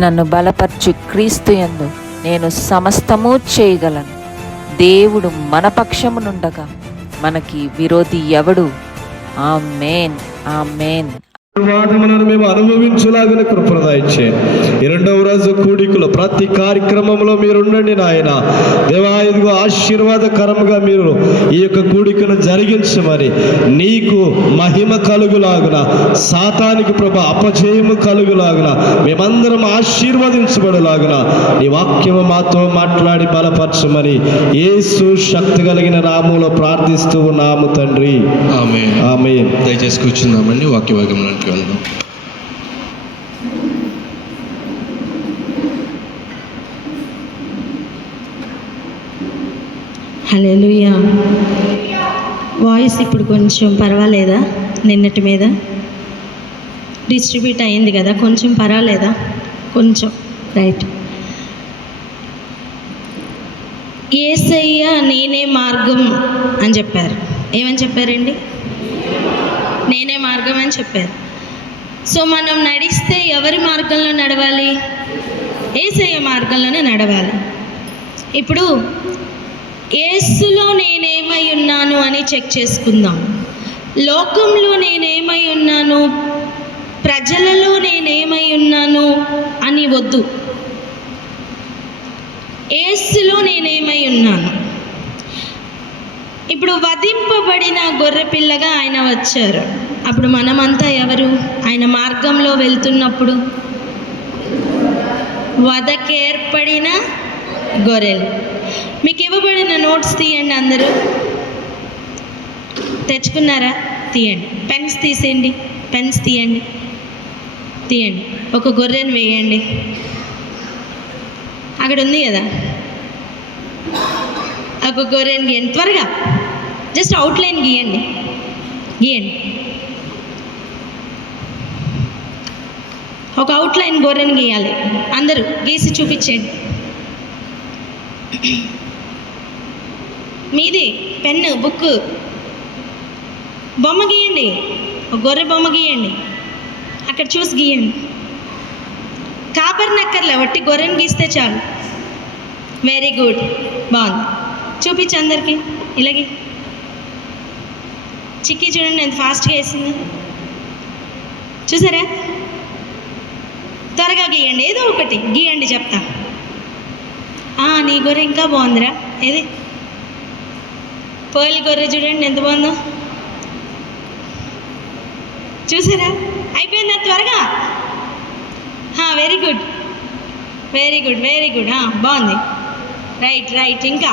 నన్ను బలపరచు క్రీస్తు యందు నేను సమస్తము చేయగలను. దేవుడు మన పక్షమునుండగా మనకి విరోధి ఎవడు? ఆమేన్, ఆమేన్. ఆశీర్వాదములను మేము అనుభవించులాగిన కృపను దయచేయండి. ఈ రెండవ రోజు కూడికలో ప్రతి కార్యక్రమంలో మీరు ఉండండి నాయన. దేవా, ఇదిగో ఆశీర్వాదకరంగా మీరు ఈ యొక్క కూడికను జరిగించమని, నీకు మహిమ కలుగులాగున, సాతానికి ప్రభు అపజయము కలుగులాగున, మేమందరం ఆశీర్వదించబడులాగున నీ వాక్యము మాతో మాట్లాడి బలపరచమని యేసు శక్తి కలిగిన నామములో ప్రార్థిస్తూ ఉన్నాము తండ్రి. ఆమేన్. ఆమేన్. దయచేసి కూర్చుందామండి. వాక్య భాగంలోకి వెళ్దాం. హల్లెలూయా. వాయిస్ ఇప్పుడు కొంచెం పర్వాలేదా? నిన్నటి మీద డిస్ట్రిబ్యూట్ అయింది కదా, కొంచెం పర్వాలేదా? కొంచెం రైట్. యేసయ్య నేనే మార్గం అని చెప్పారు. ఏమని చెప్పారండి? నేనే మార్గం అని చెప్పారు. సో మనం నడిస్తే ఎవరి మార్గంలో నడవాలి? యేసయ్య మార్గంలోనే నడవాలి. ఇప్పుడు యేసులో నేనేమై ఉన్నాను అని చెక్ చేసుకుందాం. లోకంలో నేనేమై ఉన్నాను, ప్రజలలో నేనేమై ఉన్నాను అని వద్దు. యేసులో నేనేమై ఉన్నాను. ఇప్పుడు వధింపబడిన గొర్రెపిల్లగా ఆయన వచ్చారు. అప్పుడు మనమంతా ఎవరు? ఆయన మార్గంలో వెళ్తున్నప్పుడు వధకేర్పడిన గొర్రెలు. మీకు ఇవ్వబడిన నోట్స్ తీయండి. అందరూ తెచ్చుకున్నారా? తీయండి. పెన్స్ తీసేయండి. పెన్స్ తీయండి. ఒక గొర్రెను వేయండి. అక్కడ ఉంది కదా, ఒక గొర్రెను గీయండి. త్వరగా జస్ట్ అవుట్లైన్ గీయండి. ఒక అవుట్లైన్ గొర్రెను గీయాలి. అందరూ గీసి చూపించండి. మీది పెన్ను, బుక్, బొమ్మ గీయండి. ఒక గొర్రె బొమ్మ గీయండి. అక్కడ చూసి గీయండి. కాపర్నక్కర్లే, వట్టి గొర్రెను గీస్తే చాలు. వెరీ గుడ్, బాగుంది. చూపించు అందరికీ. ఇలాగే చిక్కి చూడండి ఎంత ఫాస్ట్గా వేసింది. చూసారా? త్వరగా గీయండి. ఏదో ఒకటి గీయండి, చెప్తా. నీ గొర్రె ఇంకా బాగుందిరా. ఏది పోలి గొర్రె చూడండి ఎంత బాగుందో. చూసారా? అయిపోయిందా? త్వరగా. Very good, very good, very good. బాగుంది. రైట్. ఇంకా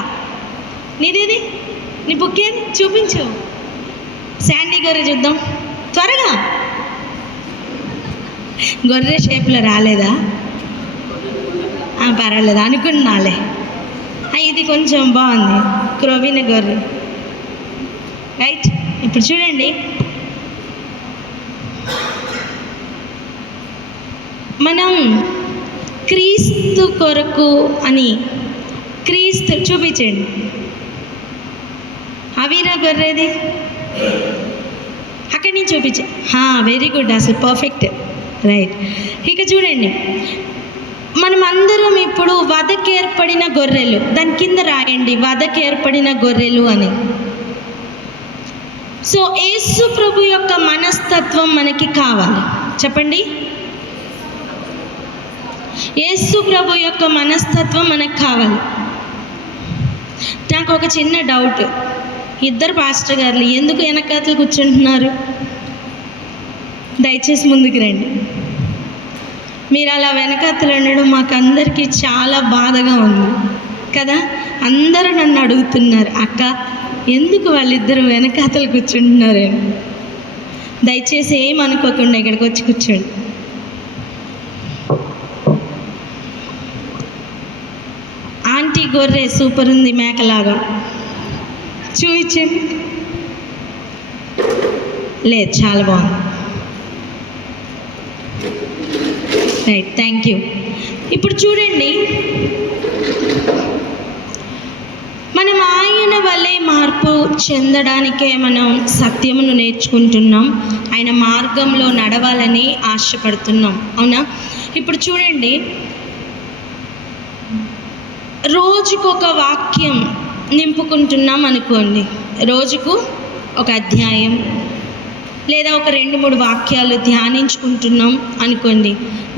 నీదేది? నీ బుక్ ఏది? చూపించు. శాండీ గొర్రె చూద్దాం. త్వరగా. గొర్రె షేప్లో రాలేదా? పర్వాలేదు అనుకున్నాలే. ఇది కొంచెం బాగుంది. క్రోవిన గొర్రె. రైట్. ఇప్పుడు చూడండి, మనం క్రీస్తు కొరకు అని, క్రీస్తు చూపించండి. అవిరా గొర్రెది అక్కడి నుంచి చూపించే. వెరీ గుడ్, అసలు పర్ఫెక్ట్. రైట్. ఇక చూడండి, మనం అందరం ఇప్పుడు వధకేర్పడిన గొర్రెలు. దాని కింద రాయండి, వధకేర్పడిన గొర్రెలు అని. సో యేసు ప్రభు యొక్క మనస్తత్వం మనకి కావాలి. చెప్పండి. యేసు ప్రభు యొక్క మనస్తత్వం మనకు కావాలి. నాకు ఒక చిన్న డౌట్. ఇద్దరు పాస్టర్ గారులు ఎందుకు వెనకాతలు కూర్చుంటున్నారు? దయచేసి ముందుకు రండి. మీరు అలా వెనకాతలు ఉండడం మాకు అందరికీ చాలా బాధగా ఉంది కదా. అందరూ నన్ను అడుగుతున్నారు, అక్క ఎందుకు వాళ్ళిద్దరు వెనకాతలు కూర్చుంటున్నారని. దయచేసి ఏమనుకోకుండా ఇక్కడికి వచ్చి కూర్చోండి. ఆంటీ గొర్రె సూపర్ ఉంది, మేకలాగా. చూపించండి. లేదు, చాలా బాగుంది. Right, thank you. ఇప్పుడు చూడండి, మనం ఆయన వల్లే మార్పు చెందడానికే మనం సత్యమును నేర్చుకుంటున్నాం, ఆయన మార్గంలో నడవాలని ఆశపడుతున్నాం. అవునా? ఇప్పుడు చూడండి, రోజుకొక వాక్యం నింపుకుంటున్నాం అనుకోండి, రోజుకు ఒక అధ్యాయం లేదా ఒక 2-3 వాక్యాలు ధ్యానించుకుంటున్నాం అనుకోండి.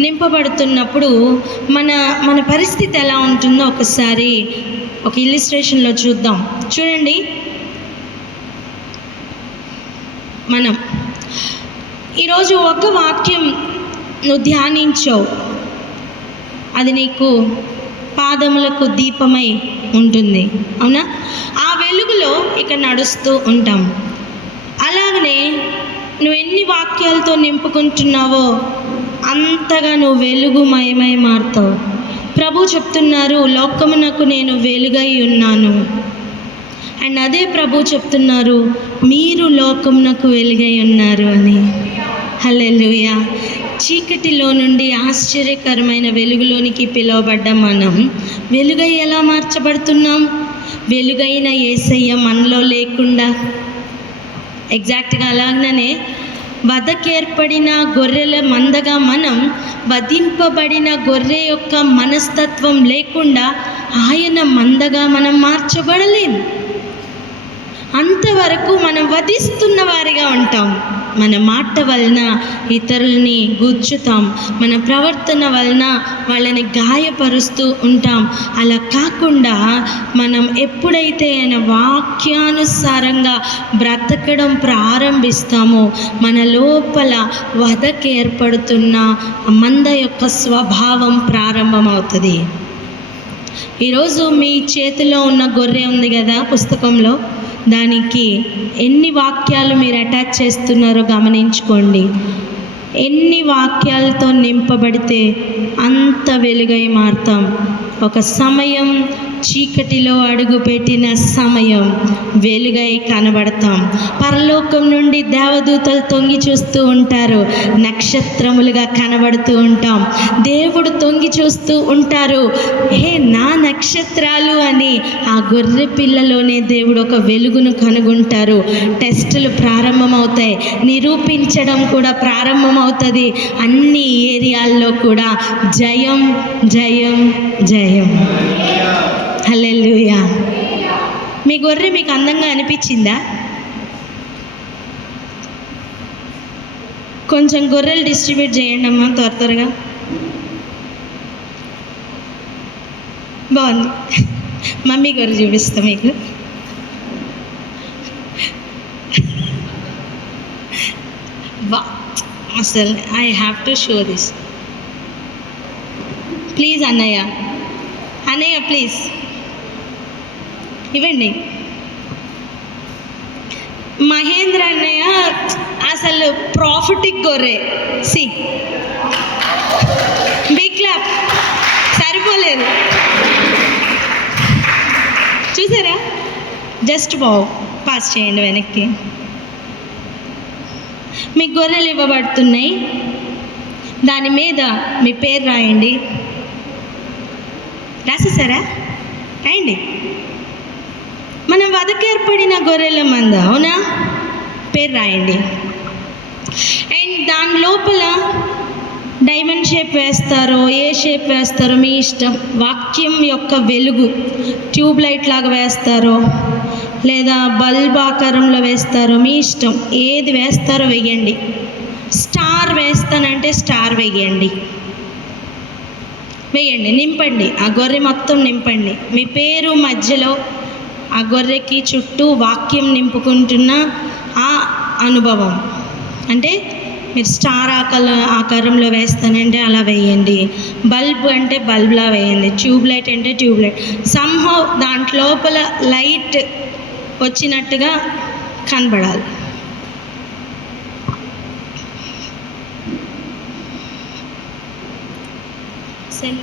నింపబడుతున్నప్పుడు మన పరిస్థితి ఎలా ఉంటుందో ఒకసారి ఒక ఇల్లుస్ట్రేషన్లో చూద్దాం. చూడండి, మనం ఈరోజు ఒక వాక్యం నువ్వు ధ్యానించావు, అది నీకు పాదములకు దీపమై ఉంటుంది. అవునా? ఆ వెలుగులో ఇక నడుస్తూ ఉంటాం. అలాగనే నువ్వు ఎన్ని వాక్యాలతో నింపుకుంటున్నావో అంతగా నువ్వు వెలుగుమయమై మారుతావు. ప్రభు చెప్తున్నారు, లోకమునకు నేను వెలుగై ఉన్నాను. అండ్ అదే ప్రభు చెప్తున్నారు, మీరు లోకమునకు వెలుగై ఉన్నారు అని. హల్లెలూయా. చీకటిలో నుండి ఆశ్చర్యకరమైన వెలుగులోనికి పిలువబడ్డ మనం వెలుగై ఎలా మార్చబడుతున్నాం? వెలుగైన యేసయ్య మనలో లేకుండా. ఎగ్జాక్ట్గా అలాగనే వధకేర్పడిన గొర్రెల మందగా మనం వధింపబడిన గొర్రె యొక్క మనస్తత్వం లేకుండా ఆయన మందగా మనం మార్చబడలేం. అంతవరకు మనం వధిస్తున్న వారిగా ఉంటాం. మన మాట వలన ఇతరులని గుచ్చుతాం, మన ప్రవర్తన వలన వాళ్ళని గాయపరుస్తూ ఉంటాం. అలా కాకుండా మనం ఎప్పుడైతే ఆయన వాక్యానుసారంగా బ్రతకడం ప్రారంభిస్తామో మన లోపల వధకు ఏర్పడుతున్న మంద యొక్క స్వభావం ప్రారంభమవుతుంది. ఈరోజు మీ చేతిలో ఉన్న గొర్రె ఉంది కదా పుస్తకంలో, దానికి ఎన్ని వాక్యాలు మీరు అటాచ్ చేస్తున్నారో గమనించుకోండి. ఎన్ని వాక్యాలతో నింపబడితే అంత వెలుగై మారుతాం. ఒక సమయం చీకటిలో అడుగుపెట్టిన సమయం వెలుగై కనబడతాం. పరలోకం నుండి దేవదూతలు తొంగి చూస్తూ ఉంటారు, నక్షత్రములుగా కనబడుతూ ఉంటాం. దేవుడు తొంగి చూస్తూ ఉంటారు, హే నా నక్షత్రాలు అని. ఆ గొర్రె పిల్లలోనే దేవుడు ఒక వెలుగును కనుగొంటారు. టెస్టులు ప్రారంభమవుతాయి, నిరూపించడం కూడా ప్రారంభమవుతుంది. అన్ని ఏరియాల్లో కూడా జయం జయం జయం. హల్లెలూయా. మీ గొర్రె మీకు అందంగా అనిపించిందా? కొంచెం గొర్రెలు డిస్ట్రిబ్యూట్ చేయండి అమ్మా, త్వరగా. బాగుంది. మమ్మీ గొర్రె చూపిస్తా మీకు. అసలు I have to show this. Please అన్నయ్య, అన్నయ్య ప్లీజ్ ఇవ్వండి. మహేంద్ర అన్నయ్య అసలు ప్రాఫిటిక్ గొర్రె. See big clap. సరిపోలేదు, చూసారా? జస్ట్ పాస్ చేయండి వెనక్కి. మీకు గొర్రెలు ఇవ్వబడుతున్నాయి, దాని మీద మీ పేరు రాయండి. రాసేసారా? రాయండి. మనం వధకేర్పడిన గొర్రెల మంద, అవునా? పేరు రాయండి. అండ్ దాని లోపల డైమండ్ షేప్ వేస్తారో ఏ షేప్ వేస్తారో మీ ఇష్టం. వాక్యం యొక్క వెలుగు ట్యూబ్ లైట్ లాగా వేస్తారో లేదా బల్బ్ ఆకారంలో వేస్తారో మీ ఇష్టం. ఏది వేస్తారో వేయండి. స్టార్ వేస్తానంటే స్టార్ వేయండి. నింపండి. ఆ గొర్రె మొత్తం నింపండి. మీ పేరు మధ్యలో ఆ గొర్రెకి చుట్టూ వాక్యం నింపుకుంటున్న ఆ అనుభవం. అంటే మీరు స్టార్ ఆకారంలో వేస్తానంటే అలా వేయండి. బల్బ్ అంటే బల్బ్లా వేయండి. ట్యూబ్ లైట్ అంటే ట్యూబ్ లైట్. సంహౌ దాంట్లోపల లైట్ వచ్చినట్టుగా కనబడాలి. సరే,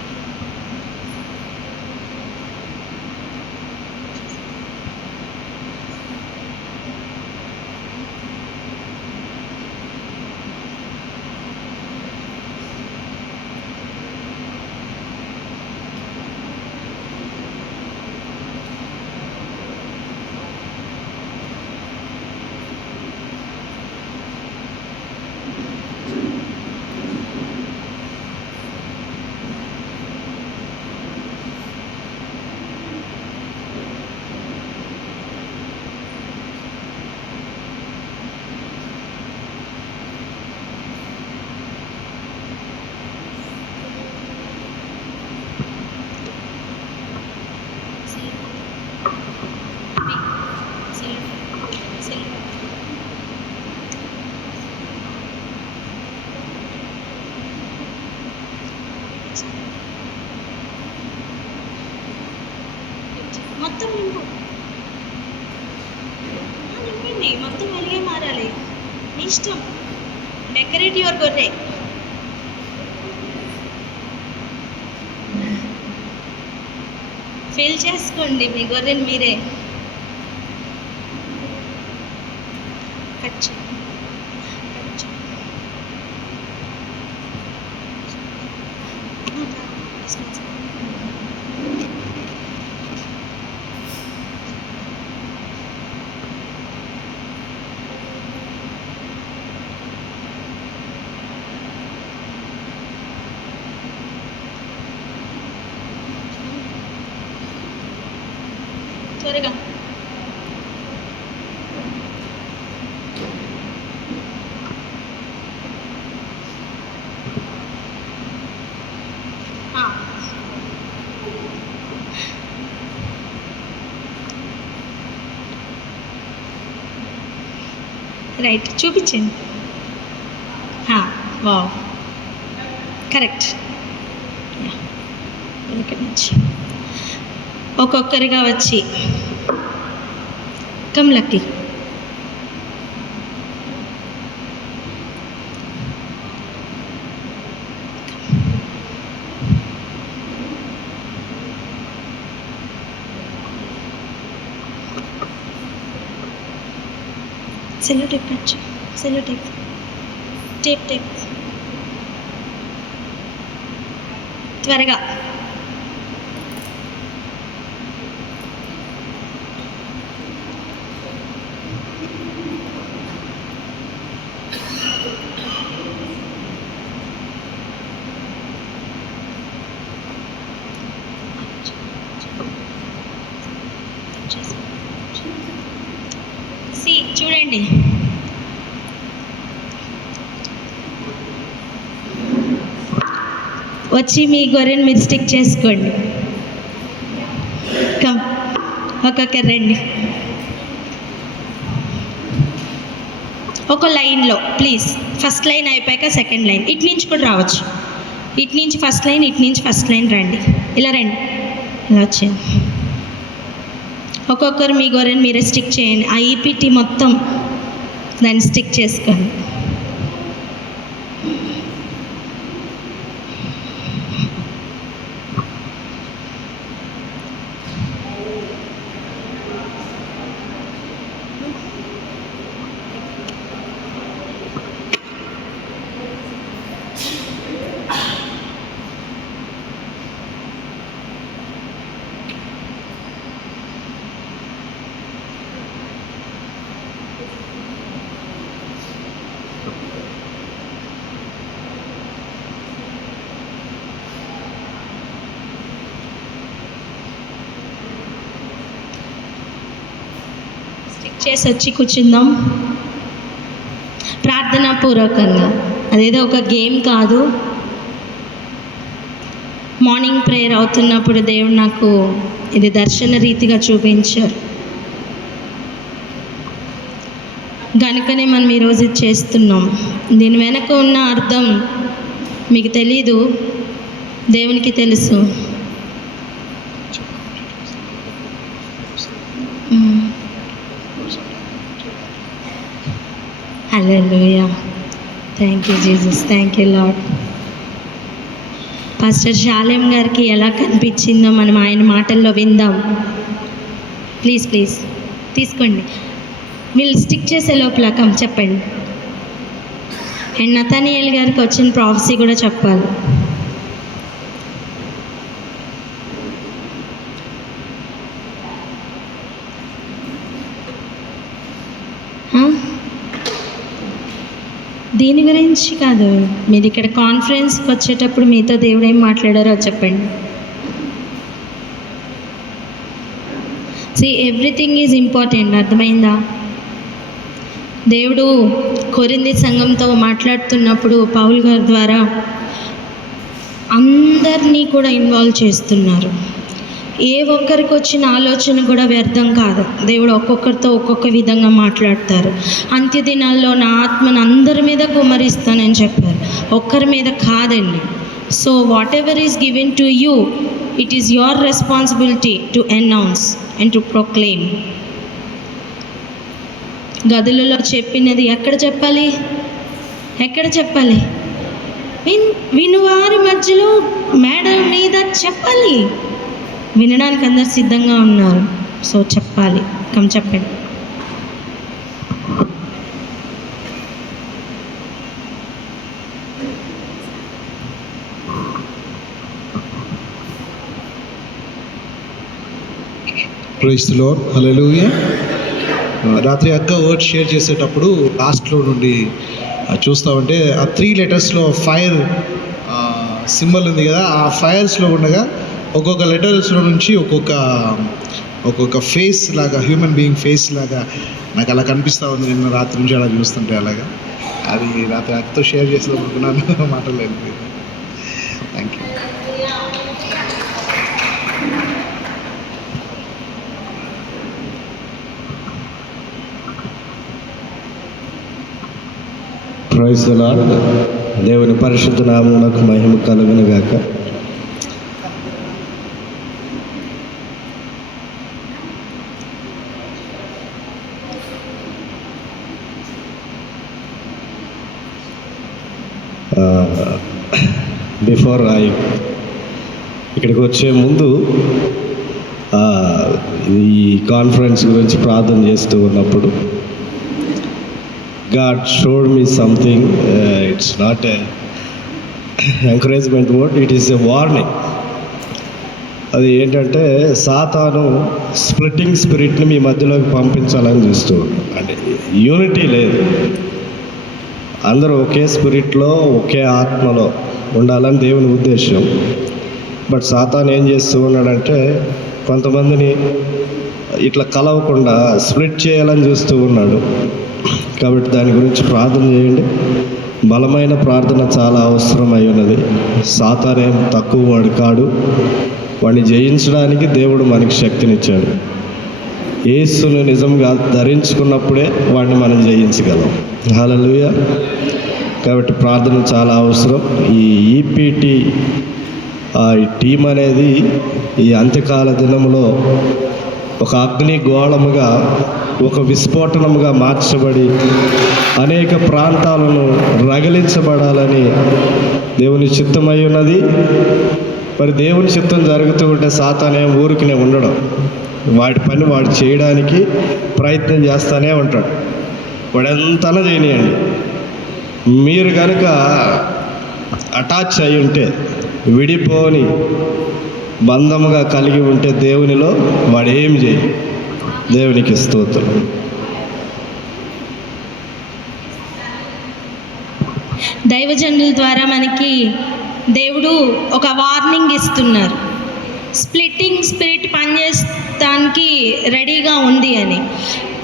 మొత్తం నింపు. నింపండి, మొత్తం వెలిగే మారాలి. మీ ఇష్టం. డెకరేట్ యువర్ గొర్రె. ఫిల్ చేసుకోండి మీ గొర్రెని మీరే. కట్ చేయండి. త్వరగా. రైట్, చూపించండి. Wow, correct. ఇక్కడ నుంచి ఒక్కొక్కరిగా వచ్చి కమ్ లక్కీ. సెల్లో టేప్ కట్ చేయి. సెల్లో టేప్ త్వరగా. చూడండి, వచ్చి మీ గొర్రెని మీరు స్టిక్ చేసుకోండి. కమ్, ఒక్కొక్కరు రండి. ఒక లైన్లో ప్లీజ్. ఫస్ట్ లైన్ అయిపోయాక సెకండ్ లైన్. ఇటు నుంచి కూడా రావచ్చు. ఇటు నుంచి ఫస్ట్ లైన్, ఇటు నుంచి ఫస్ట్ లైన్. రండి, ఇలా రండి, ఇలా వచ్చేయండి. ఒక్కొక్కరు మీ గొర్రెని మీరే స్టిక్ చేయండి. ఆ ఈపీటీ మొత్తం దాన్ని స్టిక్ చేసుకోండి. చేసి వచ్చి కూర్చుందాం ప్రార్థనాపూర్వకంగా. అదేదో ఒక గేమ్ కాదు. మార్నింగ్ ప్రేయర్ అవుతున్నప్పుడు దేవుడు నాకు ఇది దర్శన రీతిగా చూపించారు. కనుకనే మనం ఈరోజు ఇది చేస్తున్నాం. దీని వెనక ఉన్న అర్థం మీకు తెలీదు, దేవునికి తెలుసు. Hallelujah, thank you Jesus, thank you Lord. Pastor Shalem గారికి ఎలా కనిపించిందో మనం ఆయన మాటల్లో విందాం. ప్లీజ్ తీసుకోండి. మీరు స్టిక్ చేసే లోపల చెప్పండి. అండ్ నతానియేల్ గారికి వచ్చిన ప్రాఫెసీ కూడా చెప్పాలి. దీని గురించి కాదు, మీరు ఇక్కడ కాన్ఫరెన్స్కి వచ్చేటప్పుడు మీతో దేవుడు ఏం మాట్లాడారో చెప్పండి. Everything is important. అర్థమైందా? దేవుడు కొరింథీ సంఘంతో మాట్లాడుతున్నప్పుడు పౌలు గారి ద్వారా అందరినీ కూడా ఇన్వాల్వ్ చేస్తున్నారు. ఏ ఒక్కరికి వచ్చిన ఆలోచన కూడా వ్యర్థం కాదు. దేవుడు ఒక్కొక్కరితో ఒక్కొక్క విధంగా మాట్లాడతారు. అంత్య దినాల్లో నా ఆత్మను అందరి మీద కుమ్మరిస్తానని చెప్పారు, ఒక్కరి మీద కాదండి. So what ever is given to you, it is your responsibility to announce and to proclaim. గదులలో చెప్పినది ఎక్కడ చెప్పాలి? ఎక్కడ చెప్పాలి? వినువారి మధ్యలో మేడ మీద చెప్పాలి. వినడానికి అందరు సిద్ధంగా ఉన్నారు, సో చెప్పాలి. చెప్పండి. ప్రైజ్ ది లార్డ్, హల్లెలూయా. రాత్రి అక్క వర్డ్ షేర్ చేసేటప్పుడు లాస్ట్లో నుండి చూస్తామంటే ఆ 3 లెటర్స్లో ఫైర్ సింబల్ ఉంది కదా, ఆ ఫైర్స్లో ఉండగా ఒక్కొక్క లెటర్స్లో నుంచి ఒక్కొక్క ఫేస్ లాగా, హ్యూమన్ బీయింగ్ ఫేస్ లాగా నాకు అలా కనిపిస్తూ ఉంది. నిన్న రాత్రి నుంచి అలా చూస్తుంటే అలాగా, అది రాత్రి అక్కతో షేర్ చేసేది అనుకున్నాను, మాట్లాడలేదు. Thank you. Praise the lord. దేవుని పరిశుద్ధ నామమునకు మహిమ కలుగును గాక. బిఫోర్ ఇక్కడికి వచ్చే ముందు ఈ కాన్ఫరెన్స్ గురించి ప్రార్థన చేస్తూ ఉన్నప్పుడు God showed me something. It's not a encouragement word, it is a warning. అది ఏంటంటే సాతాను స్ప్లిట్టింగ్ స్పిరిట్ని మీ మధ్యలోకి పంపించాలని చూస్తూ ఉన్నాడు. అంటే యూనిటీ లేదు, అందరూ ఒకే స్పిరిట్లో ఒకే ఆత్మలో ఉండాలని దేవుని ఉద్దేశం. బట్ సాతాను ఏం చేస్తూ ఉన్నాడంటే కొంతమందిని ఇట్లా కలవకుండా స్ప్లిట్ చేయాలని చూస్తూ ఉన్నాడు. కాబట్టి దాని గురించి ప్రార్థన చేయండి. బలమైన ప్రార్థన చాలా అవసరమై ఉన్నది. సాతానేం తక్కువ వాడు కాడు, వాడిని జయించడానికి దేవుడు మనకి శక్తినిచ్చాడు. యేసును నిజంగా ధరించుకున్నప్పుడే వాడిని మనం జయించగలం. హల్లెలూయా. కాబట్టి ప్రార్థన చాలా అవసరం. ఈ ఈపీటీ టీం అనేది ఈ అంత్యకాల దినములో ఒక అగ్ని గోళముగా, ఒక విస్ఫోటనముగా మార్చబడి అనేక ప్రాంతాలను రగిలించబడాలని దేవుని చిత్తమై ఉన్నది. మరి దేవుని చిత్తం జరుగుతూ ఉంటే సాతానే ఊరికినే ఉండడం, వాడి పని వాడు చేయడానికి ప్రయత్నం చేస్తూనే ఉంటాడు. వాడు ఎంతనా చేయనియండి, మీరు కనుక అటాచ్ అయి ఉంటే, విడిపోని బంధముగా కలిగి ఉంటే దేవునిలో, వాడు ఏం చేయి. దేవునికి స్తోత్రం. దైవజనుల ద్వారా మనకి దేవుడు ఒక వార్నింగ్ ఇస్తున్నారు. స్ప్లిట్టింగ్ స్పిరిట్ పనిచేస్తానికి రెడీగా ఉంది అని.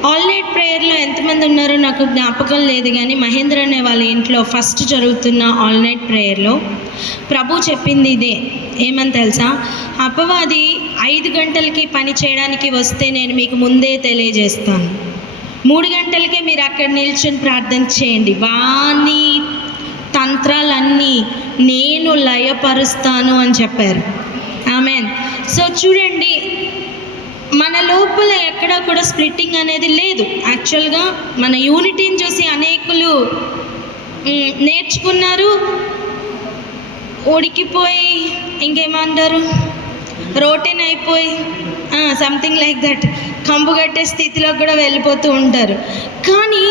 ఆల్ నైట్ ప్రేయర్లో ఎంతమంది ఉన్నారో నాకు జ్ఞాపకం లేదు, కానీ మహేంద్ర అనే వాళ్ళ ఇంట్లో ఫస్ట్ జరుగుతున్న ఆల్ నైట్ ప్రేయర్లో ప్రభు చెప్పింది ఇదే. ఏమని తెలుసా? అపవాది 5 గంటలకి పని చేయడానికి వస్తే నేను మీకు ముందే తెలియజేస్తాను. 3 గంటలకే మీరు అక్కడ నిల్చొని ప్రార్థన చేయండి, వాని తంత్రాలన్నీ నేను లయపరుస్తాను అని చెప్పారు. ఆమెన్. సో చూడండి, మన లోపల ఎక్కడా కూడా స్ప్లిట్టింగ్ అనేది లేదు. యాక్చువల్గా మన యూనిటీని చూసి అనేకులు నేర్చుకున్నారు, ఉడికిపోయి ఇంకేమంటారు, రోటీన్ అయిపోయి సంథింగ్ లైక్ దట్, కంపు కట్టే స్థితిలో కూడా వెళ్ళిపోతూ ఉంటారు. కానీ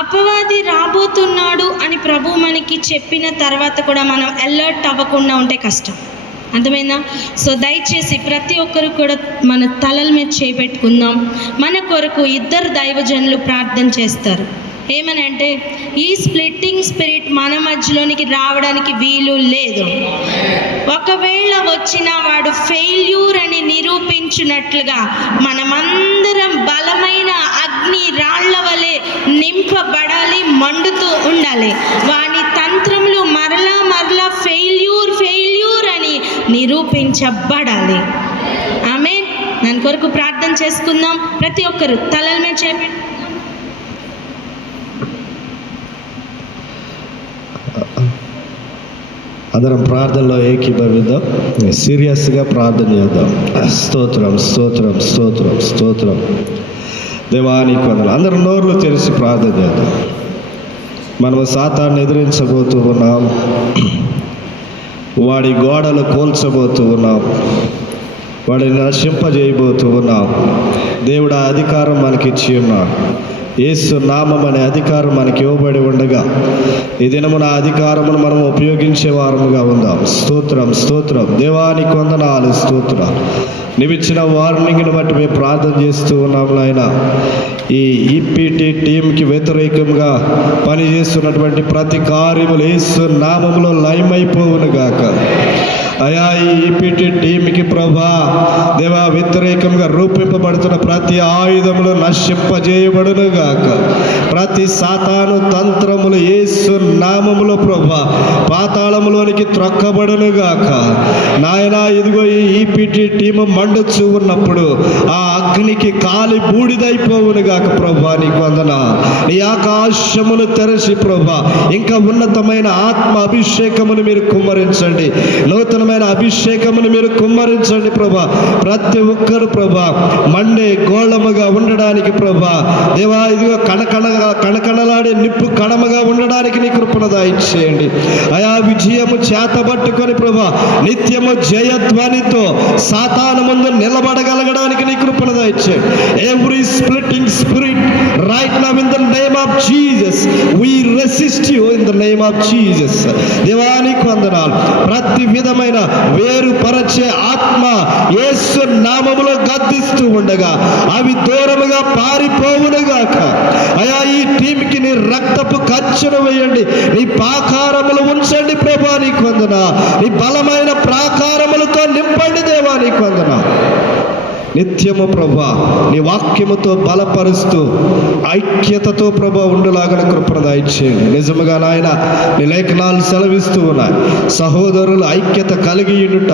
అపవాది రాబోతున్నాడు అని ప్రభు మనకి చెప్పిన తర్వాత కూడా మనం అలర్ట్ అవ్వకుండా ఉంటే కష్టం. అర్థమైందా? సో దయచేసి ప్రతి ఒక్కరు కూడా మన తలల మీద చేపెట్టుకుందాం. మన కొరకు 2 దైవజనులు ప్రార్థన చేస్తారు. ఏమనంటే, ఈ స్ప్లిట్టింగ్ స్పిరిట్ మన మధ్యలోనికి రావడానికి వీలు లేదు. ఒకవేళ వచ్చినా వాడు ఫెయిల్యూర్ అని నిరూపించినట్లుగా మనమందరం బలమైన అగ్ని రాళ్ల వలె నింపబడాలి, మండుతూ ఉండాలి. వాని తంత్రములు మరలా మరలా ఫెయిల్యూర్ ఫెయిల్యూర్ అని నిరూపించబడాలి. ఆమేన్. దాని కొరకు ప్రార్థన చేసుకుందాం. ప్రతి ఒక్కరు తలల మీద చేపెట్టుకుందాం. అందరం ప్రార్థనలో ఏకీభవిద్దాం. సీరియస్గా ప్రార్థన చేద్దాం. స్తోత్రం స్తోత్రం స్తోత్రం స్తోత్రం. దేవానికి వందనాలు. అందరం నోర్లు తెరిచి ప్రార్థన చేద్దాం. మనము సాతాన్ని ఎదిరించబోతూ ఉన్నాం. వాడి గోడలు కూల్చబోతూ ఉన్నాం. వాడిని నశింపజేయబోతూ ఉన్నాం. దేవుడు ఆ అధికారం మనకిచ్చి ఉన్నాడు. యేసు నామం అనే అధికారం మనకి ఇవ్వబడి ఉండగా ఈ దినమున ఆ అధికారమును మనం ఉపయోగించే వారముగా ఉందాం. స్తోత్రం స్తోత్రం. దేవానికి వందనాలు. స్తోత్రాలు. నీవిచ్చిన వార్నింగ్ని బట్టి మేము ప్రార్థన చేస్తూ ఉన్నాం నాయన. ఈ ఈపీటీ టీంకి వ్యతిరేకంగా పనిచేస్తున్నటువంటి ప్రతి కార్యములు యేసు నామములో లయమైపోవును గాక. అయా ఈ ఈపీటీ టీంకి ప్రభా దేవా వ్యతిరేకంగా రూపింపబడుతున్న ప్రతి ఆయుధములు నశింపజేయబడును గాక. ప్రతి సాతాను తంత్రములు యేసు నామములో ప్రభా పాతాళములోనికి త్రొక్కబడును గాక. నాయనా ఇదిగో ఈ ఈపీటీ టీము మండుచూ ఉన్నప్పుడు ఆ అగ్నికి కాలి బూడిదైపోవును గాక. ప్రభా నీకు వందనా. నీ ఆకాశమును తెరచి ప్రభా ఇంకా ఉన్నతమైన ఆత్మ అభిషేకమును మీరు కుమ్మరించండి. నూతనమైన అభిషేకమును మీరు కుమ్మరించండి ప్రభా. ప్రతి ఒక్కరు ప్రభా మండే గోళముగా ఉండడానికి ప్రభా దేవా ఇదిగో కణకణలాడే నిప్పు కణముగా ఉండడానికి నీ కృపను దయచేయండి. అయా విజయము చేతబట్టుకొని ప్రభా నిత్యము జయధ్వనితో సాతాను ముందు నిలబడగలగడానికి నీ కృపను దయచేయండి. Every splitting spirit right now in the name of Jesus we resist you in the name of Jesus. దేవానికి వందనాలు. ప్రతి విధమైన వేరుపరచే ఆత్మ యేసు నామములో గద్దిస్తూ ఉండగా అవి దూరముగా పారిపోవునుగాక. అయా ఈ టీంకి నీ రక్తపు కంచెను వేయండి. నీ ప్రాకారములు ఉంచండి ప్రభా నీకు వందనా. నీ బలమైన ప్రాకారములతో నింపండి దేవా నీకు వందనా. నిత్యము ప్రభా నీ వాక్యముతో బలపరుస్తూ ఐక్యతతో ప్రభా ఉండులాగన కృపను దయచేయండి. నిజముగా నాయన నీ లేఖనాలు సెలవిస్తూ ఉన్నాయి. సహోదరులు ఐక్యత కలిగి ఉండుట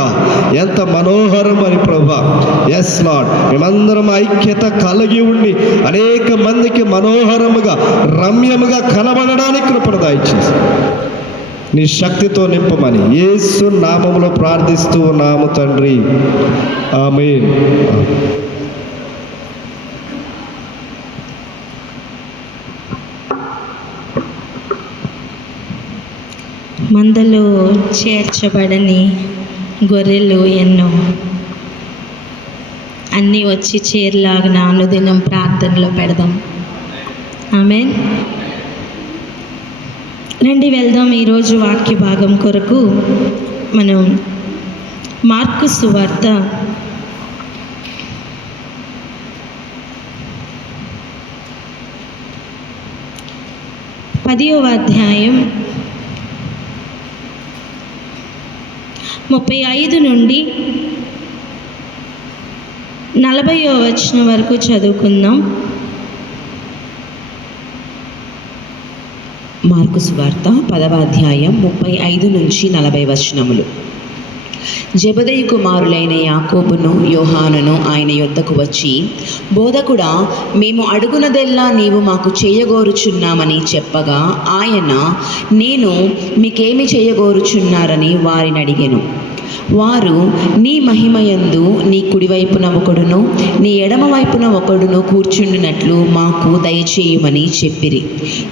ఎంత మనోహరం అని ప్రభా. ఎస్ లార్డ్, మేమందరం ఐక్యత కలిగి ఉండి అనేక మందికి మనోహరముగా రమ్యముగా కనబడడానికి కృపను దయచేసి నీ శక్తితో నింపమని యేసు నామములో ప్రార్థిస్తూ ఉన్నాము తండ్రి. ఆమేన్. మందలో చేర్చబడని గొర్రెలు ఎన్నో అన్నీ వచ్చి చేరలాగిన అనుదినం ప్రార్థనలో పెడదాం. ఆమేన్. రండి వెళ్దాం. ఈరోజు వాక్య భాగం కొరకు మనం మార్కు సువార్త 10వ అధ్యాయం 35 నుండి 40వ వచనం వరకు చదువుకుందాం. మార్కు సువార్త 10వ అధ్యాయం 35 నుంచి 40 వచనములు. జెబెదయి కుమారులైన యాకోబును యోహానును ఆయన యొద్దకు వచ్చి, బోధకుడా, మేము అడుగునదెల్లా నీవు మాకు చేయగోరుచున్నామని చెప్పగా ఆయన, నేను మీకేమి చేయగోరుచున్నారని వారిని అడిగెను. వారు, నీ మహిమయందు నీ కుడివైపున ఒకడును నీ ఎడమ వైపున ఒకడును కూర్చుండినట్లు మాకు దయచేయమని చెప్పిరి.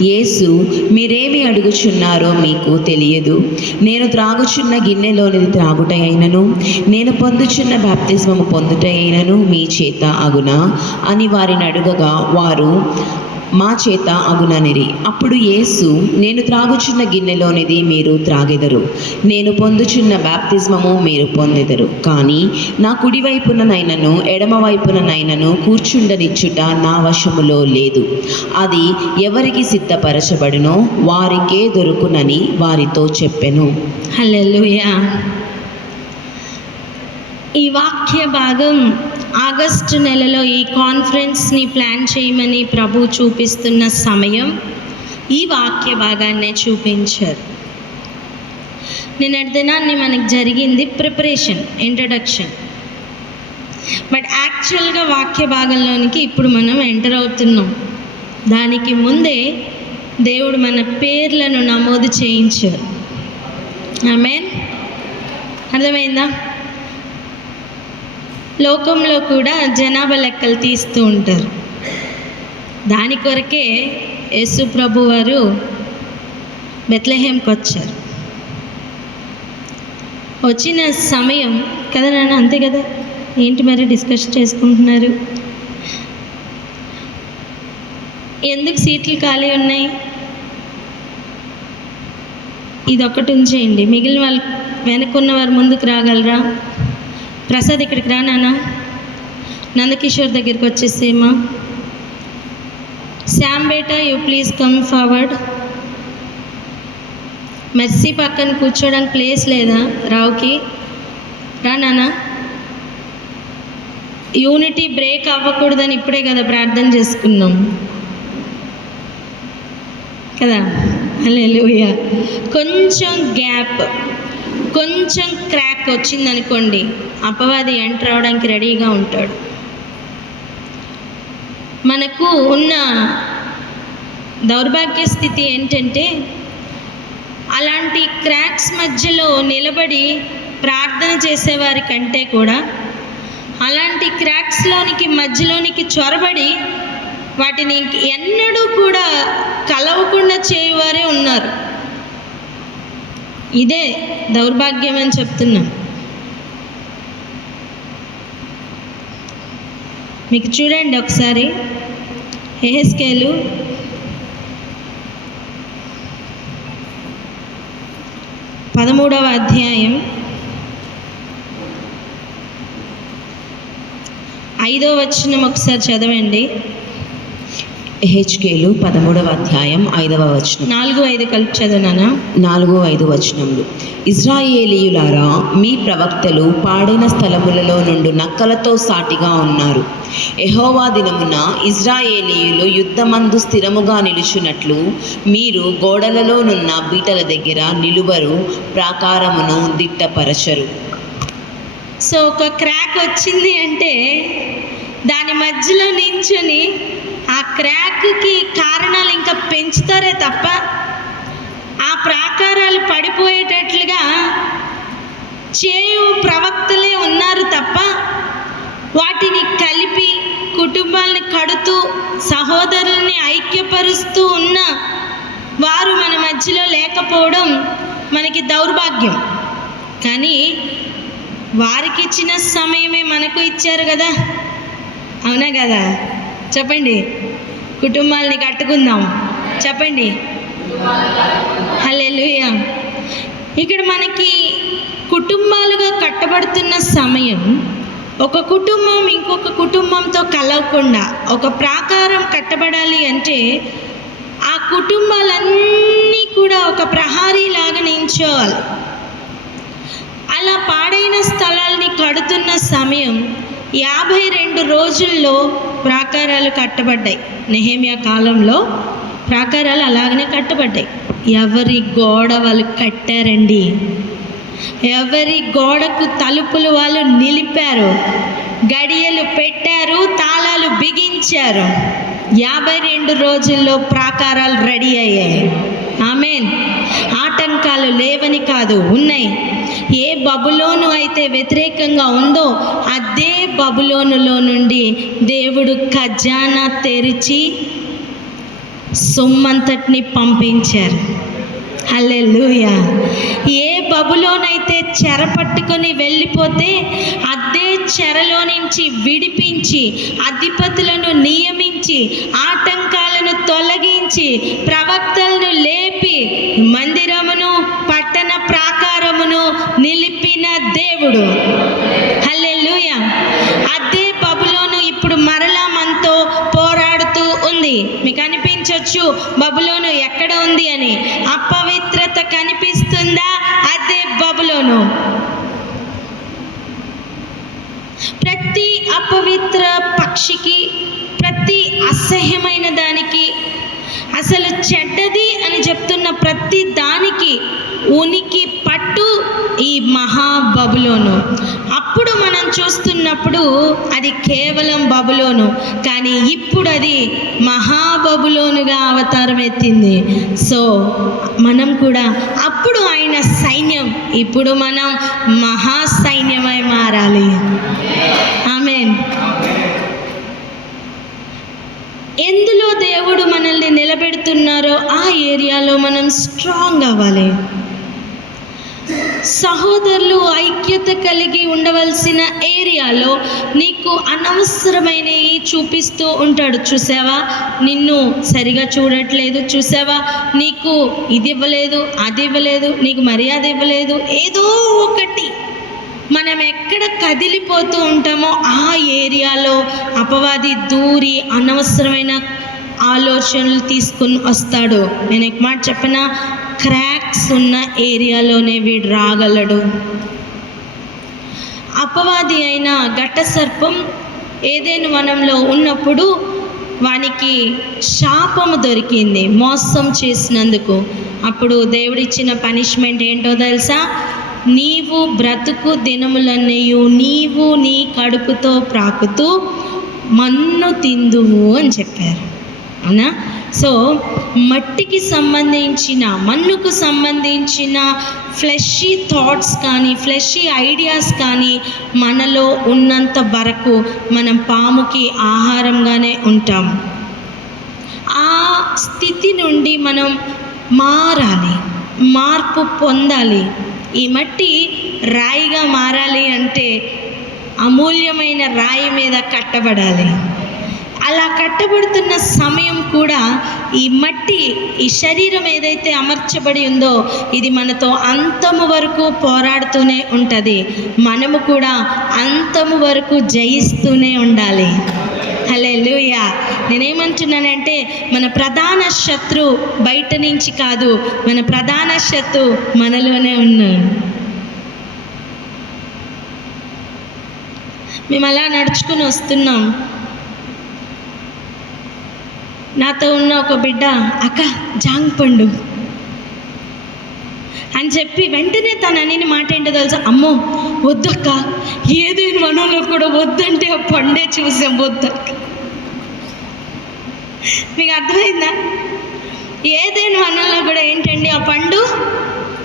యేసు, మీరేమి అడుగుచున్నారో మీకు తెలియదు. నేను త్రాగుచున్న గిన్నెలోనిది త్రాగుట అయినను నేను పొందుచున్న బాప్తిస్మము పొందుట అయినను మీ చేత అగునా అని వారిని అడుగగా వారు, మా చేత అగుననిరి. అప్పుడు యేసు, నేను త్రాగుచున్న గిన్నెలోనిది మీరు త్రాగెదరు, నేను పొందుచున్న బాప్తిస్మము మీరు పొందెదరు. కానీ నా కుడివైపుననైనను ఎడమ వైపుననైనను కూర్చుండనిచ్చుట నా వశములో లేదు. అది ఎవరికి సిద్ధపరచబడునో వారికే దొరుకునని వారితో చెప్పెను. హల్లెలూయా. ఈ వాక్య భాగం ఆగస్టు నెలలో ఈ కాన్ఫరెన్స్ని ప్లాన్ చేయమని ప్రభు చూపిస్తున్న సమయం ఈ వాక్య భాగాన్నే చూపించారు. నిన్నటి దినాన్ని మనకు జరిగింది ప్రిపరేషన్, ఇంట్రడక్షన్. బట్ యాక్చువల్గా వాక్య భాగంలోనికి ఇప్పుడు మనం ఎంటర్ అవుతున్నాం. దానికి ముందే దేవుడు మన పేర్లను నమోదు చేయించారు. ఆమేన్. అర్థమైందా? లోకంలో కూడా జనాభా లెక్కలు తీస్తూ ఉంటారు. దాని కొరకే యేసు ప్రభు వారు బెత్లెహేంకి వచ్చారు. వచ్చిన సమయం కదా నాన్న, అంతే కదా? ఏంటి మరి డిస్కస్ చేసుకుంటున్నారు? ఎందుకు సీట్లు ఖాళీ ఉన్నాయి? ఇది ఒక్కటి ఉంచేయండి, మిగిలిన వాళ్ళు వెనక్కున్న వారు ముందుకు రాగలరా? ప్రసాద్ ఇక్కడికి రా నాన్న. నందకిషోర్ దగ్గరికి వచ్చేసేమా. శ్యామ్ బేటా you please come forward. Mercy పక్కన కూర్చోడానికి ప్లేస్ లేదా రావుకి? రా నాన్న. యూనిటీ బ్రేక్ అవ్వకూడదని ఇప్పుడే కదా ప్రార్థన చేసుకున్నాం కదా. హల్లెలూయా. కొంచెం గ్యాప్, కొంచెం క్రాక్ వచ్చిందనుకోండి, అపవాది ఎంటర్ అవడానికి రెడీగా ఉంటాడు. మనకు ఉన్న దౌర్భాగ్య స్థితి ఏంటంటే, అలాంటి క్రాక్స్ మధ్యలో నిలబడి ప్రార్థన చేసేవారి కంటే కూడా అలాంటి క్రాక్స్లోనికి మధ్యలోనికి చొరబడి వాటిని ఎన్నడూ కూడా కలవకుండా చేయవారే ఉన్నారు. ఇదే దౌర్భాగ్యం అని చెప్తున్నా. మీకు చూడండి ఒకసారి, యెహెజ్కేలు 13వ అధ్యాయం 5వ వచనం ఒకసారి చదవండి. యెహెజ్కేలు 13వ అధ్యాయం 5వ వచనం. 4-5 కలిపి చదవనా? 4-5 వచనములు. ఇశ్రాయేలీయులారా, మీ ప్రవక్తలు పాడైన స్థలములలో నుండి నక్కలతో సాటిగా ఉన్నారు. యెహోవా దినమున ఇశ్రాయేలీయులు యుద్ధమందు స్థిరముగా నిలుచున్నట్లు మీరు గోడలలోనున్న బీటల దగ్గర నిలువరు, ప్రాకారమును దిట్టపరచరు. సో ఒక క్రాక్ వచ్చింది అంటే దాని మధ్యలో నించుని ఆ క్రాక్కి కారణాలు ఇంకా పెంచుతారే తప్ప ఆ ప్రాకారాలు పడిపోయేటట్లుగా చేయు ప్రవక్తలే ఉన్నారు తప్ప వాటిని కలిపి కుటుంబాలను కడుతూ సహోదరుల్ని ఐక్యపరుస్తూ ఉన్న వారు మన మధ్యలో లేకపోవడం మనకి దౌర్భాగ్యం. కానీ వారికి ఇచ్చిన సమయమే మనకు ఇచ్చారు కదా, అవునా కదా? చెప్పండి. కుటుంబాలని కట్టుకుందాం, చెప్పండి. హల్లెలూయా. ఇక్కడ మనకి కుటుంబాలుగా కట్టబడుతున్న సమయం, ఒక కుటుంబం ఇంకొక కుటుంబంతో కలవకుండా ఒక ప్రాకారం కట్టబడాలి అంటే ఆ కుటుంబాలన్నీ కూడా ఒక ప్రహారీ లాగా నించోవాలి. అలా పాడైన స్థలాల్ని కడుతున్న సమయం 52 రోజుల్లో ప్రాకారాలు కట్టబడ్డాయి. నెహెమ్యా కాలంలో ప్రాకారాలు అలాగనే కట్టబడ్డాయి. ఎవరి గోడ వాళ్ళు కట్టారండి, ఎవరి గోడకు తలుపులు వాళ్ళు నిలిపారు, గడియలు పెట్టారు, తాళాలు బిగించారు. 52 రోజుల్లో ప్రాకారాలు రెడీ అయ్యాయి. ఆమేన్. ఆటంకాలు లేవని కాదు, ఉన్నాయి. ఏ బబులోను అయితే వ్యతిరేకంగా ఉందో అదే బబులోనులో నుండి దేవుడు ఖజానా తెరిచి సొమ్మంతటిని పంపించారు. హల్లెలూయా. ఏ బబులోనైతే చెర పట్టుకొని వెళ్ళిపోతే అదే చెరలో నుంచి విడిపించి అధిపతులను నియమించి ఆటంకాలను తొలగించి ప్రవక్తలను లేపి మందిరమును పట్టణ ప్రాకారమును నిలిపిన దేవుడు. హల్లెలూయా. అదే బబులోను ఇప్పుడు మరలా మనతో పోరాడుతూ ఉంది. మీకు అనిపించవచ్చు బబులోను ఎక్కడ ఉంది అని. అపవిత్రత కనిపిస్తుందా? అదే బబులోను. ప్రతి అపవిత్ర పక్షికి, ప్రతి అసహ్యమైన దానికి, అసలు చెడ్డది అని చెప్తున్న ప్రతి దానికి ఉనికి పట్టు ఈ మహా బబులోను. అప్పుడు మనం చూస్తున్నప్పుడు అది కేవలం బబులోను, కానీ ఇప్పుడు అది మహాబబులోనుగా అవతారం ఎత్తింది. సో మనం కూడా అప్పుడు ఆయన సైన్యం ఇప్పుడు మనం మహాసైన్యమై మారాలి. ఆమేన్. ఎందులో దేవుడు మనల్ని నిలబెడుతున్నారో ఆ ఏరియాలో మనం స్ట్రాంగ్ అవ్వాలి. సహోదరులు ఐక్యత కలిగి ఉండవలసిన ఏరియాలో నీకు అనవసరమైనవి చూపిస్తూ ఉంటాడు. చూసావా, నిన్ను సరిగా చూడట్లేదు, చూసావా నీకు ఇది ఇవ్వలేదు, అది ఇవ్వలేదు, నీకు మర్యాద ఇవ్వలేదు, ఏదో ఒకటి. మనం ఎక్కడ కదిలిపోతూ ఉంటామో ఆ ఏరియాలో అపవాది దూరి అనవసరమైన ఆలోచనలు తీసుకుని వస్తాడు. నేను ఒక మాట చెప్పనా, క్రాక్స్ ఉన్న ఏరియాలోనే వీడు రాగలడు. అపవాది అయిన ఘట సర్పం ఏదైనా వనంలో ఉన్నప్పుడు వానికి శాపము దొరికింది మోసం చేసినందుకు. అప్పుడు దేవుడిచ్చిన పనిష్మెంట్ ఏంటో తెలుసా? నీవు బ్రతుకు దినములన్నయు నీవు నీ కడుపుతో ప్రాకుతూ మన్ను తిందువు అని చెప్పారు. అవునా? సో మట్టికి సంబంధించిన, మన్నుకు సంబంధించిన ఫ్లెషీ థాట్స్ కానీ ఫ్లెషీ ఐడియాస్ కానీ మనలో ఉన్నంత వరకు మనం పాముకి ఆహారంగానే ఉంటాం. ఆ స్థితి నుండి మనం మారాలి, మార్పు పొందాలి. ఈ మట్టి రాయిగా మారాలి అంటే అమూల్యమైన రాయి మీద కట్టబడాలి. అలా కట్టబడుతున్న సమయం కూడా ఈ మట్టి, ఈ శరీరం ఏదైతే అమర్చబడి ఉందో ఇది మనతో అంతము వరకు పోరాడుతూనే ఉంటుంది. మనము కూడా అంతము వరకు జయిస్తూనే ఉండాలి. హల్లెలూయా. నేనేమంటున్నానంటే మన ప్రధాన శత్రు బయట నుంచి కాదు, మన ప్రధాన శత్రు మనలోనే ఉన్నాడు. మేము అలా నడుచుకుని వస్తున్నాం. నాతో ఉన్న ఒక బిడ్డ, అక్క జాంగ్ పండు అని చెప్పి వెంటనే తను అని మాట ఏంటో తెలుసా? అమ్మో వద్దక్క, ఏదైనా వనంలో కూడా వద్దంటే ఆ పండే చూసాం, వద్దక్క. మీకు అర్థమైందా? ఏదైనా వనంలో కూడా ఏంటండి ఆ పండు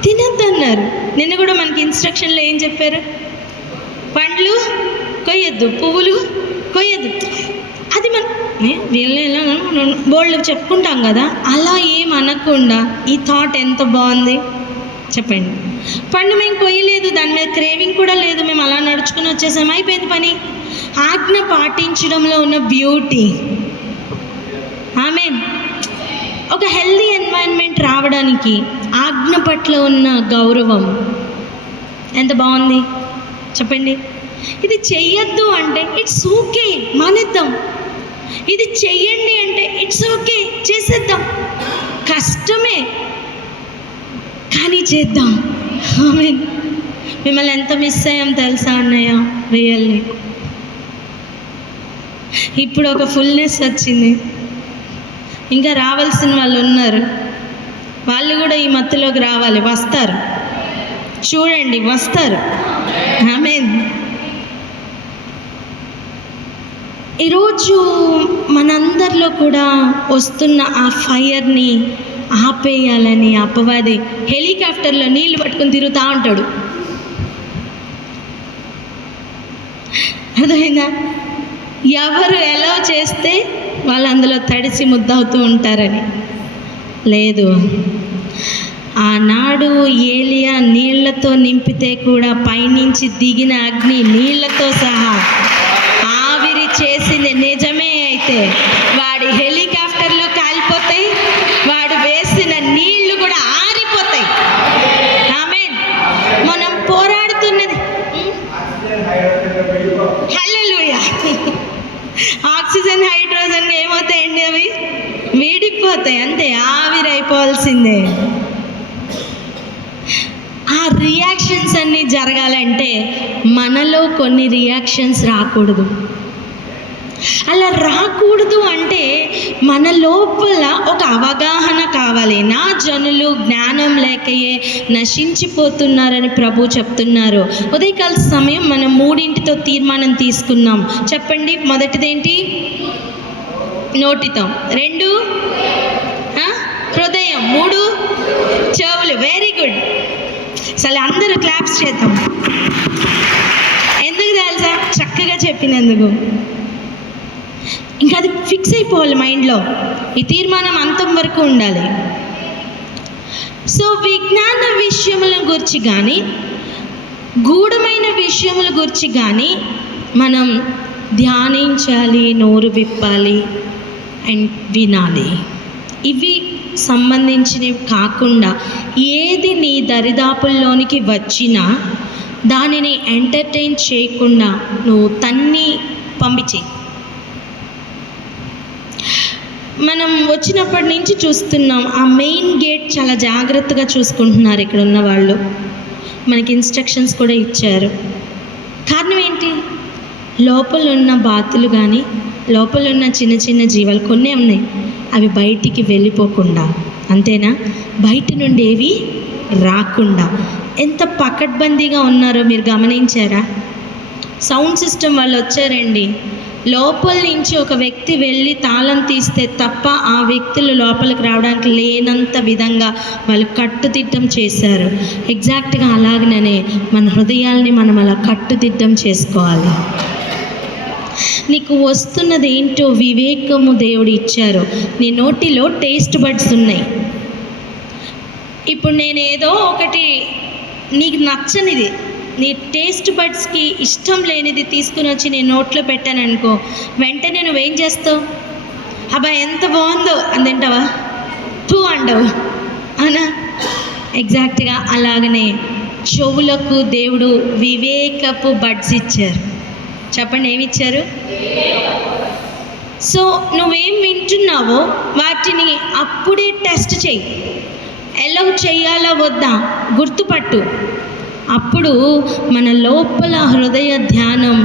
తినొద్దన్నారు. నిన్న కూడా మనకి ఇన్స్ట్రక్షన్లో ఏం చెప్పారు? పండ్లు కొయ్యొద్దు, పువ్వులు కొయ్యొద్దు. అది మన వీళ్ళని బోల్డ్ చెప్పుకుంటాం కదా, అలా ఏం అనకుండా ఈ థాట్ ఎంత బాగుంది చెప్పండి. పండు మేము కొయ్యలేదు, దాని మీద క్రేవింగ్ కూడా లేదు, మేము అలా నడుచుకుని వచ్చేసాం, అయిపోయింది పని. ఆజ్ఞ పాటించడంలో ఉన్న బ్యూటీ. ఆమేన్. ఒక హెల్దీ ఎన్వైరన్మెంట్ రావడానికి ఆజ్ఞ పట్ల ఉన్న గౌరవం ఎంత బాగుంది చెప్పండి. ఇది చెయ్యొద్దు అంటే ఇట్స్ ఓకే, మానేద్దాం. ఇది చెయ్యండి అంటే ఇట్స్ ఓకే, చేసేద్దాం. కష్టమే కానీ చేద్దాం. ఆమేన్. మిమ్మల్ని ఎంత మిస్ అయ్యాం తెలుసా అన్నయ్య, రియల్లీ. ఇప్పుడు ఒక ఫుల్నెస్ వచ్చింది. ఇంకా రావాల్సిన వాళ్ళు ఉన్నారు, వాళ్ళు కూడా ఈ మత్తులోకి రావాలి. వస్తారు, చూడండి వస్తారు. ఆమేన్. ఈరోజు మనందరిలో కూడా వస్తున్న ఆ ఫైర్ని ఆపేయాలని అపవాది హెలికాప్టర్లో నీళ్లు పట్టుకొని తిరుగుతూ ఉంటాడు. అర్థమైందా? ఎవరు ఎలా చేస్తే వాళ్ళు అందులో తడిసి ముద్దవుతూ ఉంటారని. లేదు, ఆనాడు ఏలియా నీళ్లతో నింపితే కూడా పైనుంచి దిగిన అగ్ని నీళ్లతో సహా ఆవిరి చేసింది నిజమే అయితే వాడి హెలికాప్టర్లు కాలిపోతాయి, వాడు వేసిన నీళ్లు కూడా ఆరిపోతాయి. ఆమేన్. మనం పోరాడుతున్నది హల్లెలూయా. Oxygen hydrogen ఏమవుతాయండి? అవి వీడిపోతాయి, అంతే, ఆవిరైపోవాల్సిందే. ఆ రియాక్షన్స్ అన్నీ జరగాలంటే మనలో కొన్ని రియాక్షన్స్ రాకూడదు. అలా రాకూడదు అంటే మన లోపల ఒక అవగాహన కావాలి. నా జనులు జ్ఞానం లేకయే నశించిపోతున్నారని ప్రభు చెప్తున్నారు. ఉదయకాల సమయం మనం 3 తీర్మానం తీసుకున్నాం. చెప్పండి. మొదటిదేంటి? నోటితో. 2 హృదయం. 3 చెవులు. Very good. అసలు అందరూ క్లాప్స్ చేద్దాం. ఎందుకు తెలుసా? చక్కగా చెప్పినందుకు. ఇంకా అది ఫిక్స్ అయిపోవాలి మైండ్లో. ఈ తీర్మానం అంతం వరకు ఉండాలి. సో విజ్ఞాన విషయముల గురించి కానీ, గూఢమైన విషయముల గురించి కానీ మనం ధ్యానించాలి, నోరు విప్పాలి అండ్ వినాలి. ఇవి సంబంధించినవి కాకుండా ఏది నీ దరిదాపుల్లోనికి వచ్చినా దానిని ఎంటర్టైన్ చేయకుండా నువ్వు తన్ని పంపించే. మనం వచ్చినప్పటి నుంచి చూస్తున్నాం, ఆ మెయిన్ గేట్ చాలా జాగ్రత్తగా చూసుకుంటున్నారు ఇక్కడ ఉన్న వాళ్ళు. మనకి ఇన్స్ట్రక్షన్స్ కూడా ఇచ్చారు. కారణం ఏంటి? లోపల ఉన్న బాతులు కానీ, లోపల ఉన్న చిన్న చిన్న జీవాలు కొన్నే ఉన్నాయి, అవి బయటికి వెళ్ళిపోకుండా, అంతేనా? బయట నుండి ఏవి రాకుండా ఎంత పకడ్బందీగా ఉన్నారో మీరు గమనించారా? సౌండ్ సిస్టమ్ వాళ్ళు వచ్చారండి. లోపల నుంచి ఒక వ్యక్తి వెళ్ళి తాళం తీస్తే తప్ప ఆ వ్యక్తులు లోపలికి రావడానికి లేనంత విధంగా వాళ్ళు కట్టుదిట్టం చేశారు. ఎగ్జాక్ట్గా అలాగనే మన హృదయాల్ని మనం అలా కట్టుదిట్టం చేసుకోవాలి. నీకు వస్తున్నది ఏంటో వివేకము దేవుడు ఇచ్చారు. నీ నోటిలో టేస్ట్ బడ్స్ ఉన్నాయి. ఇప్పుడు నేను ఏదో ఒకటి నీకు నచ్చనిది, నీ టేస్ట్ బడ్స్కి ఇష్టం లేనిది తీసుకుని వచ్చి నీ నోట్లో పెట్టాను అనుకో, వెంటనే నువ్వేం చేస్తావు? అబ్బా ఎంత బాగుందో అని తింటావా? టూ అండవు అవునా? ఎగ్జాక్ట్గా అలాగనే చెవులకు దేవుడు వివేకపు బడ్స్ ఇచ్చారు. చెప్పండి, ఏమి ఇచ్చారు? సో నువ్వేం వింటున్నావో వాటిని అప్పుడే టెస్ట్ చెయ్యి. ఎలా చేయాలా వద్దా గుర్తుపట్టు. అప్పుడు మన లోపల హృదయ ధ్యానం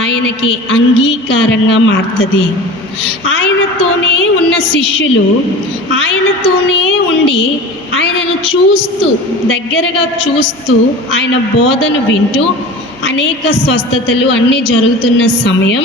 ఆయనకి అంగీకారంగా మారుతుంది. ఆయనతోనే ఉన్న శిష్యులు ఆయనతోనే ఉండి ఆయనను చూస్తూ, దగ్గరగా చూస్తూ, ఆయన బోధను వింటూ అనేక స్వస్థతలు అన్నీ జరుగుతున్న సమయం,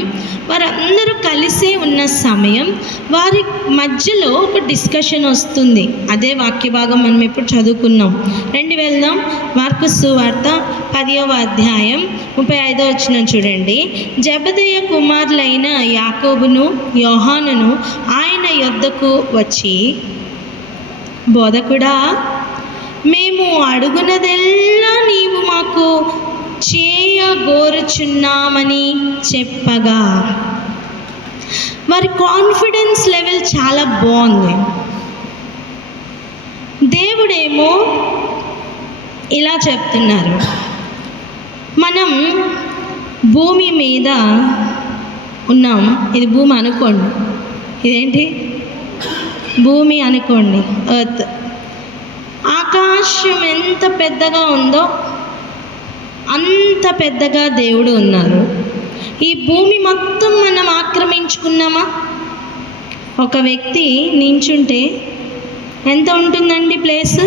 వారందరూ కలిసే ఉన్న సమయం, వారి మధ్యలో ఒక డిస్కషన్ వస్తుంది. అదే వాక్య భాగం మనం ఎప్పుడు చదువుకున్నాం. రండి వెళ్దాం. మార్కు సువార్త 10వ అధ్యాయం 35వ వచనం చూడండి. జెబెదయి కుమారులైన యాకోబును యోహానును ఆయన యొద్దకు వచ్చి, బోధకుడా, మేము అడుగునదెల్లా నీవు మాకు చేయగోరుచున్నామని చెప్పగా. వారి కాన్ఫిడెన్స్ లెవెల్ చాలా బాగుంది. దేవుడేమో ఇలా చెప్తున్నారు, మనం భూమి మీద ఉన్నాం. ఇది భూమి అనుకోండి. ఇదేంటి? భూమి అనుకోండి, ఎర్త్. ఆకాశం ఎంత పెద్దగా ఉందో అంత పెద్దగా దేవుడు ఉన్నారు. ఈ భూమి మొత్తం మనం ఆక్రమించుకున్నామా? ఒక వ్యక్తి నించుంటే ఎంత ఉంటుందండి ప్లేస్?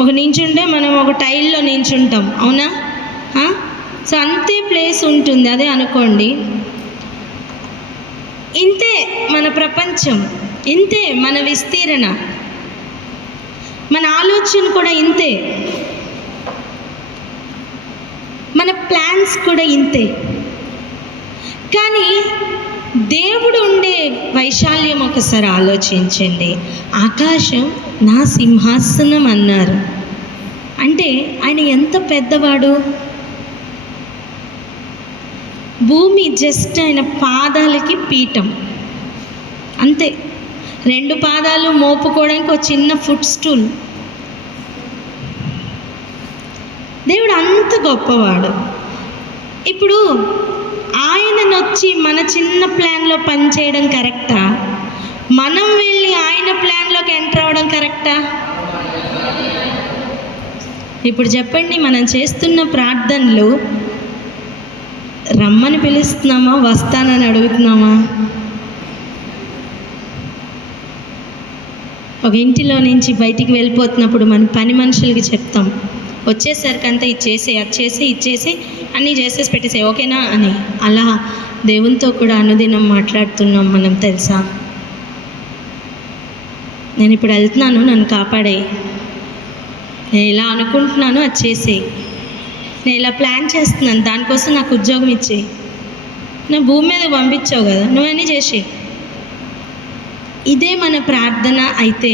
ఒక నించుంటే మనం ఒక టైల్లో నించుంటాం, అవునా? సో అంతే ప్లేస్ ఉంటుంది. అదే అనుకోండి. ఇంతే మన ప్రపంచం, ఇంతే మన విస్తీరణ, మన ఆలోచన కూడా ఇంతే, మన ప్లాన్స్ కూడా ఇంతే. కానీ దేవుడు ఉండే వైశాల్యం ఒకసారి ఆలోచించండి. ఆకాశం నా సింహాసనం అన్నారు అంటే ఆయన ఎంత పెద్దవాడు. భూమి జస్ట్ ఆయన పాదాలకి పీఠం అంతే. 2 పాదాలు మోపుకోవడానికి ఒక చిన్న ఫుట్ స్టూల్. దేవుడు అంత గొప్పవాడు. ఇప్పుడు ఆయనను వచ్చి మన చిన్న ప్లాన్లో పనిచేయడం కరెక్టా? మనం వెళ్ళి ఆయన ప్లాన్లోకి ఎంటర్ అవ్వడం కరెక్టా? ఇప్పుడు చెప్పండి, మనం చేస్తున్న ప్రార్థనలు రమ్మని పిలుస్తున్నామా, వస్తానని అడుగుతున్నామా? ఒక ఇంటిలో నుంచి బయటికి వెళ్ళిపోతున్నప్పుడు మన పని మనుషులకి చెప్తాం, వచ్చేసరికి అంతా ఇచ్చేసి ఇచ్చేసి అన్నీ చేసేసి పెట్టేసే, ఓకేనా అని. అలా దేవునితో కూడా అనుదినం మాట్లాడుతున్నాం మనం, తెలుసా? నేను ఇప్పుడు వెళ్తున్నాను, నన్ను కాపాడే. నేను ఇలా అనుకుంటున్నాను, అది చేసేయి. నేను ఇలా ప్లాన్ చేస్తున్నాను, దానికోసం నాకు ఉద్యోగం ఇచ్చేయి. నా భూమి మీద పంపించావు కదా, నువ్వన్నీ చేసేయి. ఇదే మన ప్రార్థన అయితే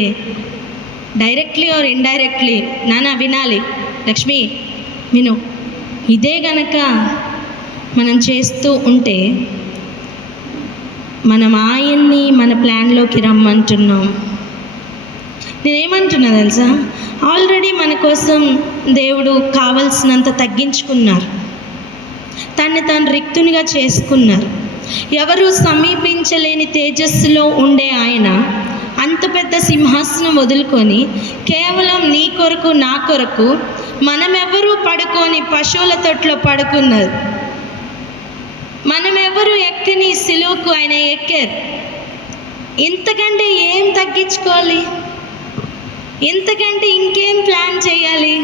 డైరెక్ట్లీ ఆర్ ఇండైరెక్ట్లీ నాన్న వినాలి, లక్ష్మి విను, ఇదే గనక మనం చేస్తూ ఉంటే మనం ఆయన్ని మన ప్లాన్లోకి రమ్మంటున్నాం. నేనేమంటున్నా తెలుసా, ఆల్రెడీ మన కోసం దేవుడు కావలసినంత తగ్గించుకున్నారు, తన్ని తాను రిక్తునిగా చేసుకున్నారు. ఎవరు సమీపించలేని తేజస్సులో ఉండే ఆయన అంత పెద్ద సింహాసనం వదులుకొని కేవలం నీ కొరకు నా కొరకు మనమెవరూ పడుకొని పశువుల తొట్లో పడుకున్నారు. మనమెవరు ఎక్కని సిలువకు ఆయన ఎక్కారు. ఇంతకంటే ఏం తగ్గించుకోవాలి, ఇంతకంటే ఇంకేం ప్లాన్ చేయాలి?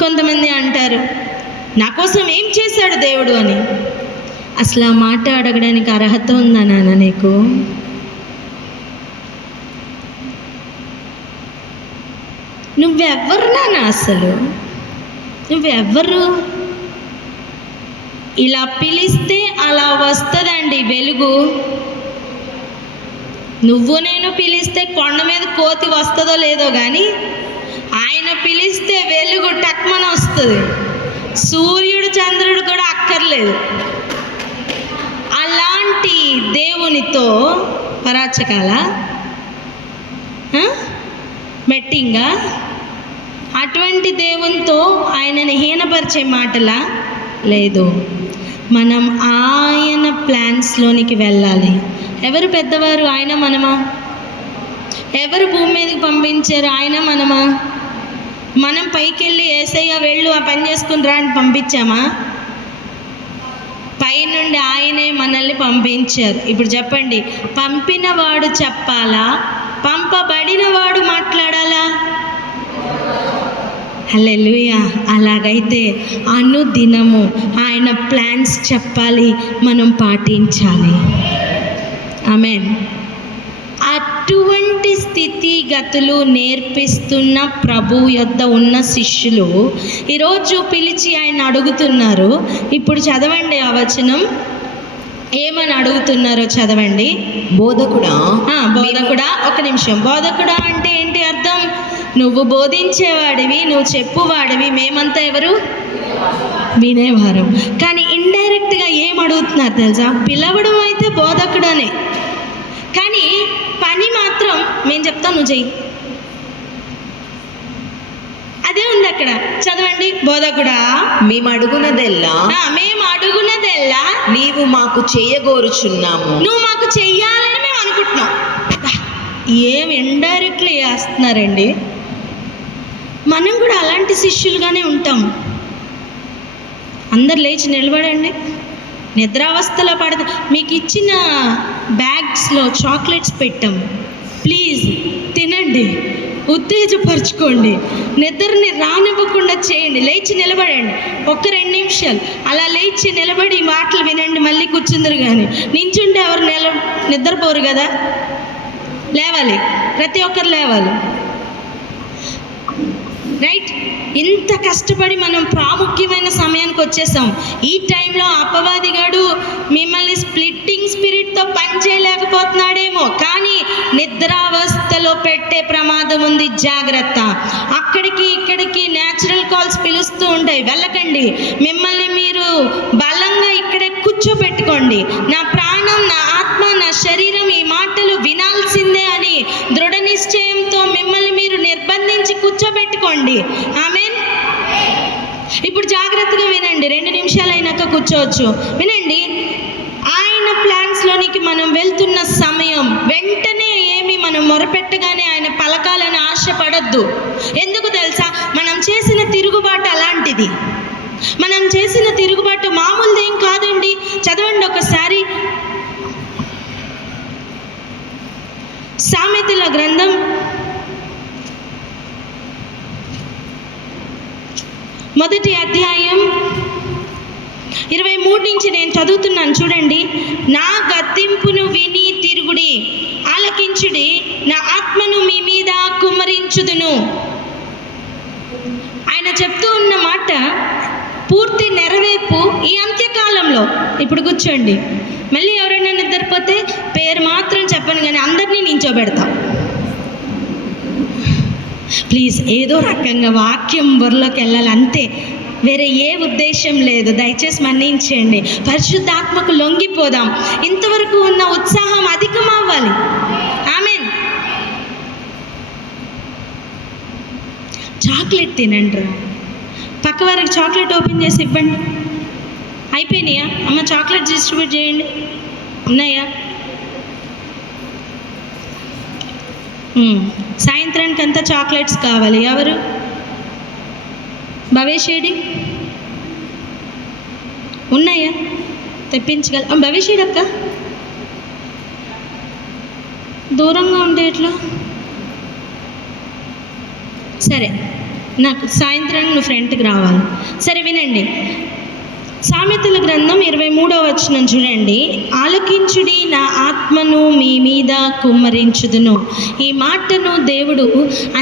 కొంతమంది అంటారు, నా కోసం ఏం చేశాడు దేవుడు అని. అసలు ఆ మాట అడగడానికి అర్హత ఉందా నాన్న నీకు? నువ్వెవ్వరు నాన్న? అసలు నువ్వెవ్వరు? ఇలా పిలిస్తే అలా వస్తుందండి వెలుగు. నువ్వు నేను పిలిస్తే కొండ మీద కోతి వస్తుందో లేదో కానీ ఆయన పిలిస్తే వెలుగు టక్మన వస్తుంది. సూర్యుడు చంద్రుడు కూడా అక్కర్లేదు. అలాంటి దేవునితో పరాచకాల బెట్టింగా, అటువంటి దేవునితో ఆయనని హీనపరిచే మాటలా? లేదు. మనం ఆయన ప్లాన్స్లోనికి వెళ్ళాలి. ఎవరు పెద్దవారు? ఆయన మనమా? ఎవరు భూమి మీదకి పంపించారు? ఆయన మనమా? మనం పైకి వెళ్ళి ఏసయ్య వెళ్ళు ఆ పని చేసుకుని రా అని పంపించామా? పైనుండి ఆయనే మనల్ని పంపించారు. ఇప్పుడు చెప్పండి, పంపిన వాడు చెప్పాలా, పంపబడిన వాడు మాట్లాడాలా? హల్లెలూయా. అలాగైతే అనుదినము ఆయన ప్లాన్స్ చెప్పాలి, మనం పాటించాలి. ఆమేన్. అటువంటి స్థితిగతులు నేర్పిస్తున్న ప్రభు యొద్ద ఉన్న శిష్యులు ఈరోజు పిలిచి ఆయన అడుగుతున్నారు. ఇప్పుడు చదవండి ఆ వచనం, ఏమని అడుగుతున్నారో చదవండి. బోధకుడా, బోధకుడా, ఒక నిమిషం. బోధకుడా అంటే ఏంటి అర్థం? నువ్వు బోధించేవాడివి, నువ్వు చెప్పువాడివి, మేమంతా ఎవరు? వినేవారు. కానీ ఇండైరెక్ట్గా ఏం అడుగుతున్నారు తెలుసా? పిలవడం అయితే బోధకుడనే, కానీ పని మాత్రం మేము చెప్తాం నువ్వు చెయ్యి. అదే ఉంది అక్కడ. చదవండి. బోధకుడా, మేము అడుగునదెల్లా నీవు మాకు చేయగోరుచున్నాము. నువ్వు మాకు చెయ్యాలని మేము అనుకుంటున్నాం. ఏం ఇండైరెక్ట్లీ చేస్తున్నారండి. మనం కూడా అలాంటి శిష్యులుగానే ఉంటాం. అందరు లేచి నిలబడండి. నిద్రావస్థలో పడతా. మీకు ఇచ్చిన బ్యాగ్స్లో చాక్లెట్స్ పెట్టాం, ప్లీజ్ తినండి, ఉత్తేజపరచుకోండి, నిద్రని రానివ్వకుండా చేయండి. లేచి నిలబడండి. ఒక్క 2 నిమిషాలు అలా లేచి నిలబడి మాటలు వినండి. మళ్ళీ కూర్చుందరు. కానీ నించుంటే ఎవరు నిద్రపోరు కదా. లేవాలి, ప్రతి ఒక్కరు లేవాలి. రైట్? ఇంత కష్టపడి మనం ప్రాముఖ్యమైన సమయానికి వచ్చేసాం. ఈ టైంలో అపవాదిగాడు మిమ్మల్ని స్ప్లిట్టింగ్ స్పిరిట్తో పని చేయలేకపోతున్నాడేమో, కానీ నిద్రావస్థలో పెట్టే ప్రమాదం ఉంది. జాగ్రత్త. అక్కడికి ఇక్కడికి న్యాచురల్ కాల్స్ పిలుస్తూ ఉంటాయి, వెళ్ళకండి. మిమ్మల్ని మీరు బలంగా ఇక్కడే కూర్చోబెట్టుకోండి. నా ప్రాణం, నా ఆత్మ, నా శరీరం ఈ మాటలు వినాల్సిందే అని దృఢ నిశ్చయంతో మిమ్మల్ని మీరు నిర్బంధించి కూర్చోబెట్టుకోండి. ఆమేన్. ఇప్పుడు జాగ్రత్తగా వినండి. 2 నిమిషాలు అయినాక కూర్చోవచ్చు. వినండి. ఆయన ప్లాన్స్లోనికి మనం వెళ్తున్న సమయం, వెంటనే ఏమి మనం మొరపెట్టగానే ఆయన పలకాలని ఆశపడద్దు. ఎందుకు తెలుసా? మనం చేసిన తిరుగుబాటు అలాంటిది. మనం చేసిన తిరుగుబాటు మామూలుదేం కాదండి. చదవండి ఒకసారి. సామెతల గ్రంథం 1వ అధ్యాయం 23 నుంచి నేను చదువుతున్నాను, చూడండి. నా గద్దింపును విని తిరుగుడి, ఆలకించుడి, నా ఆత్మను మీ మీద కుమ్మరించుదును. ఆయన చెప్తూ ఉన్న మాట పూర్తి నెరవేర్పు ఈ అంత్యకాలంలో. ఇప్పుడు కూర్చోండి, మళ్ళీ ఎవరైనా నిద్రపోతే పేరు మాత్రం చెప్పను కానీ అందరినీ నించోబెడతాం. ప్లీజ్, ఏదో రకంగా వాక్యం బుర్రలోకి వెళ్ళాలి అంతే, వేరే ఏ ఉద్దేశం లేదు. దయచేసి మన్నించండి. పరిశుద్ధాత్మకు లొంగిపోదాం. ఇంతవరకు ఉన్న ఉత్సాహం అధికం అవ్వాలి. ఆమేన్. చాక్లెట్ తినండి. పక్క వారికి చాక్లెట్ ఓపెన్ చేసి ఇవ్వండి. అయిపోయినాయా అమ్మ? చాక్లెట్ డిస్ట్రిబ్యూట్ చేయండి. ఉన్నాయా? సాయంత్రానికి అంతా చాక్లెట్స్ కావాలి. ఎవరు? భవేషేడి ఉన్నాయా? తెప్పించగల భవేషేడి అక్క దూరంగా ఉంటే ఎట్లా? సరే, నాకు సాయంత్రానికి నువ్వు ఫ్రంట్కి రావాలి. సరే వినండి, సామెతల గ్రంథం 23వ వచనం చూడండి. ఆలకించుడి, నా ఆత్మను మీ మీద కుమ్మరించుదును. ఈ మాటను దేవుడు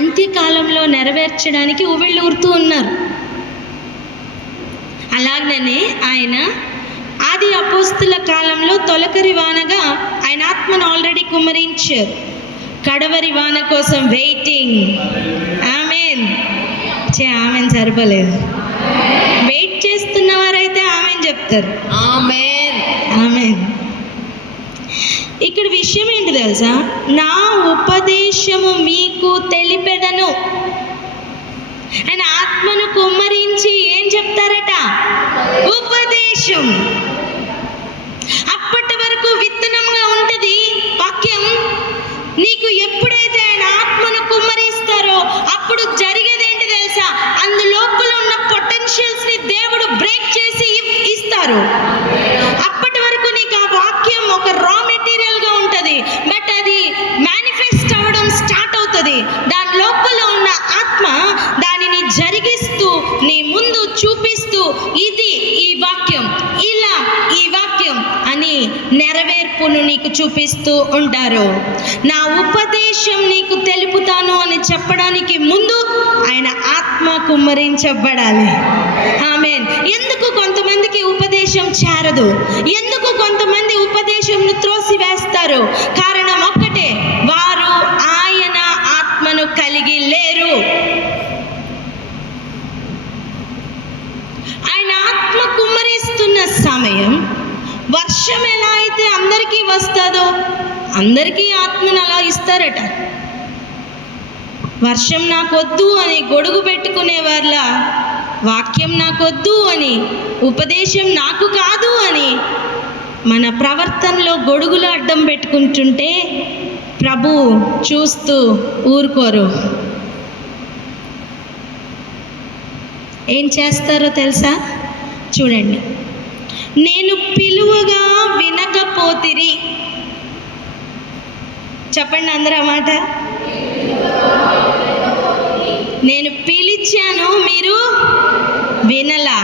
అంత్యకాలంలో నెరవేర్చడానికి ఉవ్విళ్ళూరుతూ ఉన్నారు. అలాగనే ఆయన ఆది అపోస్తుల కాలంలో తొలకరి వానగా ఆయన ఆత్మను ఆల్రెడీ కుమ్మరించారు. కడవరి వాన కోసం వెయిటింగ్. ఆమెన్. ఆమెన్ సరిపోలేదు. వెయిట్ చేస్తున్న వారైతే ఆమెన్ చెప్తారు. Amen, amen. ఇక్కడ విషయం ఏంటి తెలుసా? నా ఉపదేశము మీకు తెలిపెదను. ఆయన ఆత్మను కుమ్మరించి ఏం చెప్తారట? ఉపదేశం. అప్పటి వరకు విత్తనంగా ఉంటుంది వాక్యం. నీకు ఎప్పుడైతే ఆయన ఆత్మను కుమ్మరిస్తారో అప్పుడు జరిగేది ఏంటి తెలుసా? అందులోపల ఉన్న పొటెన్షియల్స్ ని దేవుడు బ్రేక్ చేసి ఇస్తారు. అప్పటి వరకు నీకు ఆ వాక్యం ఒక రా మెటీరియల్ గా ఉంటుంది, బట్ అది మేనిఫెస్ట్ అవ్వడం స్టార్ట్ అవుతుంది. దాని లోపల ఉన్న ఆత్మ దానిని జరిగిస్తూ నీ ముందు చూపిస్తూ, ఇది ఈ వాక్యం, ఇలా ఈ వాక్యం అని నెరవేర్పును నీకు చూపిస్తూ ఉంటారు. నా ఉపదేశం నీకు తెలుపుతాను అని చెప్పడానికి ముందు ఆయన ఆత్మ కుమ్మరించబడాలి. ఆమేన్. ఎందుకు కొంతమందికి ఉపదేశం చేరదు? ఎందుకు కొంతమంది ఉపదేశంను త్రోసివేస్తారు? కారణం ఒక్కటే, వారు ఆయన ఆత్మను కలిగి లేరు. ఆయన ఆత్మ కుమ్మరిస్తున్న సమయం వర్షం ఎలా అయితే అందరికీ వస్తుందో అందరికీ ఆత్మను అలా ఇస్తారట. వర్షం నాకొద్దు అని గొడుగు పెట్టుకునే వాళ్ళ, వాక్యం నాకొద్దు అని, ఉపదేశం నాకు కాదు అని మన ప్రవర్తనలో గొడుగులు అడ్డం పెట్టుకుంటుంటే ప్రభు చూస్తూ ఊరుకోరు. ఏం చేస్తారో తెలుసా? చూడండి. నేను పిలువగా వినకపోతిరి. చెప్పండి అందరూ ఆ మాట. నేను పిలిచాను, మీరు వినలా.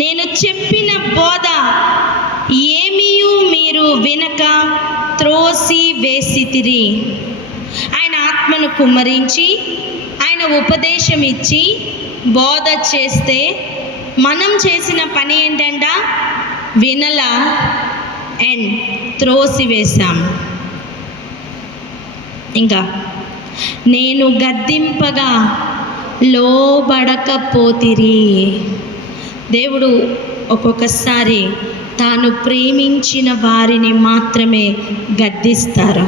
నేను చెప్పిన బోధ ఏమీయూ మీరు వినక త్రోసి వేసితిరి. ఆయన ఆత్మను కుమ్మరించి ఆయన ఉపదేశం ఇచ్చి బోధ చేస్తే మనం చేసిన పని ఏంటంట? వినలా అండ్ త్రోసివేశాం. ఇంకా నేను గద్దింపగా లోబడకపోతిరి. దేవుడు ఒక్కొక్కసారి తాను ప్రేమించిన వారిని మాత్రమే గద్దిస్తారు.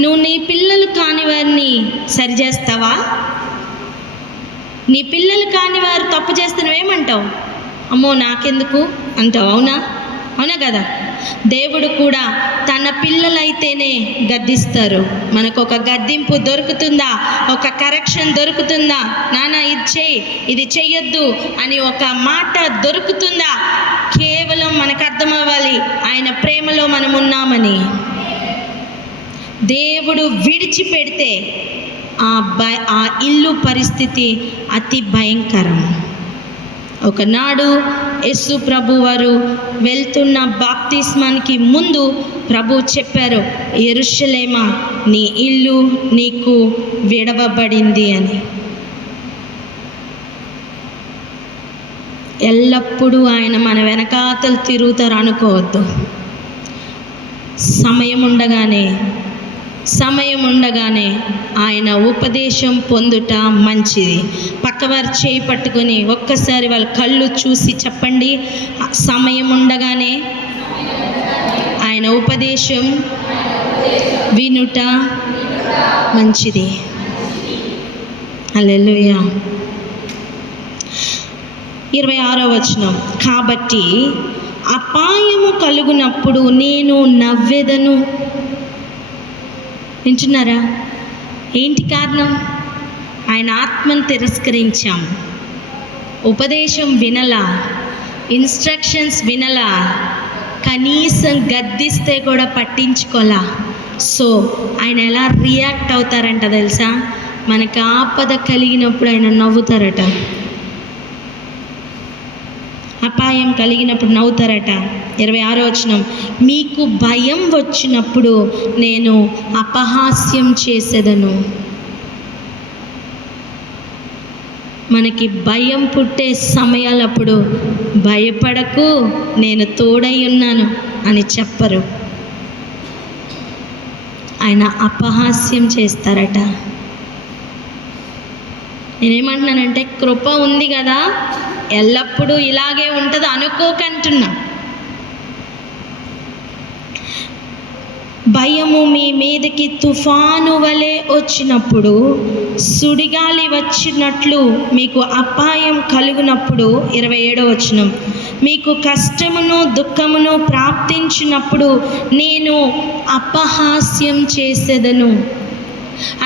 నువ్వు నీ పిల్లలు కాని వారిని సరిచేస్తావా? నీ పిల్లలు కాని వారు తప్పు చేస్తే నువ్వేమంటావు? అమ్మో నాకెందుకు అంటావు. అవునా? అవునా కదా? దేవుడు కూడా తన పిల్లలైతేనే గద్దిస్తారు. మనకు ఒక గద్దింపు దొరుకుతుందా? ఒక కరెక్షన్ దొరుకుతుందా? నాన్న ఇది చెయ్యి, ఇది చెయ్యొద్దు అని ఒక మాట దొరుకుతుందా? కేవలం మనకు అర్థం అవ్వాలి ఆయన ప్రేమలో మనం ఉన్నామని. దేవుడు విడిచిపెడితే ఆ ఇల్లు పరిస్థితి అతి భయంకరం. ఒకనాడు యేసు ప్రభు వారు వెళ్తున్న బాప్తిస్మానికి ముందు ప్రభు చెప్పారు, యెరూషలేమా నీ ఇల్లు నీకు విడవబడింది అని. ఎల్లప్పుడూ ఆయన మన వెనకాతలు తిరుగుతారు అనుకోవద్దు. సమయం ఉండగానే ఆయన ఉపదేశం పొందుట మంచిది. పక్కవారు చేయి పట్టుకొని ఒక్కసారి వాళ్ళ కళ్ళు చూసి చెప్పండి, సమయం ఉండగానే ఆయన ఉపదేశం వినుట మంచిది. హల్లెలూయా. 26వ వచనం, కాబట్టి అపాయము కలుగునప్పుడు నేను నవ్వెదను. వింటున్నారా? ఏంటి కారణం? ఆయన ఆత్మను తిరస్కరించాం, ఉపదేశం వినలా, ఇన్స్ట్రక్షన్స్ వినలా, కనీసం గద్దిస్తే కూడా పట్టించుకోలా. సో ఆయన ఎలా రియాక్ట్ అవుతారంట తెలుసా? మనకు ఆపద కలిగినప్పుడు ఆయన నవ్వుతారట, అపాయం కలిగినప్పుడు నవ్వుతారట. 26వ వచనం, మీకు భయం వచ్చినప్పుడు నేను అపహాస్యం చేసేదను. మనకి భయం పుట్టే సమయాలప్పుడు భయపడకు, నేను తోడై ఉన్నాను అని చెప్పరు, ఆయన అపహాస్యం చేస్తారట. నేనేమంటున్నానంటే, కృప ఉంది కదా, ఎల్లప్పుడూ ఇలాగే ఉంటుంది అనుకోకంటున్నా. భయము మీ మీదకి తుఫాను వలె వచ్చినప్పుడు, సుడిగాలి వచ్చినట్లు మీకు అపాయం కలుగునప్పుడు, 27వ వచనం, మీకు కష్టమును దుఃఖమును ప్రాప్తించినప్పుడు నేను అపహాస్యం చేసేదను.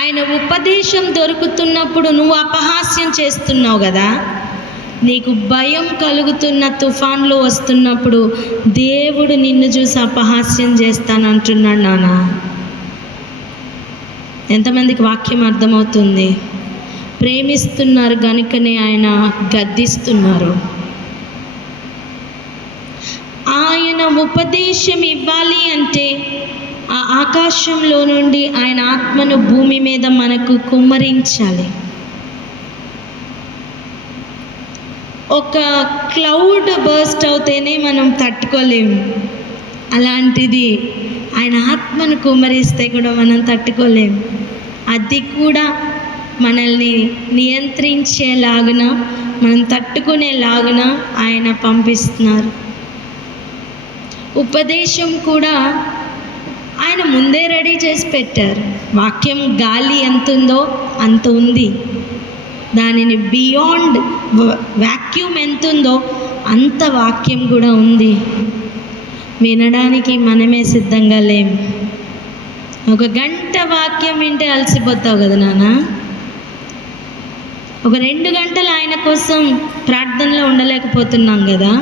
ఆయన ఉపదేశం దొరుకుతున్నప్పుడు నువ్వు అపహాస్యం చేస్తున్నావు కదా. నీకు భయం కలుగుతున్న తుఫాన్లు వస్తున్నప్పుడు దేవుడు నిన్ను చూసి అపహాస్యం చేస్తానంటున్నాడు నాన్న. ఎంతమందికి వాక్యం అర్థమవుతుంది? ప్రేమిస్తున్నారు కనుకనే ఆయన గద్దిస్తున్నారు. ఆయన ఉపదేశం ఇవ్వాలి అంటే ఆ ఆకాశంలో నుండి ఆయన ఆత్మను భూమి మీద మనకు కుమ్మరించాలి. ఒక క్లౌడ్ బర్స్ట్ అవుతేనే మనం తట్టుకోలేము, అలాంటిది ఆయన ఆత్మను కుమ్మరిస్తే కూడా మనం తట్టుకోలేము. అది కూడా మనల్ని నియంత్రించేలాగున, మనం తట్టుకునేలాగున ఆయన పంపిస్తున్నారు. ఉపదేశం కూడా ఆయన ముందే రెడీ చేసి పెట్టారు. వాక్యం గాలి ఎంత ఉందో అంత ఉంది, దానిని బియాండ్ వాక్యూమ్ ఎంత ఉందో అంత వాక్యం కూడా ఉంది. వినడానికి మనమే సిద్ధంగా లేము. 1 గంట వాక్యం వింటే అలసిపోతావు కదా నాన్న. 2 గంటలు ఆయన కోసం ప్రార్థనలో ఉండలేకపోతున్నాం కదా.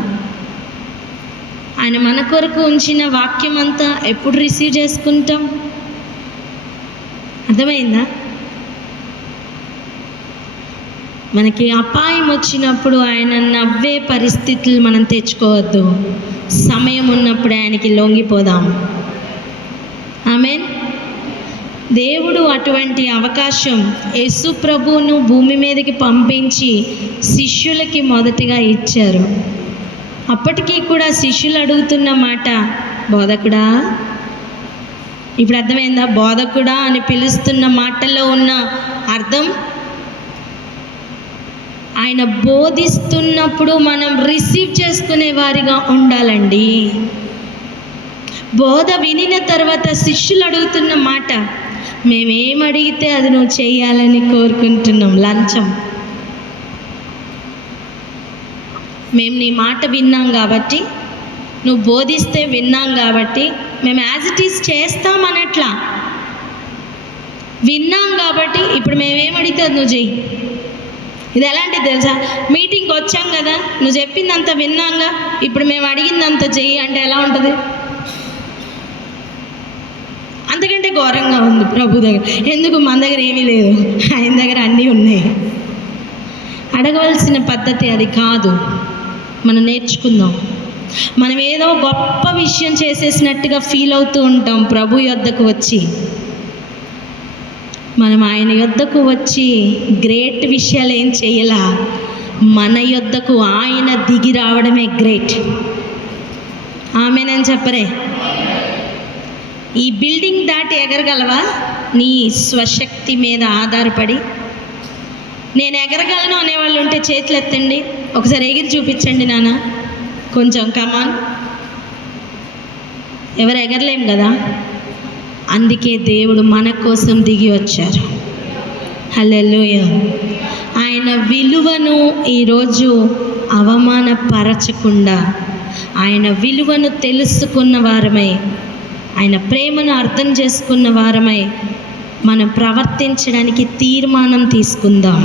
ఆయన మన కొరకు ఉంచిన వాక్యం అంతా ఎప్పుడు రిసీవ్ చేసుకుంటాం? అర్థమైందా? మనకి అపాయం వచ్చినప్పుడు ఆయన నవ్వే పరిస్థితులు మనం తెచ్చుకోవద్దు. సమయం ఉన్నప్పుడు ఆయనకి లొంగిపోదాం. ఆమేన్. దేవుడు అటువంటి అవకాశం యేసు ప్రభువును భూమి మీదకి పంపించి శిష్యులకి మొదటిగా ఇచ్చారు. అప్పటికీ కూడా శిష్యులు అడుగుతున్న మాట, బోధకుడా. ఇప్పుడు అర్థమైందా? బోధకుడా అని పిలుస్తున్న మాటల్లో ఉన్న అర్థం. ఆయన బోధిస్తున్నప్పుడు మనం రిసీవ్ చేసుకునే వారిగా ఉండాలండి. బోధ వినిన తర్వాత శిష్యులు అడుగుతున్న మాట, మేమేం అడిగితే అది నువ్వు చేయాలని కోరుకుంటున్నాం. లంచం. మేము నీ మాట విన్నాం కాబట్టి, నువ్వు బోధిస్తే విన్నాం కాబట్టి మేము యాజ్ ఇట్ ఈస్ చేస్తామనట్లా. విన్నాం కాబట్టి ఇప్పుడు మేమేం అడిగితే అది నువ్వు చెయ్యి. ఇది ఎలాంటిది తెలుసా? మీటింగ్కి వచ్చాం కదా, నువ్వు చెప్పిందంత విన్నాంగా, ఇప్పుడు మేము అడిగిందంత చెయ్యి అంటే ఎలా ఉంటుంది? అంతకంటే ఘోరంగా ఉంది ప్రభు దగ్గర. ఎందుకు? మన దగ్గర ఏమీ లేదు, ఆయన దగ్గర అన్నీ ఉన్నాయి. అడగవలసిన పద్ధతి అది కాదు. మనం నేర్చుకుందాం. మనం ఏదో గొప్ప విషయం చేసేసినట్టుగా ఫీల్ అవుతూ ఉంటాం. ప్రభు యొద్దకు వచ్చి మనం ఆయన యొద్దకు వచ్చి గ్రేట్ విషయాలు ఏం చేయాలా, మన యొద్దకు ఆయన దిగి రావడమే గ్రేట్. ఆమేనని చెప్పరే. ఈ బిల్డింగ్ దాటి ఎగరగలవా? నీ స్వశక్తి మీద ఆధారపడి. నేను ఎగరగలను అనేవాళ్ళు ఉంటే చేతులు ఎత్తండి, ఒకసారి ఎగిరి చూపించండి నాన్న, కొంచెం కమాన్. ఎవరు ఎగరలేం కదా. అందుకే దేవుడు మన కోసం దిగి వచ్చారు. హల్లెలూయా. ఆయన విలువను ఈరోజు అవమానపరచకుండా, ఆయన విలువను తెలుసుకున్న వారమై, ఆయన ప్రేమను అర్థం చేసుకున్న వారమై మనం ప్రవర్తించడానికి తీర్మానం తీసుకుందాం.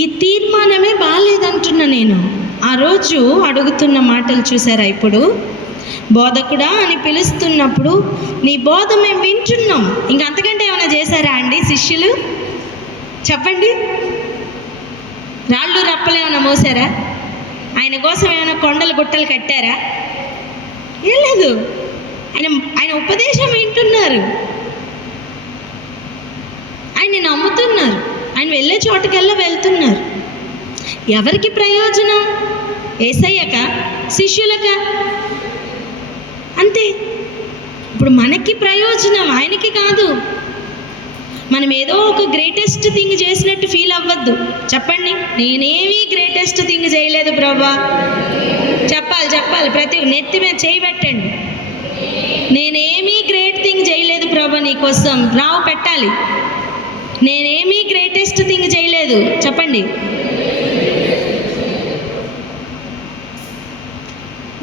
ఈ తీర్మానమే బాగాలేదంటున్నా నేను. ఆ రోజు అడుగుతున్న మాటలు చూసారా? ఇప్పుడు బోధకుడా అని పిలుస్తున్నప్పుడు నీ బోధ మేము వింటున్నాం, ఇంక అంతకంటే ఏమైనా చేశారా అండి శిష్యులు? చెప్పండి. రాళ్ళు రప్పలు ఏమైనా మోసారా? ఆయన కోసం ఏమైనా కొండలు గుట్టలు కట్టారా? ఏం లేదు. ఆయన ఉపదేశం వింటున్నారు, ఆయన నమ్ముతున్నారు, ఆయన వెళ్ళే చోటుకెల్లా వెళ్తున్నారు. ఎవరికి ప్రయోజనం? యేసయ్యకా, శిష్యులకా? అంతే. ఇప్పుడు మనకి ప్రయోజనం, ఆయనకి కాదు. మనం ఏదో ఒక గ్రేటెస్ట్ థింగ్ చేసినట్టు ఫీల్ అవ్వద్దు. చెప్పండి, నేనేమీ గ్రేటెస్ట్ థింగ్ చేయలేదు ప్రభా. చెప్పాలి ప్రతి నెత్తి మీద చేయి పెట్టండి. నేనేమీ గ్రేట్ థింగ్ చేయలేదు ప్రభా, నీకోసం రావు పెట్టాలి. నేనేమీ గ్రేటెస్ట్ థింగ్ చేయలేదు. చెప్పండి.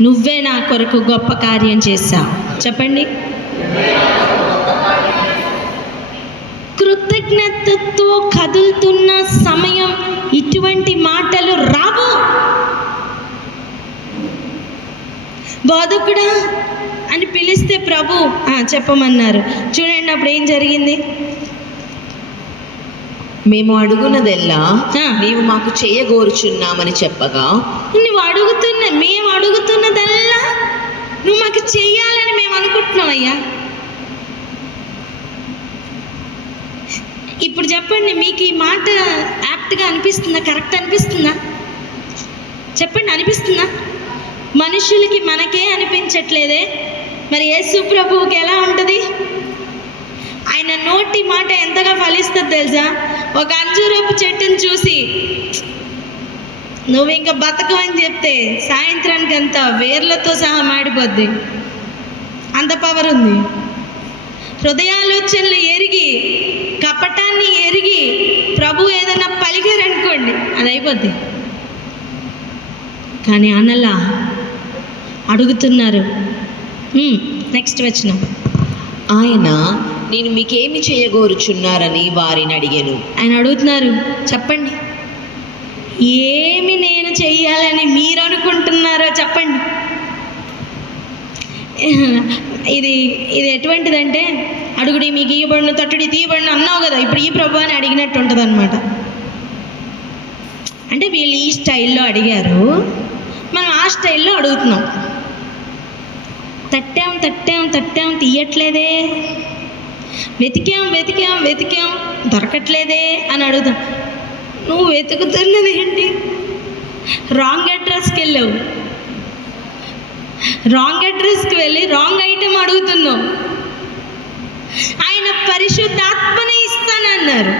నువ్వే నా కొరకు గొప్ప కార్యం చేశావు. చెప్పండి. కృతజ్ఞతతో కదులుతున్న సమయం ఇటువంటి మాటలు రావు. బోధకుడా అని పిలిస్తే ప్రభు చెప్పమన్నారు. చూడండి అప్పుడు ఏం జరిగింది. మేము అడుగునదెల్లా నీవు మాకు చేయగోరుచున్నామని చెప్పగా, మేము అడుగుతున్నదల్లా నువ్వు మాకు చెయ్యాలని మేము అనుకుంటున్నామయ్యా. ఇప్పుడు చెప్పండి, మీకు ఈ మాట యాప్ట్గా అనిపిస్తుందా? కరెక్ట్ అనిపిస్తుందా? చెప్పండి, అనిపిస్తుందా? మనుషులకి మనకే అనిపించట్లేదే, మరి యేసు ప్రభువుకి ఎలా ఉంటుంది? ఆయన నోటి మాట ఎంతగా ఫలిస్తుంది తెలుసా? ఒక అంజూరపు చెట్టుని చూసి నువ్వు ఇంకా బతకమని చెప్తే సాయంత్రానికి అంతా వేర్లతో సహా మాడిపోద్ది, అంత పవర్ ఉంది. హృదయాలోచనలు ఎరిగి, కపటాన్ని ఎరిగి ప్రభు ఏదైనా పలికారనుకోండి, అది అయిపోద్ది. కానీ అనలా, అడుగుతున్నారు. నెక్స్ట్ వచ్చిన ఆయన నేను మీకేమి చేయగోరుచున్నారని వారిని అడిగాను. ఆయన అడుగుతున్నారు, చెప్పండి ఏమి నేను చెయ్యాలని మీరు అనుకుంటున్నారో చెప్పండి. ఇది ఎటువంటిదంటే, అడుగుడి మీకు ఇవ్వబడును, తట్టుడి తీయబడును అన్నావు కదా, ఇప్పుడు ఈ ప్రభు అని అడిగినట్టు ఉంటుంది అనమాట. అంటే వీళ్ళు ఈ స్టైల్లో అడిగారు, మనం ఆ స్టైల్లో అడుగుతున్నాం. తట్టాం తీయట్లేదే, వెతికాం దొరకట్లేదే అని అడుగుతాం. నువ్వు వెతుకుతున్నది ఏంటి? రాంగ్ అడ్రస్కి వెళ్ళావు. రాంగ్ అడ్రస్కి వెళ్ళి రాంగ్ ఐటెం అడుగుతున్నావు. ఆయన పరిశుద్ధాత్మని ఇస్తానన్నారు.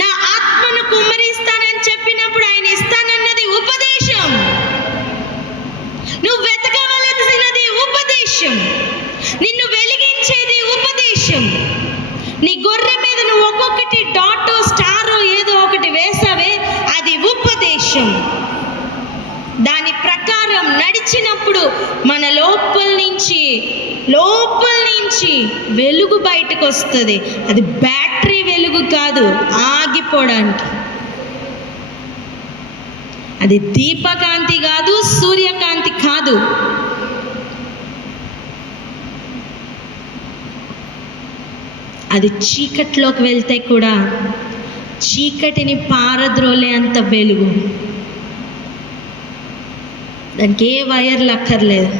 నా ఆత్మను కుమ్మరిస్తానని చెప్పినప్పుడు ఆయన ఇస్తానన్నది ఉపదేశం. నువ్వు వెతకవలసినది ఉపదేశం. నిన్ను వెలిగించేది ఉపదేశం. నీ గొర్రె మీద నువ్వు ఒక్కొక్కటి డాటో స్టారో ఏదో ఒకటి వేసావే, అది ఉపదేశం. దాని ప్రకారం నడిచినప్పుడు మన లోపల నుంచి వెలుగు బయటకు వస్తుంది. అది బ్యాటరీ వెలుగు కాదు, ఆగిపోవడానికి. అది దీపకాంతి కాదు, సూర్యకాంతి కాదు. అది చీకట్లోకి వెళ్తే కూడా చీకటిని పారద్రోలే అంత వెలుగు. దానికి ఏ వైర్లు అక్కర్లేదు,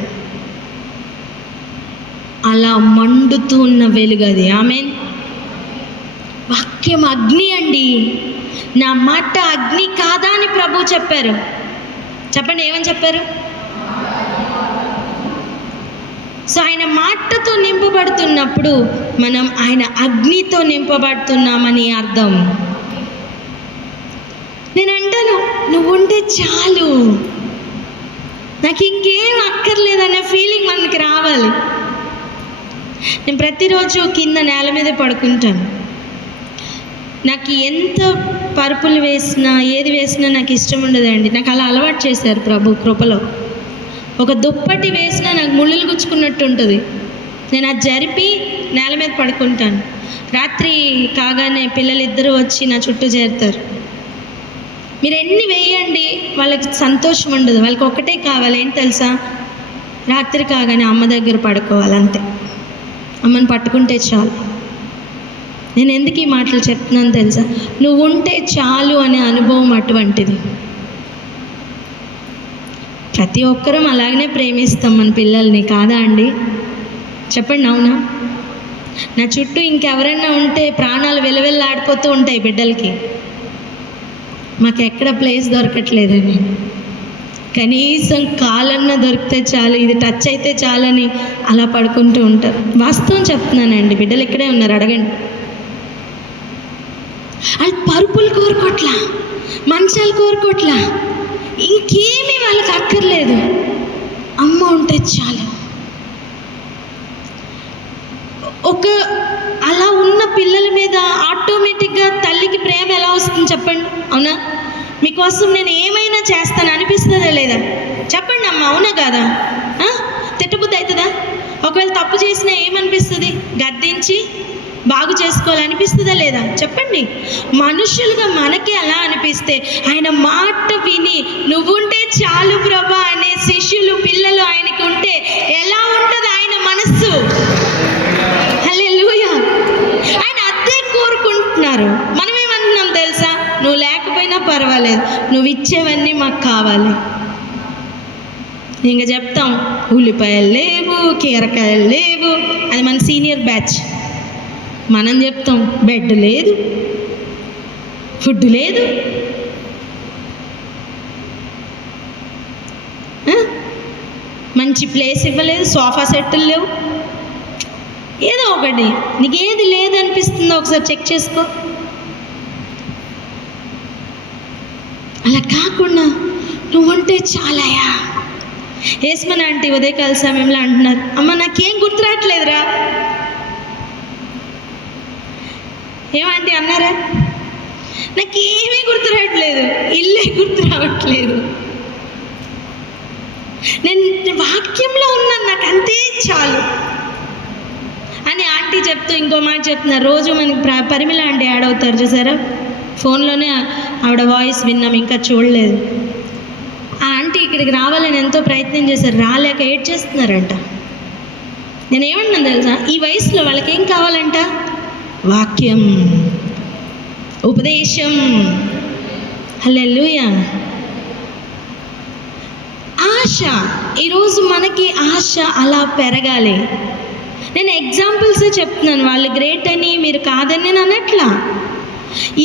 అలా మండుతూ ఉన్న వెలుగు అది. ఆమేన్. వాక్యం అగ్ని అండి. నా మాట అగ్ని కాదా అని ప్రభు చెప్పారు. చెప్పండి, ఏమని చెప్పారు? సో ఆయన మాటతో నింపబడుతున్నప్పుడు మనం ఆయన అగ్నితో నింపబడుతున్నామని అర్థం. నేను అంటాను, నువ్వు ఉంటే చాలు, నాకు ఇంకేం అక్కర్లేదనే ఫీలింగ్ మనకి రావాలి. నేను ప్రతిరోజు కింద నేల మీద పడుకుంటాను. నాకు ఎంత పరుపులు వేసినా ఏది వేసినా నాకు ఇష్టం ఉండదండి. నాకు అలా అలవాటు చేశారు ప్రభు కృపలో. ఒక దుప్పటి వేసినా నాకు ముళ్ళులు గుచ్చుకున్నట్టు ఉంటుంది. నేను అది జరిపి నేల మీద పడుకుంటాను. రాత్రి కాగానే పిల్లలిద్దరూ వచ్చి నా చుట్టూ చేరుతారు. మీరు ఎన్ని వేయండి, వాళ్ళకి సంతోషం ఉండదు. వాళ్ళకి ఒకటే కావాలి, ఏంటి తెలుసా? రాత్రి కాగానే అమ్మ దగ్గర పడుకోవాలి, అంతే. అమ్మని పట్టుకుంటే చాలు. నేను ఎందుకు ఈ మాటలు చెప్తున్నాను తెలుసా? నువ్వు ఉంటే చాలు అనే అనుభవం అటువంటిది. ప్రతి ఒక్కరం అలాగనే ప్రేమిస్తాం మన పిల్లల్ని, కాదా అండి? చెప్పండి, అవునా? నా చుట్టూ ఇంకెవరైనా ఉంటే ప్రాణాలు వెలవెల్లాడిపోతూ ఉంటాయి బిడ్డలకి. మాకు ఎక్కడ ప్లేస్ దొరకట్లేదని, కనీసం కాలన్నా దొరికితే చాలు, ఇది టచ్ అయితే చాలని అలా పడుకుంటూ ఉంటారు. వాస్తవం చెప్తున్నానండి, బిడ్డలు ఇక్కడే ఉన్నారు, అడగండి. వాళ్ళు పరుపులు కోరుకోట్లా, మంచాలు కోరుకోట్లా, ఇంకేమీ వాళ్ళకి అక్కర్లేదు. అమ్మ ఉంటే చాలు. ఒక అలా ఉన్న పిల్లల మీద ఆటోమేటిక్గా తల్లికి ప్రేమ ఎలా వస్తుంది చెప్పండి? అవునా? మీకోసం నేను ఏమైనా చేస్తాను అనిపిస్తుందా లేదా? చెప్పండి అమ్మ, అవునా కాదా? తిట్టబుద్ధి అవుతుందా? ఒకవేళ తప్పు చేసినా ఏమనిపిస్తుంది? గద్దించి బాగు చేసుకోవాలనిపిస్తుందా లేదా? చెప్పండి. మనుషులుగా మనకి అలా అనిపిస్తే ఆయన మాట విని నువ్వుంటే చాలు ప్రభా అనే శిష్యులు పిల్లలు ఆయనకి ఉంటే ఎలా ఉంటుంది ఆయన మనస్సు? హల్లెలూయా. ఆయన అదే కోరుకుంటున్నారు. మనం ఏమంటున్నాం తెలుసా? నువ్వు లేకపోయినా పర్వాలేదు, నువ్వు ఇచ్చేవన్నీ మాకు కావాలి. ఇంకా చెప్తాం, ఉల్లిపాయలు లేవు, కీరకాయలు లేవు, అది మన సీనియర్ బ్యాచ్. మనం చెప్తాం, బెడ్ లేదు, ఫుడ్ లేదు, మంచి ప్లేస్ ఇవ్వలేదు, సోఫా సెట్లు లేవు. ఏదో ఒకటి, నీకు ఏది లేదనిపిస్తుందో ఒకసారి చెక్ చేసుకో. అలా కాకుండా నువ్వుంటే చాలాయా. ఏస్మన్ ఆంటీ ఉదయకాల సమయంలో అంటున్నారు, అమ్మ నాకేం గుర్తు రావట్లేదురా. ఏమంటే అన్నారా? నాకేమీ గుర్తు రావట్లేదు, ఇల్లే గుర్తు రావట్లేదు, నేను వాక్యంలో ఉన్నాను, నాకు అంతే చాలు అని ఆంటీ చెప్తూ ఇంకో మాట చెప్తున్నారు. రోజు మనకి పరిమిళ ఆంటీ యాడ్ అవుతారు చూసారా, ఫోన్లోనే ఆవిడ వాయిస్ విన్నాం, ఇంకా చూడలేదు. ఆ ఆంటీ ఇక్కడికి రావాలని ఎంతో ప్రయత్నం చేశారు, రాలేక ఏడ్ చేస్తున్నారంట. నేనేమన్నాను తెలుసా? ఈ వయసులో వాళ్ళకి ఏం కావాలంట? వాక్యం, ఉపదేశం. హల్లెలూయా. ఆశ. ఈరోజు మనకి ఆశ అలా పెరగాలి. నేను ఎగ్జాంపుల్స్ చెప్తున్నాను, వాళ్ళు గ్రేట్ అని మీరు కాదని నేను అనట్లా.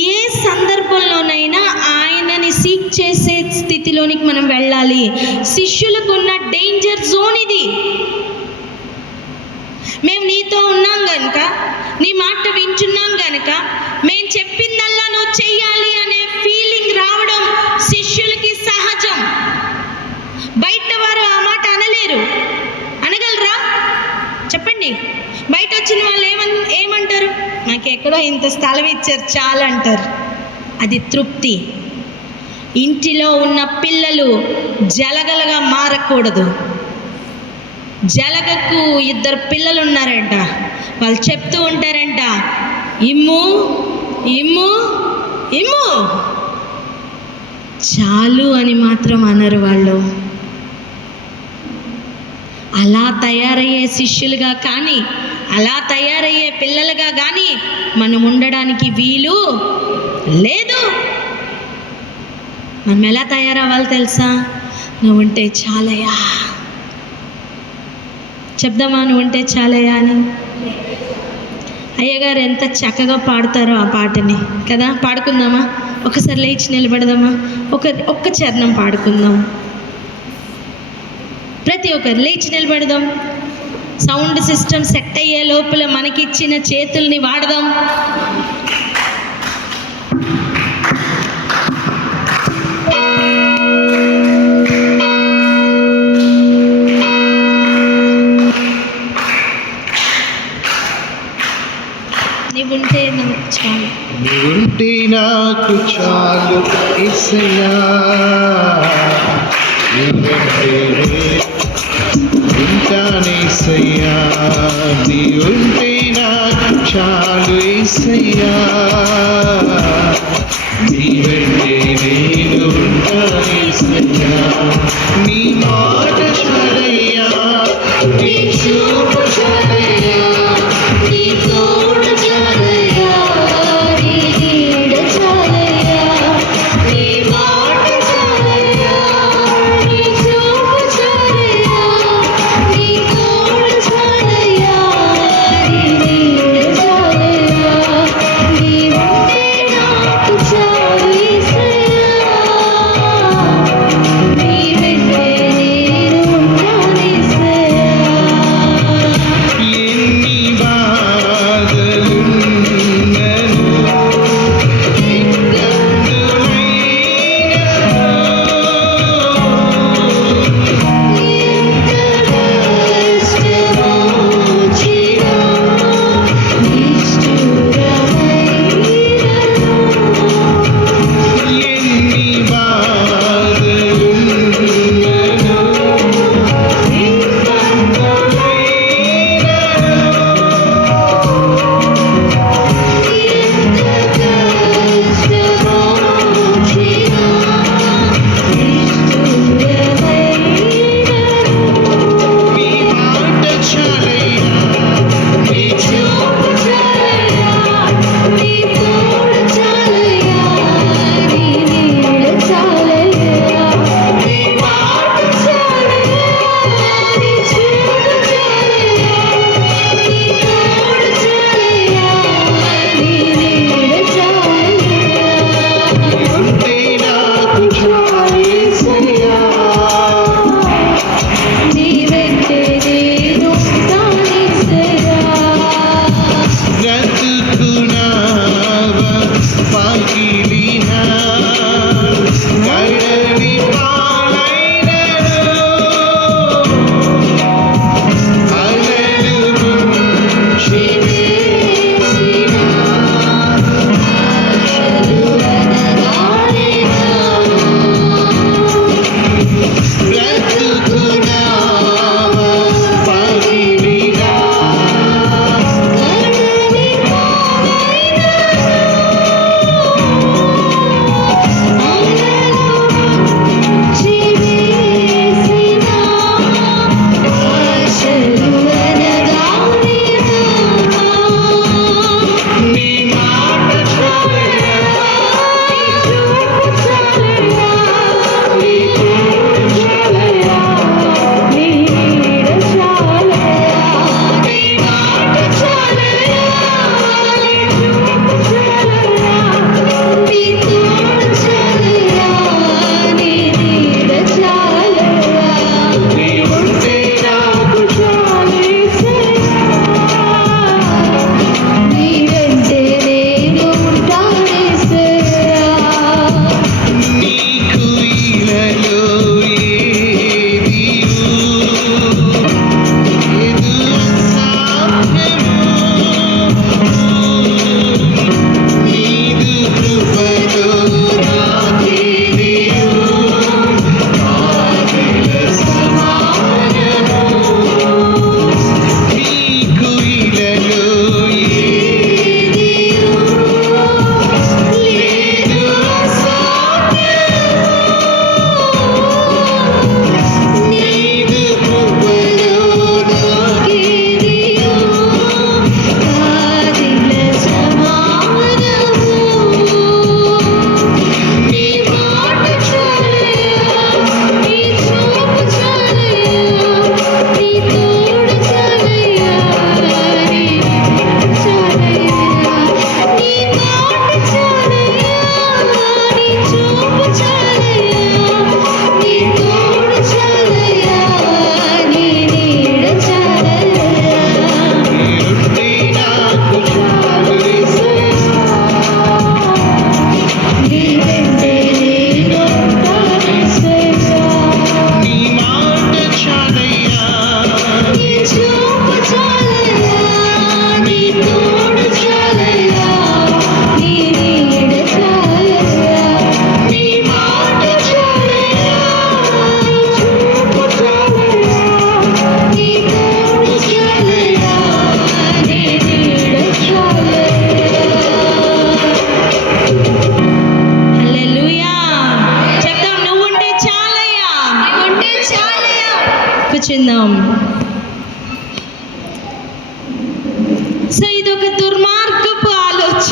ఏ సందర్భంలోనైనా ఆయనని సీక్ చేసే స్థితిలోనికి మనం వెళ్ళాలి. శిష్యులకు ఉన్న డేంజర్ జోన్ ఇది. మేము నీతో ఉన్నాం కనుక, నీ మాట వింటున్నాం కనుక, మేము చెప్పిందల్లా నువ్వు చెయ్యాలి అనే ఫీలింగ్ రావడం శిష్యులకి సహజం. బయట వారు ఆ మాట అనలేరు. అనగలరా? చెప్పండి. బయట వచ్చిన వాళ్ళు ఏమంటారు? నాకు ఎక్కడో ఇంత స్థలం ఇచ్చారు చాలు అంటారు. అది తృప్తి. ఇంటిలో ఉన్న పిల్లలు జలగలగా మారకూడదు. జలగకు 2 పిల్లలు ఉన్నారంట. వాళ్ళు చెప్తూ ఉంటారంట, ఇమ్ము ఇమ్ము ఇమ్ము, చాలు అని మాత్రం అనరు వాళ్ళు. అలా తయారయ్యే శిష్యులుగా కానీ, అలా తయారయ్యే పిల్లలుగా కానీ మనం ఉండడానికి వీలు లేదు. మనం ఎలా తయారవ్వాలి తెలుసా? నువ్వు ఉంటే చాలయ్యా. చెప్దామా నువ్వు ఉంటే చాలయ్యా అని? అయ్యగారు ఎంత చక్కగా పాడతారో ఆ పాటని కదా. పాడుకుందామా? ఒకసారి లేచి నిలబడదామా? ఒక్క చరణం పాడుకుందాం. ప్రతి ఒక్కరు లేచి నిలబడదాం. సౌండ్ సిస్టమ్ సెట్ అయ్యే లోపల మనకిచ్చిన చేతుల్ని వాడదాం. నీవుంటే నాకు చాలు, నీవుంటే నాకు చాలు యేసయ్యా, నీవుంటే ఉంటానేసయ్యా, నీవుంటే నాకు చాలు యేసయ్యా, నీవంటే నేను ఉంటానేసయ్యా, నీ మాట చాలయ్యా, నీ చూపు చాలయ్యా, నీ తోడు చాలయ్యా, నీ నీడ చాలయ్యా, నీ మాట చాలయ్యా, నీ చూపు చాలయ్యా, నీ తోడు చాలయ్యా, నీ నీడ చాలయ్యా, నీవుంటే నాకు చాలు యేసయ్యా, నీవెంటే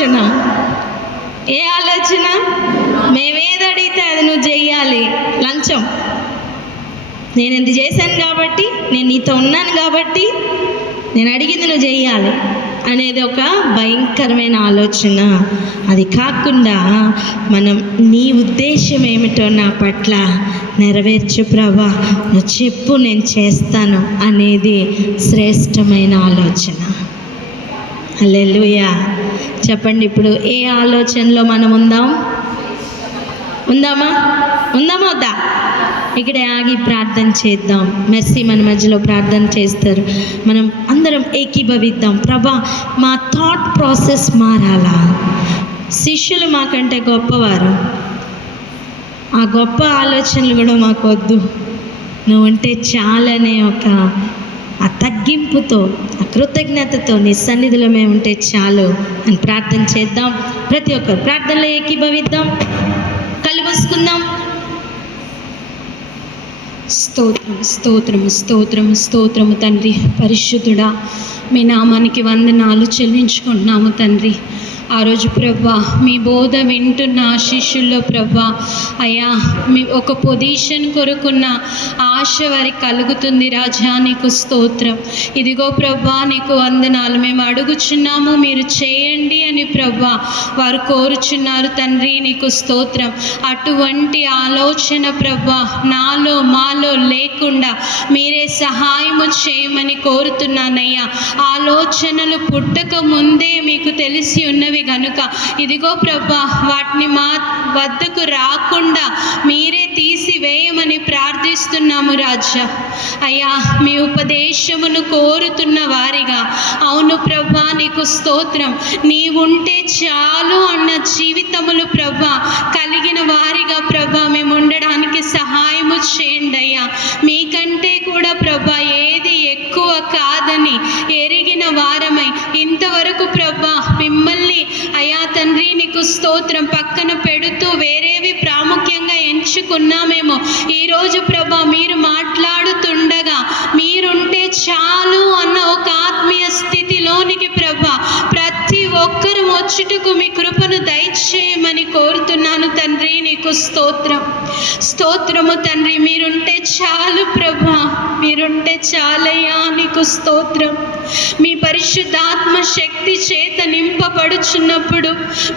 ఆలోచన? ఏ ఆలోచన? మేమేది అడిగితే అది నువ్వు చెయ్యాలి. లంచం. నేను ఇది చేశాను కాబట్టి, నేను నీతో ఉన్నాను కాబట్టి, నేను అడిగింది నువ్వు చెయ్యాలి అనేది ఒక భయంకరమైన ఆలోచన. అది కాకుండా మనం నీ ఉద్దేశం ఏమిటో నా పట్ల నెరవేర్చు ప్రభా, నువ్వు చెప్పు నేను చేస్తాను అనేది శ్రేష్టమైన ఆలోచన. హల్లెలూయా. చెప్పండి, ఇప్పుడు ఏ ఆలోచనలో మనం ఉందామా వద్దా? ఇక్కడే ఆగి ప్రార్థన చేద్దాం. మెర్సీ మన మధ్యలో ప్రార్థన చేస్తారు. మనం అందరం ఏకీభవిద్దాం. ప్రభా, మా థాట్ ప్రాసెస్ మారాలా. శిష్యులు మాకంటే గొప్పవారు, ఆ గొప్ప ఆలోచనలు కూడా మాకు వద్దు. నువ్వు ఉంటే చాలనే ఒక ఆ తగ్గింపుతో, ఆ కృతజ్ఞతతో నీ సన్నిధిలో మేము ఉంటే చాలు అని ప్రార్థన చేద్దాం. ప్రతి ఒక్కరు ప్రార్థనలో ఏకీభవిద్దాం. కళ్ళు మూసుకుందాం. స్తోత్రం స్తోత్రము స్తోత్రము స్తోత్రము తండ్రి. పరిశుద్ధుడా, మీ నామానికి వందనాలు చెల్లించుకుంటున్నాము తండ్రి. ఆ రోజు ప్రభా మీ బోధ వింటున్న ఆ శిష్యుల్లో ప్రభా అయ్యా, మీ ఒక పొజిషన్ కొరుకున్న ఆశ వారికి కలుగుతుంది రాజా. నీకు స్తోత్రం. ఇదిగో ప్రభా నీకు వందనాలు. మేము అడుగుచున్నాము, మీరు చేయండి అని ప్రభా వారు కోరుచున్నారు తండ్రి. నీకు స్తోత్రం. అటువంటి ఆలోచన ప్రభా నాలో మాలో లేకుండా మీరే సహాయము చేయమని కోరుతున్నానయ్యా. ఆలోచనలు పుట్టక ముందే మీకు తెలిసి ఉన్నవి గనుక ఇదిగో ప్రభా వాటిని మా వద్దకు రాకుండా మీరే తీసివేయమని ప్రార్థిస్తున్నాము రాజా. అయ్యా, మీ ఉపదేశమును కోరుతున్న వారిగా, అవును ప్రభా నీకు స్తోత్రం, నీవుంటే చాలు అన్న జీవితములు ప్రభా కలిగిన వారిగా ప్రభా మేము ఉండడానికి సహాయము చేయండి అయ్యా. మీకంటే కూడా ప్రభా ఏది ఎక్కువ కాదని ఎరిగిన వారమై ఇంతవరకు ప్రభా మిమ్మల్ని అయ్యా తండ్రి నీకు స్తోత్రం పక్కన పెడుతూ వేరేవి ప్రాముఖ్యంగా ఎంచుకున్నామేమో. ఈరోజు ప్రభా మీరు మాట్లాడుతుండగా మీరుంటే చాలు అన్న ఒక ఆత్మీయ స్థితిలోనికి ప్రభా ప్రతి ఒక్కరు వచ్చుటకు మీ కృపను దయచేయమని కోరుతున్నాను తండ్రి. నీకు స్తోత్రం స్తోత్రము తండ్రి. మీరుంటే చాలు ప్రభా, మీరుంటే చాలయ్యా. నీకు స్తోత్రం. మీ పరిశుద్ధాత్మ శక్తి చేత నింపబడుచున్నప్పుడు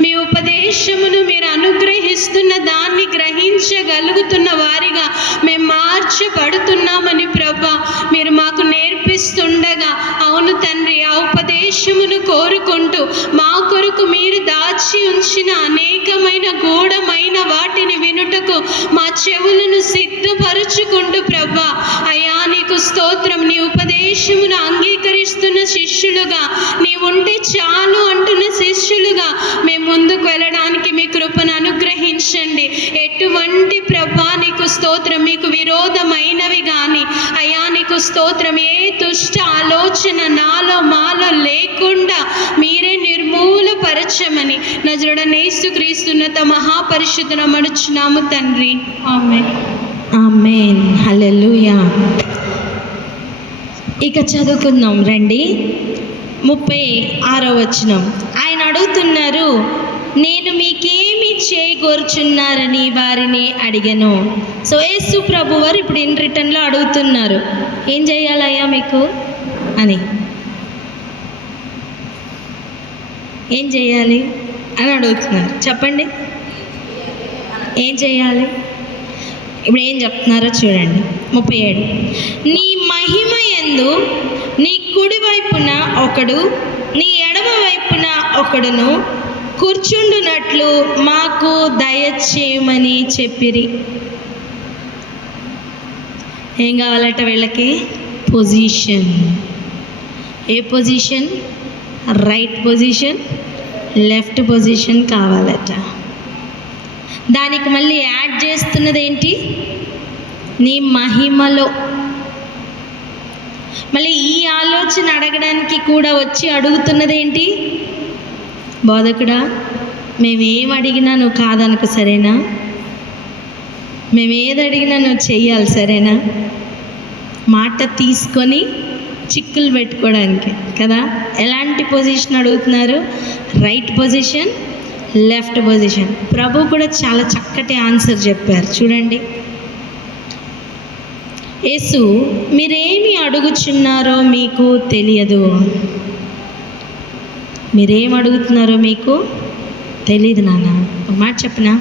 మీ ఉపదేశమును మీరు అనుగ్రహిస్తున్న దాన్ని గ్రహించగలుగుతున్న వారిగా మేము మార్చబడుతున్నామని ప్రభా మీరు మాకు నేర్పిస్తుండగా, అవును తండ్రి, ఆ ఉపదేశమును కోరుకుంటూ మా కొరకు మీరు దాచి ఉంచిన అనేకమైన గూఢమైన వాటిని వినుటకు మా చెవులను సిద్ధపరుచుకుంటూ ప్రభా అయ్యా నీకు స్తోత్రం. నీ ఉపదేశమును అంగీకరిస్తున్న శిష్యులుగా, నీవుంటే చాలు అంటున్న శిష్యులుగా మేము ముందుకు వెళ్ళడానికి మీ కృపను అనుగ్రహించండి. ఎటువంటి ప్రభా నీకు స్తోత్రం మీకు విరోధమైనవి కానీ అయ్యా నీకు స్తోత్రం ఏ దుష్ట ఆలోచన నాలో మాలో లేకుండా మీరే నిర్మూలపరచమని నజరుడైన యేసుక్రీస్తున్నత మహాపరిశుద్ధ నామమున తండ్రి. ఆమేన్ ఆమేన్. హల్లెలూయా. ఇక చదువుకుందాం రండి. 36వ వచనం. ఆయన అడుగుతున్నారు, నేను మీకేమి చేయగోరుచున్నారని వారిని అడిగాను. సో యేసు ప్రభు వారు ఇప్పుడు ఇన్ రిటర్న్లో అడుగుతున్నారు, ఏం చేయాలయ్యా మీకు అని, ఏం చేయాలి అని అడుగుతున్నారు. చెప్పండి, ఏం చేయాలి? ఇప్పుడు ఏం చెప్తున్నారో చూడండి. 37. నీ మహిమ యందు నీ కుడి వైపున ఒకడు, నీ ఎడమ వైపున ఒకడును కూర్చుండునట్లు మాకు దయచేయమని చెప్పిరి. ఏం కావాలట వీళ్ళకి? పొజిషన్. ఏ position? Right position, left position కావాలట. దానికి మళ్ళీ యాడ్ చేస్తున్నది ఏంటి? నీ మహిమలో. మళ్ళీ ఈ ఆలోచన అడగడానికి కూడా వచ్చి అడుగుతున్నది ఏంటి? బోధకుడా, మేమేం అడిగినా నువ్వు కాదనకు, సరేనా? మేమేది అడిగినా నువ్వు చెయ్యాలి, సరేనా? మాట తీసుకొని చిక్కులు పెట్టుకోవడానికి కదా. ఎలాంటి పొజిషన్ అడుగుతున్నారు? Right position, left position. ప్రభు కూడా చాలా చక్కటి ఆన్సర్ చెప్పారు చూడండి. యేసు, మీరేమి అడుగుచున్నారో మీకు తెలియదు. మీరేం అడుగుతున్నారో మీకు తెలియదు నాన్న. ఒక మాట చెప్పనా?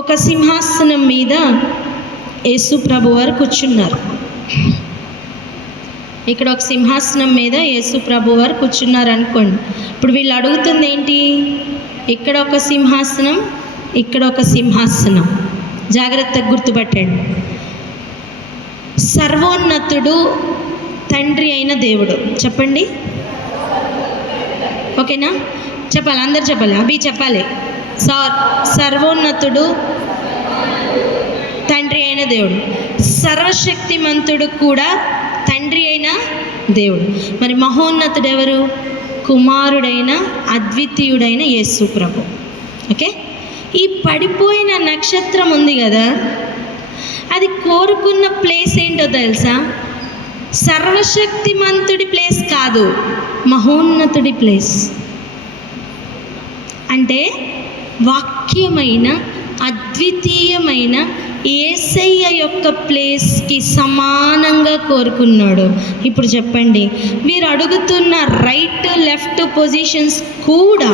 ఒక సింహాసనం మీద యేసు ప్రభు వారు కూర్చున్నారు. ఇక్కడ ఒక సింహాసనం మీద యేసు ప్రభు వారు కూర్చున్నారు అనుకోండి. ఇప్పుడు వీళ్ళు అడుగుతుంది ఏంటి? ఇక్కడ ఒక సింహాసనం, ఇక్కడ ఒక సింహాసనం. జాగ్రత్తగా గుర్తుపట్టండి. సర్వోన్నతుడు తండ్రి అయిన దేవుడు. చెప్పండి, ఓకేనా? చెప్పాలి, అందరు చెప్పాలి. అభి చెప్పాలి. సర్వోన్నతుడు తండ్రి అయిన దేవుడు, సర్వశక్తిమంతుడు కూడా తండ్రి అయిన దేవుడు. మరి మహోన్నతుడు ఎవరు? కుమారుడైన అద్వితీయుడైన యేసు ప్రభు. ఓకే, ఈ పడిపోయిన నక్షత్రం ఉంది కదా, అది కోరుకున్న ప్లేస్ ఏంటో తెలుసా? సర్వశక్తిమంతుడి ప్లేస్ కాదు, మహోన్నతుడి ప్లేస్. అంటే వాక్యమైన అద్వితీయమైన యేసయ్య యొక్క ప్లేస్కి సమానంగా కోరుకున్నాడు. ఇప్పుడు చెప్పండి, మీరు అడుగుతున్న రైట్ లెఫ్ట్ పొజిషన్స్ కూడా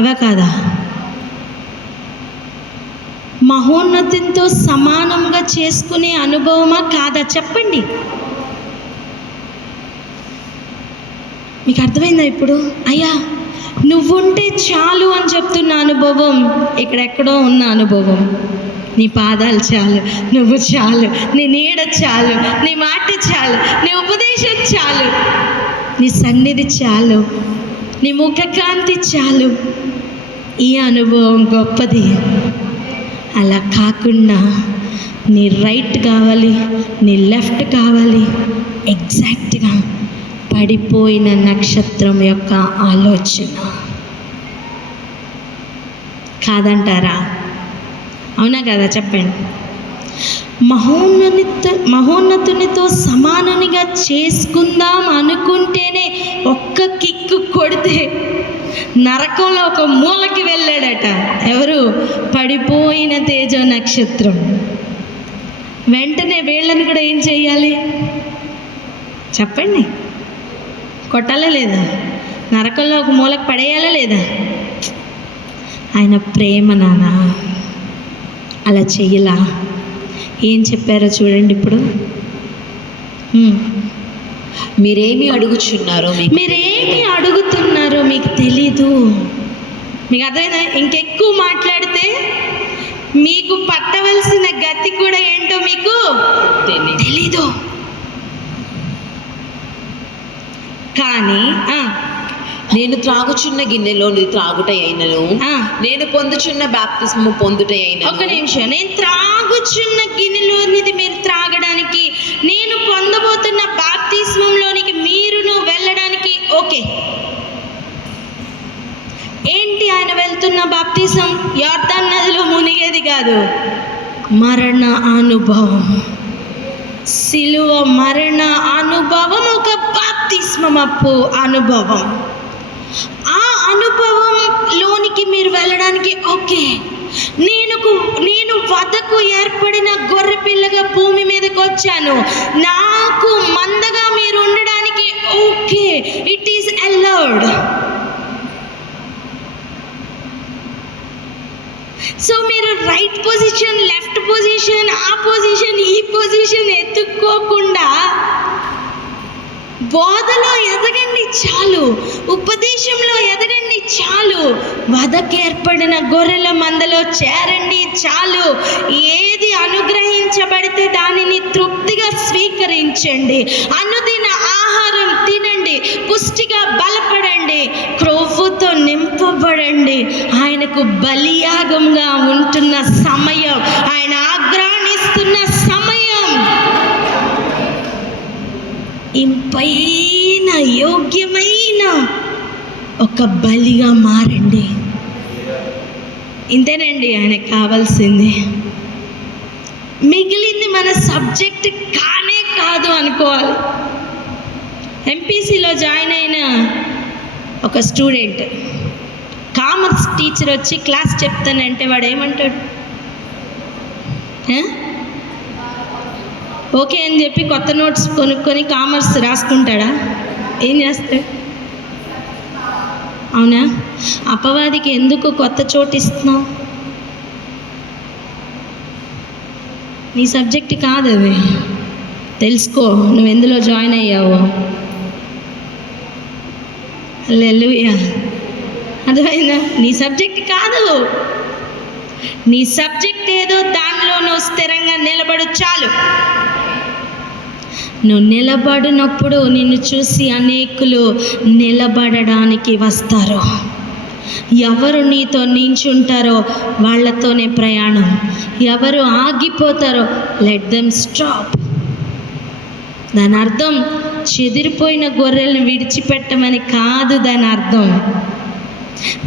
అవే కాదా? మహోన్నతితో సమానంగా చేసుకునే అనుభవమా కాదా? చెప్పండి. మీకు అర్థమైందా ఇప్పుడు? అయ్యా నువ్వుంటే చాలు అని చెప్తున్న అనుభవం ఇక్కడెక్కడో ఉన్న అనుభవం. నీ పాదాలు చాలు, నువ్వు చాలు, నీ నీడ చాలు, నీ మాట చాలు, నీ ఉపదేశం చాలు, నీ సన్నిధి చాలు, నీ ముఖకాంతి చాలు. ఈ అనుభవం గొప్పది. అలా కాకుండా నీ రైట్ కావాలి, నీ లెఫ్ట్ కావాలి. ఎగ్జాక్ట్గా పడిపోయిన నక్షత్రం యొక్క ఆలోచన కాదంటారా? అవునా కదా? చెప్పండి. మహోన్నతునితో సమానునిగా చేసుకుందాం అనుకుంటేనే ఒక్క కిక్కు కొడితే నరకంలో ఒక మూలకి వెళ్ళాడట. ఎవరు? పడిపోయిన తేజో నక్షత్రం. వెంటనే వీళ్ళని కూడా ఏం చెయ్యాలి చెప్పండి? కొట్టాలా లేదా? నరకంలో ఒక మూలకు పడేయాలా లేదా? ఆయన ప్రేమ నాన్న అలా చెయ్యలా. ఏం చెప్పారో చూడండి ఇప్పుడు. మీరేమి అడుగుచున్నారో మీకు తెలీదు. మీకు అర్థమైందా? ఇంకెక్కువ మాట్లాడితే మీకు పట్టవలసిన గతి కూడా ఏంటో మీకు తెలీదు. కానీ నేను త్రాగుచున్న గిన్నెలోని త్రాగుట అయినను, నేను పొందుచున్న బాప్తిస్మము పొందుట అయినను. ఒక నిమిషం. నేను త్రాగుచున్న గిన్నెలోనిది మీరు త్రాగడానికి, నేను పొందబోతున్న బాప్తిస్మంలోనికి మీరును వెళ్ళడానికి ఓకే. ఏంటి ఆయన వెళ్తున్న బాప్తిసం? యోర్దాను నదిలో మునిగేది కాదు, మరణ అనుభవం, సిలువ మరణ అనుభవం, ఒక బాప్తిస్మపు అనుభవం. ఆ అనుభవంలోనికి మీరు వెళ్ళడానికి ఓకే. నేను వధకు ఏర్పడిన గొర్రె పిల్లగా భూమి మీదకి వచ్చాను, నాకు మందగా మీరు ఉండడానికి okay. It is allowed. So మీరు రైట్ పొజిషన్, లెఫ్ట్ పొజిషన్, ఆ పొజిషన్, ఈ పొజిషన్ ఎత్తుక్కోకుండా బోధలో ఎదగండి చాలు, ఉపదేశంలో ఎదగండి చాలు, వధకేర్పడిన గొర్రెల మందలో చేరండి చాలు. ఏది అనుగ్రహించబడితే దానిని తృప్తిగా స్వీకరించండి. అనుదిన ఆహారం తినండి, పుష్టిగా బలపడండి, క్రొవ్వుతో నింపబడండి. ఆయనకు బలియాగంగా ఉంటున్న సమయం, ఆయన ఆగ్రహిస్తున్న సమయం, ఇంపైన యోగ్యమైన ఒక బలిగా మారండి. ఇంతేనండి ఆయనకు కావాల్సింది. మిగిలింది మన సబ్జెక్ట్ కానే కాదు అనుకోవాలి. ఎంపీసీలో జాయిన్ అయిన ఒక స్టూడెంట్ కామర్స్ టీచర్ వచ్చి క్లాస్ చెప్తానంటే వాడు ఏమంటాడు? ఓకే అని చెప్పి కొత్త నోట్స్ కొనుక్కొని కామర్స్ రాసుకుంటాడా? ఏం చేస్తాడు? అవునా? అపవాదికి ఎందుకు కొత్త చోటు ఇస్తున్నావు? నీ సబ్జెక్ట్ కాదు అది. తెలుసుకో నువ్వు ఎందులో జాయిన్ అయ్యావో. హల్లెలూయా. అర్థమైందా? నీ సబ్జెక్ట్ కాదు. నీ సబ్జెక్ట్ ఏదో దానిలో నువ్వు స్థిరంగా నిలబడు చాలు. నువ్వు నిలబడినప్పుడు నిన్ను చూసి అనేకులు నిలబడడానికి వస్తారు. ఎవరు నీతో నించుంటారో వాళ్ళతోనే ప్రయాణం. ఎవరు ఆగిపోతారో లెట్ దెమ్ స్టాప్. దాని అర్థం చెదిరిపోయిన గొర్రెలను విడిచిపెట్టమని కాదు. దాని అర్థం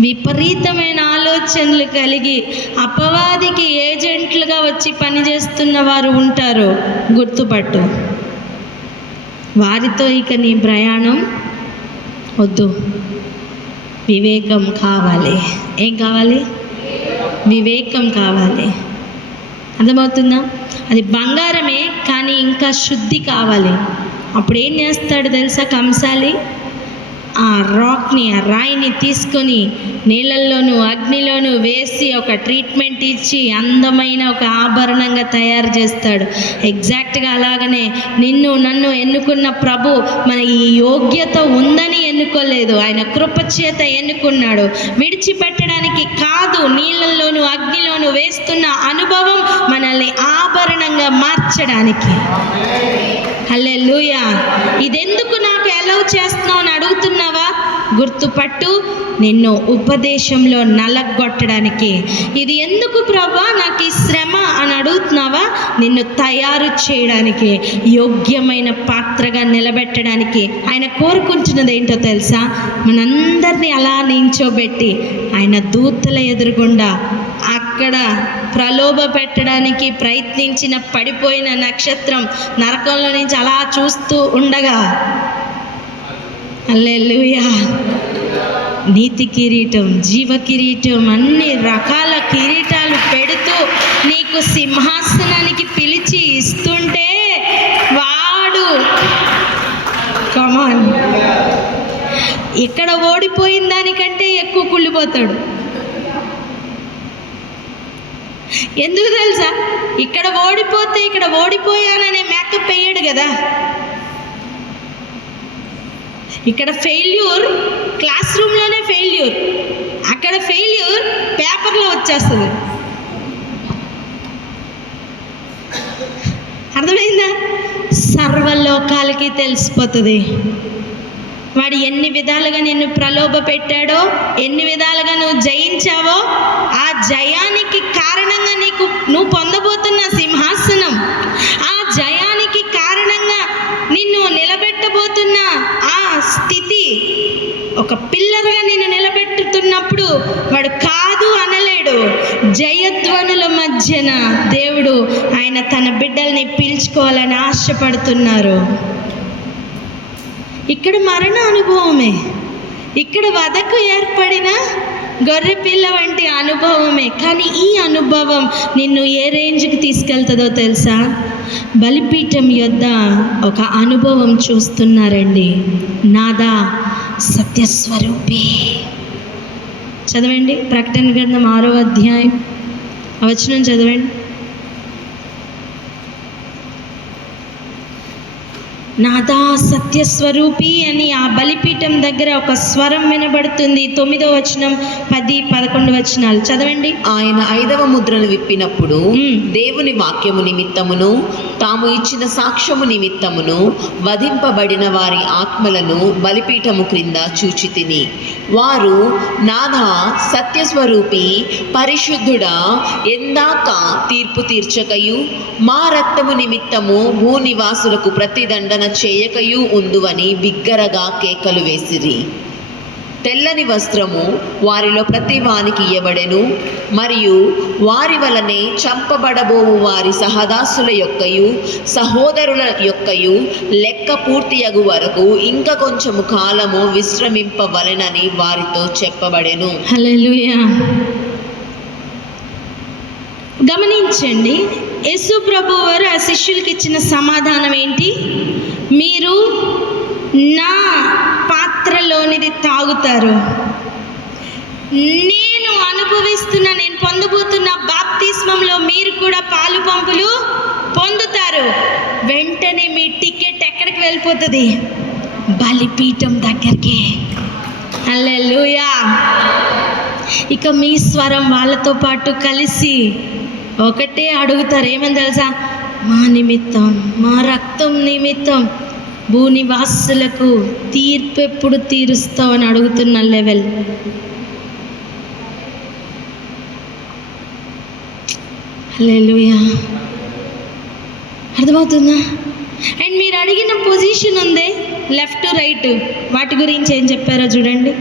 విపరీతమైన ఆలోచనలు కలిగి అపవాదికి ఏజెంట్లుగా వచ్చి పనిచేస్తున్న వారు ఉంటారు, గుర్తుపట్టు. వారితో ఇక నీ ప్రయాణం వద్దు. వివేకం కావాలి. ఏం కావాలి? వివేకం కావాలి. అర్థమవుతుందా? అది బంగారమే, కానీ ఇంకా శుద్ధి కావాలి. అప్పుడు ఏం చేస్తాడు తెలుసా కంసాలి? ఆ రాక్ని, ఆ రాయిని తీసుకొని నీళ్ళల్లోనూ అగ్నిలోనూ వేసి ఒక ట్రీట్మెంట్ ఇచ్చి అందమైన ఒక ఆభరణంగా తయారు చేస్తాడు. ఎగ్జాక్ట్గా అలాగనే నిన్ను నన్ను ఎన్నుకున్న ప్రభు మన ఈ యోగ్యత ఉందని ఎన్నుకోలేదు, ఆయన కృపచేత ఎన్నుకున్నాడు. విడిచిపెట్టడానికి కాదు, నీళ్ళల్లోనూ అగ్నిలోనూ వేస్తున్న అనుభవం మనల్ని ఆభరణంగా మార్చడానికి. హల్లెలూయా. ఇదెందుకు నాకు అలౌ చేస్తున్నావు అని అడుగుతున్నావా? గుర్తుపట్టు, నిన్ను ఉపదేశంలో నలగొట్టడానికి. ఇది ఎందుకు ప్రభా నాకు ఈ శ్రమ అని అడుగుతున్నావా? నిన్ను తయారు చేయడానికి, యోగ్యమైన పాత్రగా నిలబెట్టడానికి. ఆయన కోరుకుంటున్నది ఏంటో తెలుసా? మనందరినీ అలా నించోబెట్టి ఆయన దూతల ఎదురుగుండా అక్కడ ప్రలోభ పెట్టడానికి ప్రయత్నించిన పడిపోయిన నక్షత్రం నరకంలో నుంచి అలా చూస్తూ ఉండగా, హల్లెలూయా, నీతి కిరీటం, జీవ కిరీటం, అన్ని రకాల కిరీటాలు పెడుతూ నీకు సింహాసనానికి పిలిచి ఇస్తుంటే వాడు కమాన్ ఇక్కడ ఓడిపోయిన దానికంటే ఎక్కువ కుళ్ళిపోతాడు. ఎందుకు తెలుసా? ఇక్కడ ఓడిపోతే ఇక్కడ ఓడిపోయాననే మేకప్ వేయడు కదా. ఇక్కడ ఫెయిల్యూర్ క్లాస్ రూమ్లోనే ఫెయిల్యూర్, అక్కడ ఫెయిల్యూర్ పేపర్లో వచ్చేస్తుంది. అర్థమైందా? సర్వలోకాలకి తెలిసిపోతుంది వాడు ఎన్ని విధాలుగా నిన్ను ప్రలోభ పెట్టాడో, ఎన్ని విధాలుగా నువ్వు జయించావో. ఆ జయానికి కారణంగా నువ్వు పొందబోతున్న సింహాసనం, ఆ జయానికి కారణంగా నిన్ను నిలబెట్టబోతున్న ఆ స్థితి, ఒక పిల్లర్గా నిన్ను నిలబెట్టుతున్నప్పుడు వాడు కాదు అనలేడు. జయధ్వనుల మధ్యన దేవుడు ఆయన తన బిడ్డల్ని పిలుచుకోవాలని ఆశపడుతున్నారు. ఇక్కడ మరణ అనుభవమే, ఇక్కడ వధకు ఏర్పడిన గొర్రెపిల్ల వంటి అనుభవమే. కానీ ఈ అనుభవం నిన్ను ఏ రేంజ్కి తీసుకెళ్తుందో తెలుసా? బలిపీఠం యొద్ద ఒక అనుభవం చూస్తున్నారండి. నాదా సత్యస్వరూపి. చదవండి ప్రకటన గ్రంథం 6వ అధ్యాయం వచనం చదవండి. నాదా సత్యస్వరూపి అని ఆ బలిపీఠం దగ్గర ఒక స్వరం వినబడుతుంది. 9వ వచనం, 10, 11 వచనాలు చదవండి. ఆయన 5వ ముద్రను విప్పినప్పుడు దేవుని వాక్యము నిమిత్తమును తాము ఇచ్చిన సాక్ష్యము నిమిత్తమును వధింపబడిన వారి ఆత్మలను బలిపీఠము క్రింద చూచితిని. వారు నాదా సత్యస్వరూపి పరిశుద్ధుడా, ఎందాక తీర్పు తీర్చకయు మా రక్తము నిమిత్తము భూనివాసులకు ప్రతిదండన చేయకయు ఉందువని బిగ్గరగా కేకలు వేసిరి. తెల్లని వస్త్రము వారిలో ప్రతి వానికి ఇయ్యబడెను. మరియు వారి వలనే చంపబడబోవు వారి సహదాసుల యొక్కయు సహోదరుల యొక్కయు లెక్క పూర్తియగు వరకు ఇంకా కొంచెము కాలము విశ్రమింపవలెనని వారితో చెప్పబడెను. హల్లెలూయా. గమనించండి, యేసు ప్రభు వారు ఆ శిష్యులకి ఇచ్చిన సమాధానం ఏంటి? మీరు నా పాత్రలోనిది తాగుతారు, నేను అనుభవిస్తున్న, నేను పొందబోతున్న బాప్తిస్మంలో మీరు కూడా పాలు పంపులు పొందుతారు. వెంటనే మీ టికెట్ ఎక్కడికి వెళ్ళిపోతుంది? బలిపీఠం దగ్గరికి. హల్లెలూయా. ఇక మీ స్వరం వాళ్ళతో పాటు కలిసి ఒకటే అడుగుతారు. ఏమని తెలుసా? మా నిమిత్తం, మా రక్తం నిమిత్తం భూనివాసులకు తీర్పు ఎప్పుడు తీరుస్తావు అని అడుగుతున్న లెవెల్. హల్లెలూయా. అర్థమవుతుందా? అండ్ మీరు అడిగిన పొజిషన్ ఉందే, లెఫ్ట్ రైట్, వాటి గురించి ఏం చెప్పారో చూడండి.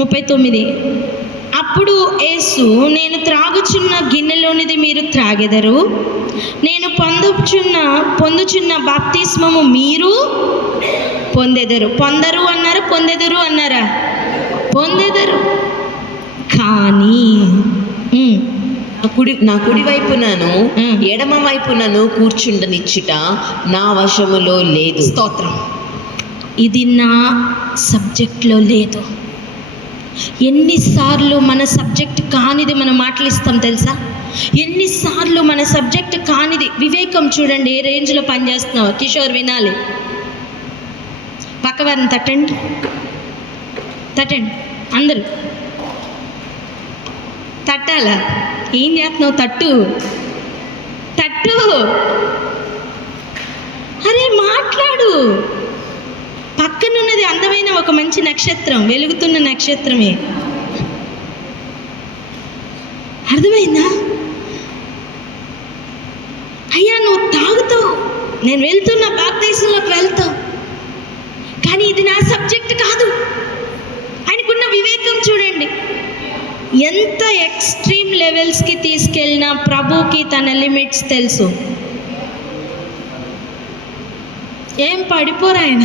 39. అప్పుడు యేసు, నేను త్రాగుచున్న గిన్నెలోనిది మీరు త్రాగెదరు, నేను పొందుచున్న బాప్తిస్మము మీరు పొందెదరు. పొందరు అన్నారా? పొందెదరు అన్నారా? పొందెదరు. కానీ నా కుడి వైపునను ఎడమ వైపునను కూర్చుండనిచ్చుట నా వశములో లేదు. స్తోత్రం. ఇది నా సబ్జెక్ట్లో లేదు. ఎన్నిసార్లు మన సబ్జెక్ట్ కానిది మనం మాటలిస్తాం తెలుసా? ఎన్నిసార్లు మన సబ్జెక్ట్ కానిది. వివేకం చూడండి ఏ రేంజ్లో పనిచేస్తున్నావు. కిషోర్ వినాలి. పక్కవారిని తట్టండి, తట్టండి అందరూ. తట్టాలా? ఏం చేస్తున్నావు? తట్టు, తట్టు. అరే మాట్లాడు. పక్కనున్నది అందమైన ఒక మంచి నక్షత్రం, వెలుగుతున్న నక్షత్రమే. అర్థమైందా? అయ్యా నువ్వు తాగుతావు, నేను వెళ్తున్నా, బాప్తిస్మంలోకి వెళ్తావు, కానీ ఇది నా సబ్జెక్ట్ కాదు. ఆయనకున్న వివేకం చూడండి. ఎంత ఎక్స్ట్రీమ్ లెవెల్స్కి తీసుకెళ్ళినా ప్రభుకి తన లిమిట్స్ తెలుసు. ఏం పడిపోరు ఆయన.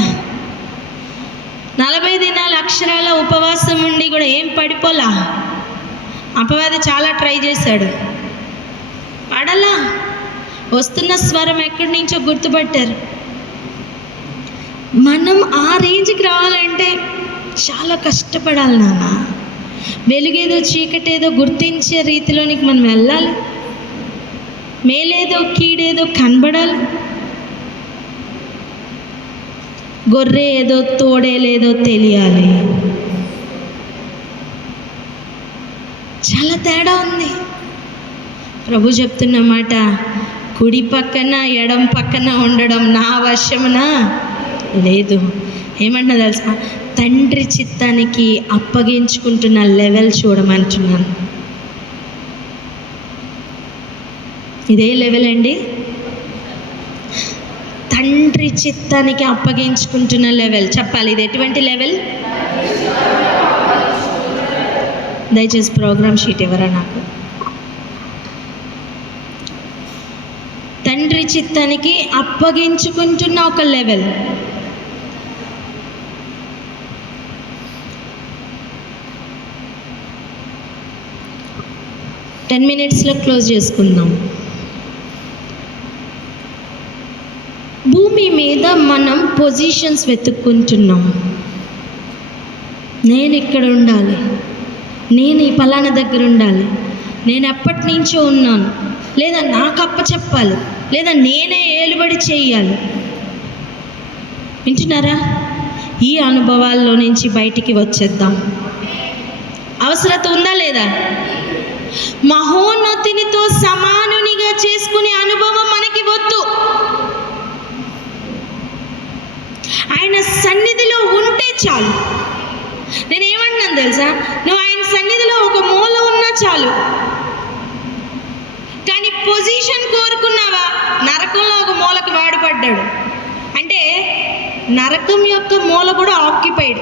40 దినాల అక్షరాల ఉపవాసం ఉండి కూడా ఏం పడిపోలా. అపవాది చాలా ట్రై చేశాడు, పడలా. వస్తున్న స్వరం ఎక్కడి నుంచో గుర్తుపట్టారు. మనం ఆ రేంజ్కి రావాలంటే చాలా కష్టపడాలి నాన్న. వెలుగేదో చీకటేదో గుర్తించే రీతిలోనికి మనం వెళ్ళాలి. మేలేదో కీడేదో కనబడాలి. గొర్రె ఏదో తోడేలేదో తెలియాలి. చాలా తేడా ఉంది. ప్రభు చెప్తున్న మాట, కుడి పక్కన ఎడం పక్కన ఉండడం నా వశమున లేదు. ఏమంటున్నా తెలుసా? తండ్రి చిత్తానికి అప్పగించుకుంటున్న లెవెల్ చూడమంటున్నాను. ఇదే లెవెల్ అండి. తండ్రి చిత్తానికి అప్పగించుకుంటున్న లెవెల్. చెప్పాలి, ఇది ఎటువంటి లెవెల్? దయచేసి ప్రోగ్రామ్ షీట్ ఎవరా నాకు. తండ్రి చిత్తానికి అప్పగించుకుంటున్న ఒక లెవెల్. టెన్ మినిట్స్లో క్లోజ్ చేసుకుందాం. భూమి మీద మనం పొజిషన్స్ వెతుక్కుంటున్నాం. నేను ఇక్కడ ఉండాలి, నేను ఈ పలానా దగ్గర ఉండాలి, నేను ఎప్పటి నుంచో ఉన్నాను, లేదా నాకు అప్పచెప్పాలి, లేదా నేనే ఏలుబడి చేయాలి. వింటున్నారా? ఈ అనుభవాల్లో నుంచి బయటికి వచ్చేద్దాం. అవసరత ఉందా లేదా? మహోన్నతునితో సమానునిగా చేసుకునే అనుభవం మనకి వద్దు. ఆయన సన్నిధిలో ఉంటే చాలు. నేనేమన్నాను తెలుసా? నువ్వు ఆయన సన్నిధిలో ఒక మూల ఉన్నా చాలు. కానీ పొజిషన్ కోరుకున్నావా? నరకంలో ఒక మూలకు వాడుపడ్డాడు. అంటే నరకం యొక్క మూల కూడా ఆక్యుపైడ్.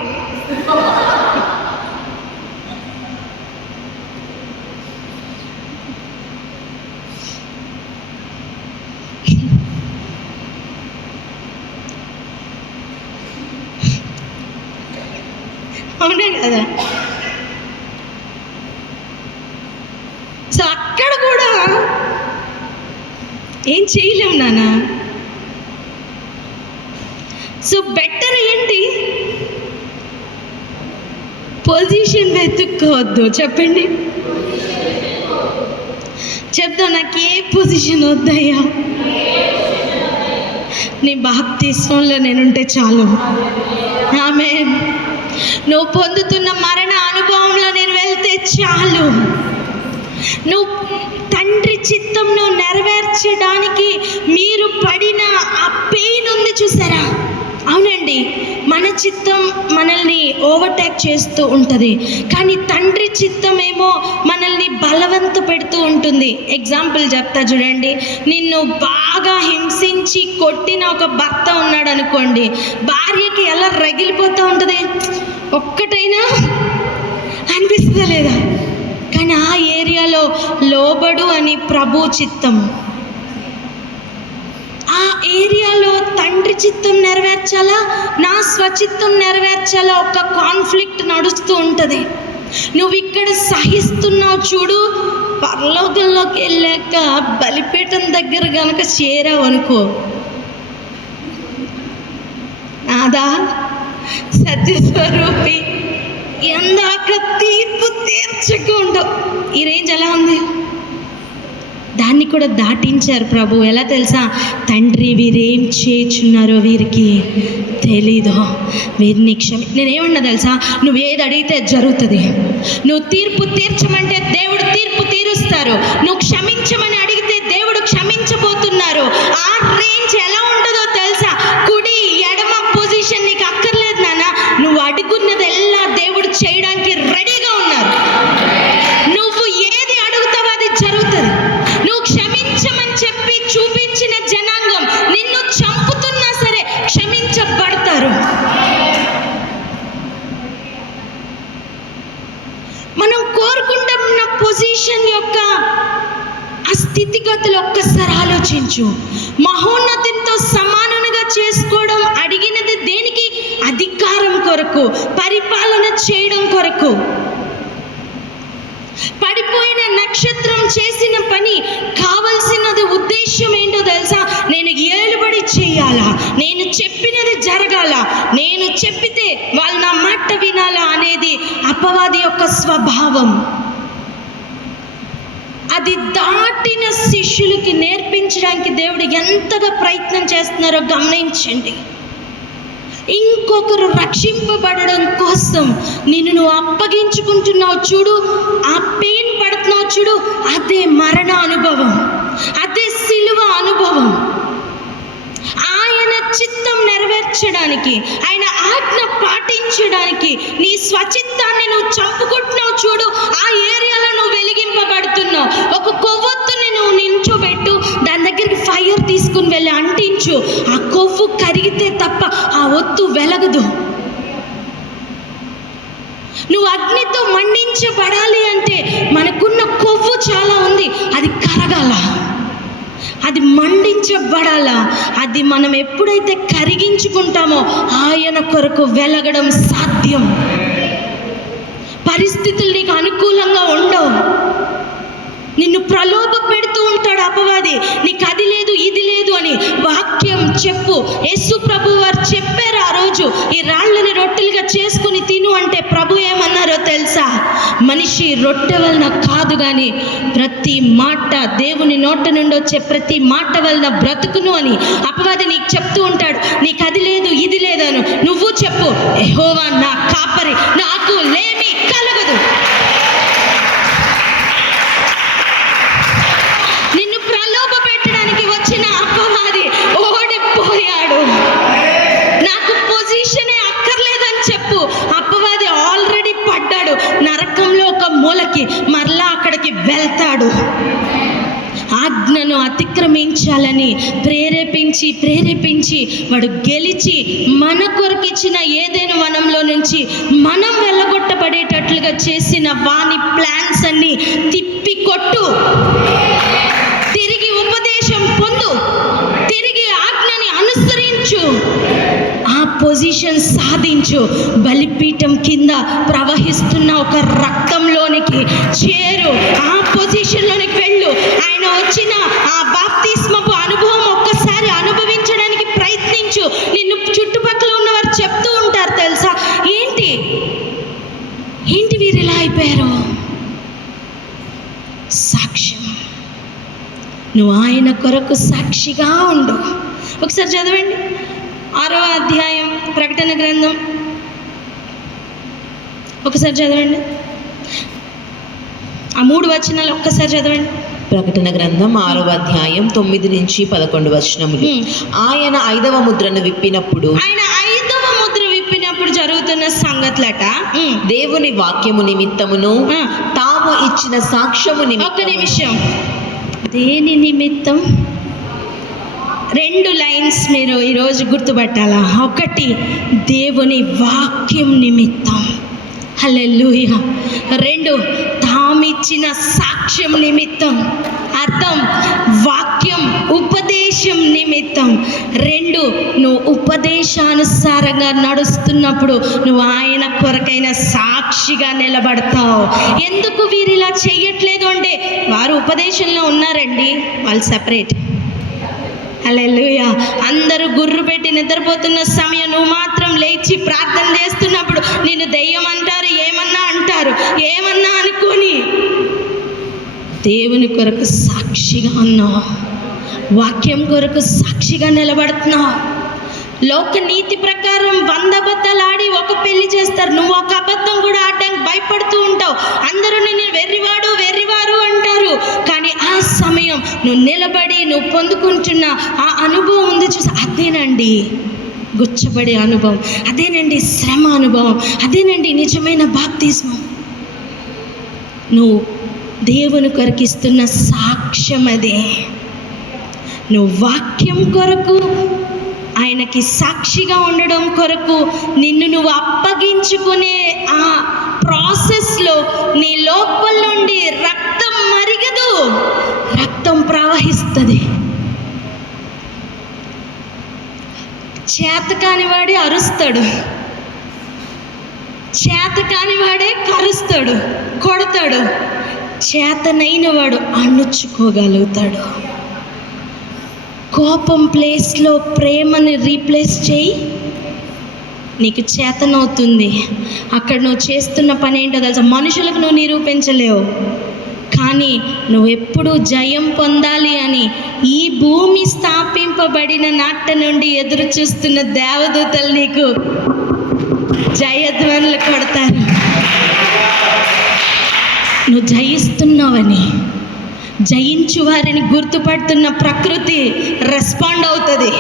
అవునా కదా? సో అక్కడ కూడా ఏం చేయలేం నాన్న. సో బెటర్ ఏంటి? పొజిషన్ వెతుక్కోవద్దు. చెప్పండి, చెప్తా, నాకు ఏ పొజిషన్ వద్దయ్యా, నీ బాప్తిస్మంలో నేనుంటే చాలు. ఆమేన్. నువ్వు పొందుతున్న మరణ అనుభవంలో నేను వెళ్తే చాలు. నువ్వు తండ్రి చిత్తంను నెరవేర్చడానికి మీరు పడిన ఆ పెయిన్ ఉంది చూసారా? అవునండి, మన చిత్తం మనల్ని ఓవర్టేక్ చేస్తూ ఉంటుంది, కానీ తండ్రి చిత్తం ఏమో మనల్ని బలవంత పెడుతూ ఉంటుంది. ఎగ్జాంపుల్ చెప్తా చూడండి. నిన్ను బాగా హింసించి కొట్టిన ఒక భర్త ఉన్నాడు అనుకోండి, భార్యకి ఎలా రగిలిపోతూ ఉంటుంది, ఒక్కటైనా అనిపిస్తుందా లేదా? కానీ ఆ ఏరియాలో లోబడు అని ప్రభు చిత్తం, ఆ ఏరియాలో తండ్రి చిత్తం నెరవేర్చాలా, నా స్వచిత్తం నెరవేర్చాలా, ఒక కాన్ఫ్లిక్ట్ నడుస్తూ ఉంటుంది. నువ్వు ఇక్కడ సహిస్తున్నావు చూడు, పరలోకంలోకి వెళ్ళాక బలిపీఠం దగ్గర కనుక చేరావు అనుకో, నాదా సత్యస్వరూపి ఎందాక తీర్పు తీర్చకుండా, ఈ రేంజ్ ఎలా ఉంది? దాన్ని కూడా దాటించారు ప్రభు. ఎలా తెలుసా? తండ్రి వీరేం చేయుచున్నారో వీరికి తెలీదు, వీరిని నేనేమన్నా తెలుసా? నువ్వు ఏది అడిగితే జరుగుతుంది. నువ్వు తీర్పు తీర్చమంటే దేవుడు తీర్పు తీరుస్తారు. నువ్వు క్షమించమని అడిగితే దేవుడు క్షమించబోతున్నారు. ఆ రేంజ్ ఎలా ఉంటుందో తెలుసా? కుడి ఎడమ పొజిషన్ నీకు అక్కర్లేదు నాన్న, నువ్వు అడుగున్నదెల్లా దేవుడు చేయడానికి రెడీగా ఉన్నారు. నువ్వు ఏది అడుగుతావో అది జరుగుతుంది. నువ్వు క్షమించమని చెప్పి చూపించిన జనాంగం నిన్ను చంపుతున్నా సరే క్షమించబడతారు. మనం కోరుకుంటున్న పొజిషన్ యొక్క ఆ స్థితిగతులు ఒక్కసారి ఆలోచించు. మహోన్నతితో సమానంగా చేసుకోవడం అడిగినది దేనికి? అధికారం కొరకు, పరిపాలన చేయడం కొరకు. పడిపోయిన నక్షత్రం చేసిన పని కావలసినది ఉద్దేశం ఏంటో తెలుసా? నేను ఏలుబడి చేయాలా, నేను చెప్పినది జరగాల, నేను చెప్పితే వాళ్ళు నా మాట వినాలా అనేది అపవాది యొక్క స్వభావం. అది దాటిన శిష్యులకి నేర్పించడానికి దేవుడు ఎంతగా ప్రయత్నం చేస్తున్నారో గమనించండి. ఇంకొకరు రక్షింపబడడం కోసం నిన్ను నువ్వు అప్పగించుకుంటున్నావు చూడు, ఆ పెయిన్ పడుతున్నావు చూడు, అదే మరణ అనుభవం, అదే సిలువ అనుభవం. ఆయన చిత్తం నెరవేర్చడానికి, ఆయన ఆజ్ఞ పాటించడానికి నీ స్వచిత్తాన్ని నువ్వు చంపుకుంటున్నావు చూడు, ఆ ఏరియాలో నువ్వు వెలిగింపబడుతున్నావు. ఒక కొవ్వొత్తుని నువ్వు నించోబెట్టు, దాని దగ్గరికి ఫైర్ తీసుకుని వెళ్ళి అంటించు, ఆ కొవ్వు కరిగితే తప్ప ఆ ఒత్తు వెలగదు. నువ్వు అగ్నితో మండించబడాలి అంటే మనకున్న కొవ్వు చాలా ఉంది, అది కరగాల, అది మండించబడాలా. అది మనం ఎప్పుడైతే కరిగించుకుంటామో ఆయన కొరకు వెలగడం సాధ్యం. పరిస్థితులు నీకు అనుకూలంగా ఉండవు, నిన్ను ప్రలోభ పెడుతూ ఉంటాడు అపవాది. నీకు అది లేదు ఇది లేదు అని వాక్యం చెప్పు. యేసు ప్రభు వారు చెప్పారు ఆ రోజు, ఈ రాళ్ళని రొట్టెలుగా చేసుకుని తిను అంటే ప్రభు ఏమన్నారో తెలుసా? మనిషి రొట్టె వలన కాదు కానీ ప్రతి మాట, దేవుని నోట నుండి వచ్చే ప్రతి మాట వలన బ్రతుకును అని అపవాది నీకు చెప్తూ ఉంటాడు. నీకు అది లేదు ఇది లేదను, నువ్వు చెప్పు, యెహోవా నా కాపరి, నాకు లేమి కలగదు. నిన్ను ప్రలోభ పెట్టడానికి వచ్చిన అపవాది ఓడిపోయాడు. నాకు పొజిషనే అక్కర్లేదని చెప్పు, అపవాది ఆల్రెడీ పడ్డాడు నరకంలో ఒక మూలకి, మరలా అక్కడికి వెళ్తాడు. ఆ ఆజ్ఞను అతిక్రమించాలని ప్రేరేపించి వాడు గెలిచి మన కొరకిచ్చిన ఏదైనా వనంలో నుంచి మనం వెళ్ళగొట్టబడేటట్లుగా చేసిన వాని ప్లాన్స్ అన్ని తిప్పికొట్టు, తిరిగి ఉపదేశం పొందు, తిరిగి ఆజ్ఞని అనుసరించు, ఆ పొజిషన్ సాధించు. బలిపీఠం కింద ప్రవహిస్తున్న ఒక రక్తంలోనికి చేరు, ఆ పొజిషన్లోనికి వెళ్ళు. ఆయన వచ్చిన ఆ బాప్తిస్మపు అనుభవం ఒక్కసారి అనుభవించడానికి ప్రయత్నించు. నిన్ను చుట్టుపక్కల ఉన్నవారు చెప్తూ ఉంటారు తెలుసా, ఏంటి వీరు ఇలా అయిపోయారు. సాక్ష్యం, నువ్వు ఆయన కొరకు సాక్షిగా ఉండు. ఒకసారి చదవండి 6వ అధ్యాయం ప్రకటన గ్రంథం, ఒకసారి చదవండి. ఆ 3 వచనాలు ఒక్కసారి చదవండి. ప్రకటన గ్రంథం 6వ అధ్యాయం 9 నుంచి 11 వచనములు. ఆయన 5వ ముద్రను విప్పినప్పుడు జరుగుతున్న సంగతులట, దేవుని వాక్యము నిమిత్తమును తాము ఇచ్చిన సాక్ష్యము నిమిత్తము. ఒక్క నిమిషం, దేని నిమిత్తం? 2 లైన్స్ మీరు ఈరోజు గుర్తుపట్టాలా. 1, దేవుని వాక్యం నిమిత్తం. హల్లెలూయా. 2, తామిచ్చిన సాక్ష్యం నిమిత్తం. అర్థం, వాక్యం ఉపదేశం నిమిత్తం. 2, నువ్వు ఉపదేశానుసారంగా నడుస్తున్నప్పుడు నువ్వు ఆయన కొరకైన సాక్షిగా నిలబడతావు. ఎందుకు వీరు ఇలా చెయ్యట్లేదు అంటే, వారు ఉపదేశంలో ఉన్నారండి, వాళ్ళు సెపరేట్. హల్లెలూయా. అందరూ గుర్రు పెట్టి నిద్రపోతున్న సమయం నువ్వు మాత్రం లేచి ప్రార్థన చేస్తున్నప్పుడు నిన్ను దెయ్యం అంటారు, ఏమన్నా అంటారు, ఏమన్నా అనుకొని దేవుని కొరకు సాక్షిగా ఉన్నావు, వాక్యం కొరకు సాక్షిగా నిలబడుతున్నావు. లోక నీతి ప్రకారం 100 అబద్ధాలు ఆడి ఒక పెళ్లి చేస్తారు, నువ్వు ఒక అబద్ధం కూడా ఆడడానికి భయపడుతూ ఉంటావు. అందరూ నిన్ను వెర్రివారు అంటారు. కానీ ఆ సమయం నువ్వు నిలబడి నువ్వు పొందుకుంటున్న ఆ అనుభవం ఉంది చూసి, అదేనండి గుచ్చబడే అనుభవం, అదేనండి శ్రమ అనుభవం, అదేనండి నిజమైన బాప్తిస్మం. నువ్వు దేవుని కొరకు ఇస్తున్న సాక్ష్యం అదే. నువ్వు వాక్యం కొరకు, ఆయనకి సాక్షిగా ఉండడం కొరకు నిన్ను నువ్వు అప్పగించుకునే ఆ ప్రాసెస్లో నీ లోపల నుండి రక్తం మరిగదు, రక్తం ప్రవహిస్తుంది. చేతకానివాడే అరుస్తాడు, చేతకానివాడే కరుస్తాడు, కొడతాడు. చేతనైన వాడు అణుచుకోగలుగుతాడు. కోపం ప్లేస్లో ప్రేమని రీప్లేస్ చేయి, నీకు చేతనవుతుంది. అక్కడ నువ్వు చేస్తున్న పని ఏంటో తెలుసా? మనుషులకు నువ్వు నిరూపించలేవు, కానీ నువ్వు ఎప్పుడు జయం పొందాలి అని ఈ భూమి స్థాపింపబడిన నాట నుండి ఎదురు చూస్తున్న దేవదూతలు నీకు జయధ్వనులు కొడతారు. నువ్వు జయిస్తున్నావని, జయించు వారిని గుర్తుపడుతున్న ప్రకృతి రెస్పాండ్ అవుతుంది.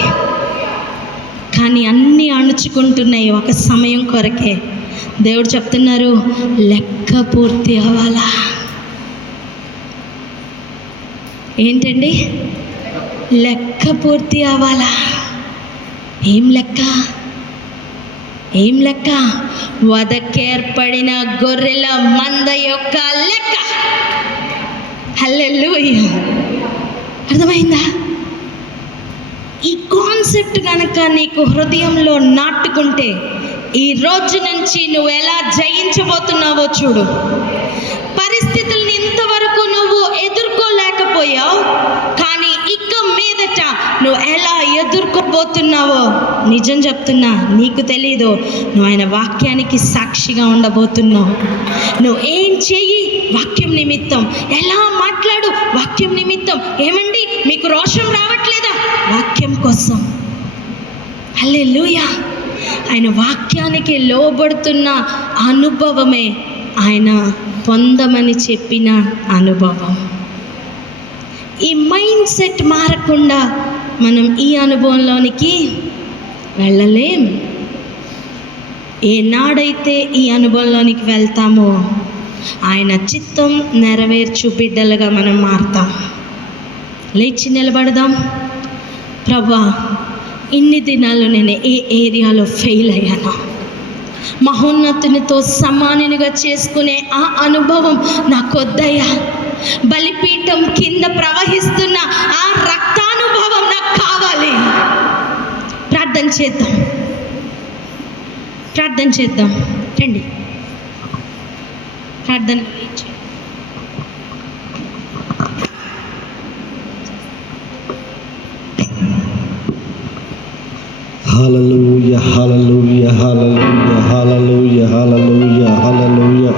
కానీ అన్నీ అణుచుకుంటున్నాయి ఒక సమయం కొరకే. దేవుడు చెప్తున్నారు, లెక్క పూర్తి అవ్వాలా. ఏంటండి? లెక్క పూర్తి అవ్వాలా. ఏం లెక్క? వధకేర్పడిన గొర్రెల మంద యొక్క లెక్క. హల్లెలూయా. అర్థమైందా? ఈ కాన్సెప్ట్ కనుక నీకు హృదయంలో నాటుకుంటే ఈ రోజు నుంచి నువ్వు ఎలా జయించబోతున్నావో చూడు. పరిస్థితుల్ని ఇంతవరకు నువ్వు ఎదుర్కోలేకపోయావు, కానీ ఇక మీదట నువ్వు ఎలా ఎదుర్కోబోతున్నావో నిజం చెప్తున్నా, నీకు తెలీదు. నువ్వు ఆయన వాక్యానికి సాక్షిగా ఉండబోతున్నావు. నువ్వు ఏం చెయ్యి వాక్యం నిమిత్తం, ఎలా మాట్లాడు వాక్యం నిమిత్తం. ఏమండి మీకు రోషం రావట్లేదా? వాక్యం కోసం. హల్లెలూయా. ఆయన వాక్యానికి లోబడుతున్న అనుభవమే ఆయన పొందమని చెప్పిన అనుభవం. ఈ మైండ్ సెట్ మారకుండా మనం ఈ అనుభవంలోనికి వెళ్ళలేం. ఏనాడైతే ఈ అనుభవంలోనికి వెళ్తామో ఆయన చిత్తం నెరవేర్చు బిడ్డలుగా మనం మారుతాం. లేచి నిలబడదాం. ప్రభా, ఇన్ని దినాలు నేను ఏ ఏరియాలో ఫెయిల్ అయ్యానో, మహోన్నతునితో సమానునిగా చేసుకునే ఆ అనుభవం నాకొద్దయ్యా. బలిపీఠం కింద ప్రవహిస్తున్న ఆ రక్తానుభవం నాకు కావాలి. ప్రార్థన చేద్దాం, ప్రార్థన చేద్దాం. రండి, ప్రార్థన. హల్లెలూయా, హల్లెలూయా, హల్లెలూయా, హల్లెలూయా, హల్లెలూయా, హల్లెలూయా.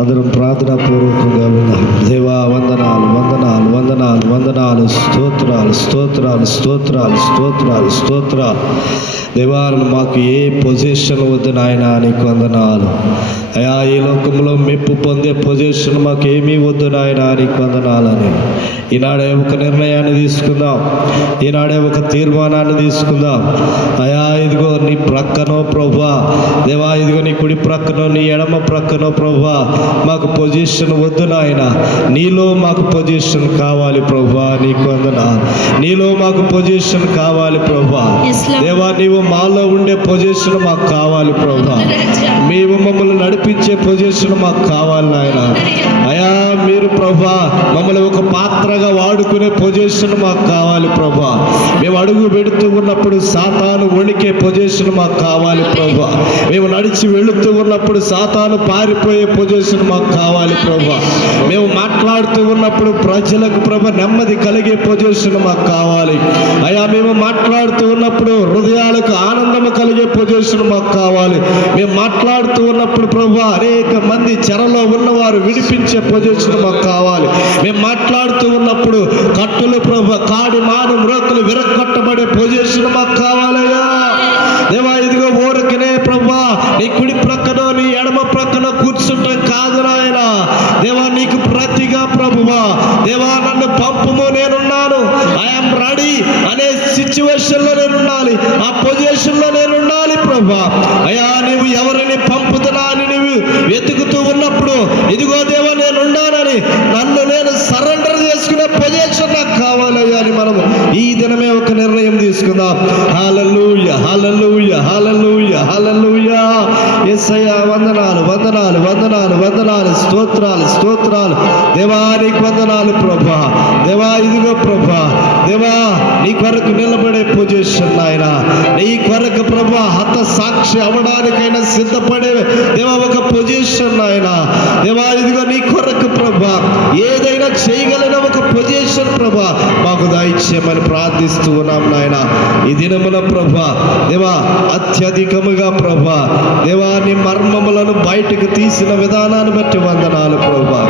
అందరం ప్రార్థనా పూర్వకంగా ఉన్నాం. దేవా, వందనాలు, వందనాలు, వందనాలు, వందనాలు, స్తోత్రాలు, స్తోత్రాలు, స్తోత్రాలు, స్తోత్రాలు, స్తోత్రాలు. దేవా, మాకు ఏ పొజిషన్ వద్దు నాయనా, నీకు వందనాలు అయా. ఈ లోకంలో మెప్పు పొందే పొజిషన్ మాకు ఏమీ వద్దు నాయనా, నీకు వందనాలని ఈనాడే ఒక నిర్ణయాన్ని తీసుకుందాం, ఈనాడే ఒక తీర్మానాన్ని తీసుకుందాం. అయా, ఇదిగో నీ ప్రక్కనో ప్రభువా, దేవా, ఇదిగో నీ కుడి ప్రక్కనో నీ ఎడమ ప్రక్కనో ప్రభువా, మాకు పొజిషన్ వద్దు నాయన, నీలో మాకు పొజిషన్ కావాలి ప్రభువా, నీకు వందనాలు. నీలో మాకు పొజిషన్ కావాలి ప్రభువా. దేవా, నీవు మాలో ఉండే పొజిషన్ మాకు కావాలి ప్రభువా. మేము మమ్మల్ని నడిపించే పొజిషన్ మాకు కావాలి నాయన. అయా, మీరు ప్రభువా మమ్మల్ని ఒక పాత్రగా వాడుకునే పొజిషన్ మాకు కావాలి ప్రభువా. మేము అడుగు పెడుతూ ఉన్నప్పుడు సాతాను వణికే పొజిషన్ మాకు కావాలి ప్రభువా. మేము నడిచి వెళుతూ ఉన్నప్పుడు సాతాను పారిపోయే పొజిషన్ మాకు కావాలి ప్రభువా. మేము మాట్లాడుతూ ఉన్నప్పుడు ప్రజలకు ప్రభు నెమ్మది కలిగే పొజిషన్ మాకు కావాలి అయా. మేము మాట్లాడుతూ ఉన్నప్పుడు హృదయాలకు ఆనందము కలిగే పొజిషన్ మాకు కావాలి. మేము మాట్లాడుతూ ఉన్నప్పుడు ప్రభు అనేక మంది చెరలో ఉన్నవారు విడిపించే పొజిషన్ మాకు కావాలి. మేము మాట్లాడుతూ ఉన్నప్పుడు కట్టులు ప్రభు కాడి మాను మ్రోకులు విరగొట్టబడే పొజిషన్ మాకు కావాలయ్యా. దేవా, ఇదిగో ఊరికనే ప్రభా నీ కుడి ప్రక్కనో నీ ఎడమ ప్రక్కన కూర్చుంటాం కాదు నాయన. దేవా, నీకు ప్రతిగా ప్రభువా, దేవా నన్ను పంపుము, నేనున్నాను, ఐఎమ్ రెడీ అనే సిచ్యువేషన్లో నేను ఉండాలి, ఆ పొజిషన్లో నేను ఉండాలి ప్రభా. అయ్యా, నీవు ఎవరిని పంపుతున్నా అని నువ్వు వెతుకుతూ ఉన్నప్పుడు ఇదిగో దేవా నేను ఉండాలని నన్ను నేను సరెండర్ చేసుకునే పొజిషన్ నాకు కావాలయ్యా అని మనము ఈ దినమే ఒక నిర్ణయం తీసుకుందాం. హల్లెలూయా, హల్లెలూయా, హల్లెలూయా, హల్లెలూయా. యేసయ్యా, వందనాలు, వందనాలు, వందనాలు, వందనాలు, స్తోత్రాలు, స్తోత్రాలు. దేవా, నీకు వందనాలు ప్రభా. దేవా, ఇదిగో ప్రభా, దేవా నీ కొరకు నిలబడే పొజిషన్ నాయన, నీ కొరకు ప్రభా హత సాక్షి అవడానికైనా సిద్ధపడే దేవా ఒక పొజిషన్ నాయన. దేవా, ఇదిగో నీ కొరకు ప్రభా ఏదైనా చేయగలిగిన ఒక పొజిషన్ ప్రభా మాకు దయచేయమని ప్రార్థిస్తూ ఉన్నాం నాయన. ఈ దినమున ప్రభా దేవా అత్యధికముగా ప్రభా దేవా నీ మర్మములను బయటకు తీసిన విధానాన్ని బట్టి వందనాలు ప్రభా.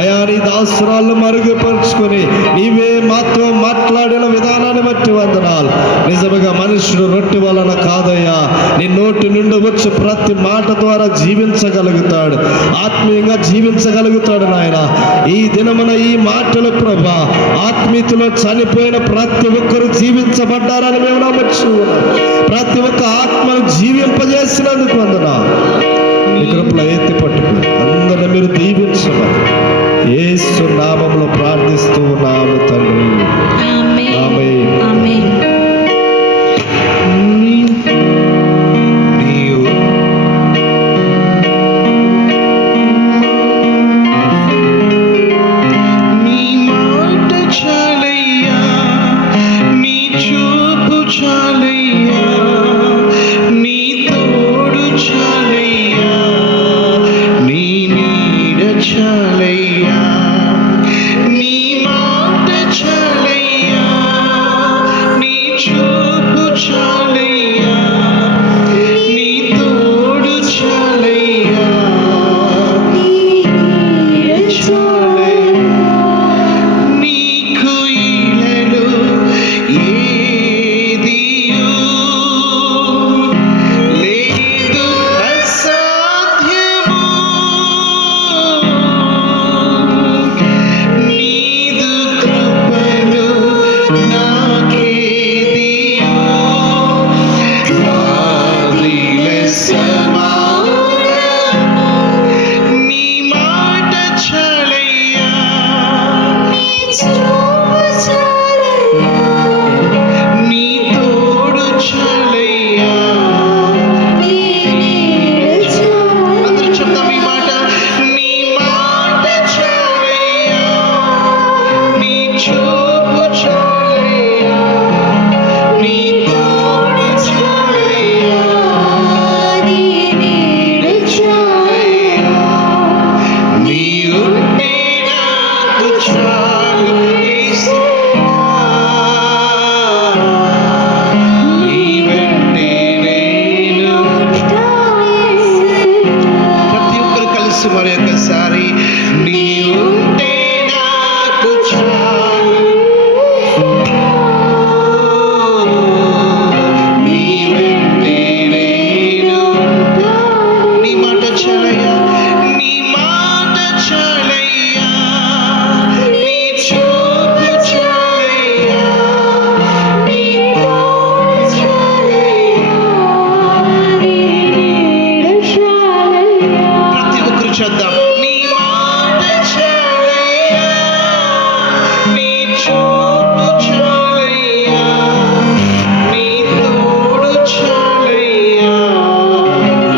అయా, నీ దాసురాలను మరుగుపరుచుకొని నీవే మాతో మాట్లాడిన విధానాన్ని బట్టి వందనాలు. నిజముగా మనుషుడు రొట్టె వలన కాదయ్యా, నీ నోటి నుండి వచ్చి ప్రతి మాట ద్వారా జీవించగలుగుతాడు, ఆత్మీయంగా జీవించగలుగుతాడు నాయన. ఈ దినమున ఈ మాటలు ప్రభా ఆత్మీయతలో చనిపోయిన ప్రతి ఒక్కరు జీవించబడ్డారని మేము నమ్మచ్చు. ప్రతి ఒక్క ఆత్మను జీవింపజేసినందుకు వందనాలు. నీ కృపలో ఎత్తి పట్టుకుని అందరిని మీరు దీవించమని యేసు నామములో ప్రార్థిస్తూ ఉన్నాము తండ్రి. ఆమేన్, ఆమేన్. ఆమేన్. చాలయ్యా, కలిసి మరి ఒకసారి నీవుంటే నాకు చాలు, నీ వెంటే నేను ఉంటాను. నీ మాట చాలయ్యా, నీ మాట చాలయ్యా, నీ చూపు చాలయ్యా, నీ తోడు చాలయ్యా, నీ నీడ చాలయ్యా. ప్రతి ఒక్కరు చేద్దాం. నీ మాట చాలయ్యా, నీ చూపు చాలయ్యా, నీ తోడు చాలయ్యా,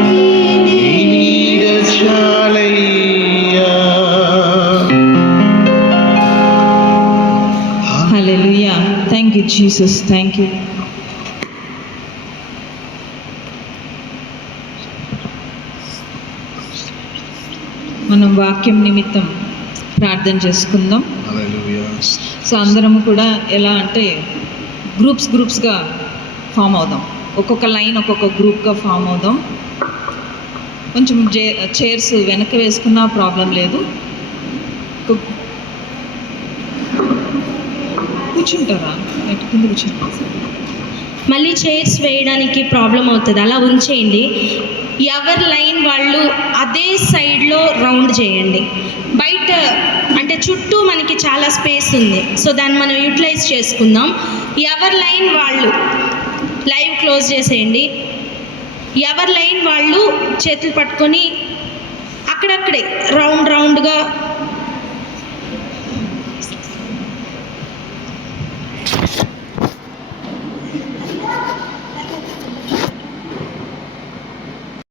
నీ నీడ చాలయ్యా. Hallelujah. Thank you Jesus, thank you. మనం వాక్యం నిమిత్తం ప్రార్థన చేసుకుందాం. హల్లెలూయా. సో అందరం కూడా ఎలా అంటే గ్రూప్స్గా ఫామ్ అవుదాం. ఒక్కొక్క లైన్ ఒక్కొక్క గ్రూప్గా ఫామ్ అవుదాం. కొంచెం చైర్స్ వెనక వేసుకున్నా ప్రాబ్లం లేదు. కూర్చుంటారా? కింద కూర్చుంటారా? మళ్ళీ చైర్స్ వేయడానికి ప్రాబ్లం అవుతుంది, అలా ఉంచేయండి. ఎవరి లైన్ వాళ్ళు అదే సైడ్లో రౌండ్ చేయండి. బయట అంటే చుట్టూ మనకి చాలా స్పేస్ ఉంది, సో దాన్ని మనం యూటిలైజ్ చేసుకుందాం. ఎవరి లైన్ వాళ్ళు లైవ్ క్లోజ్ చేసేయండి. ఎవరి లైన్ వాళ్ళు చేతులు పట్టుకొని అక్కడక్కడే రౌండ్గా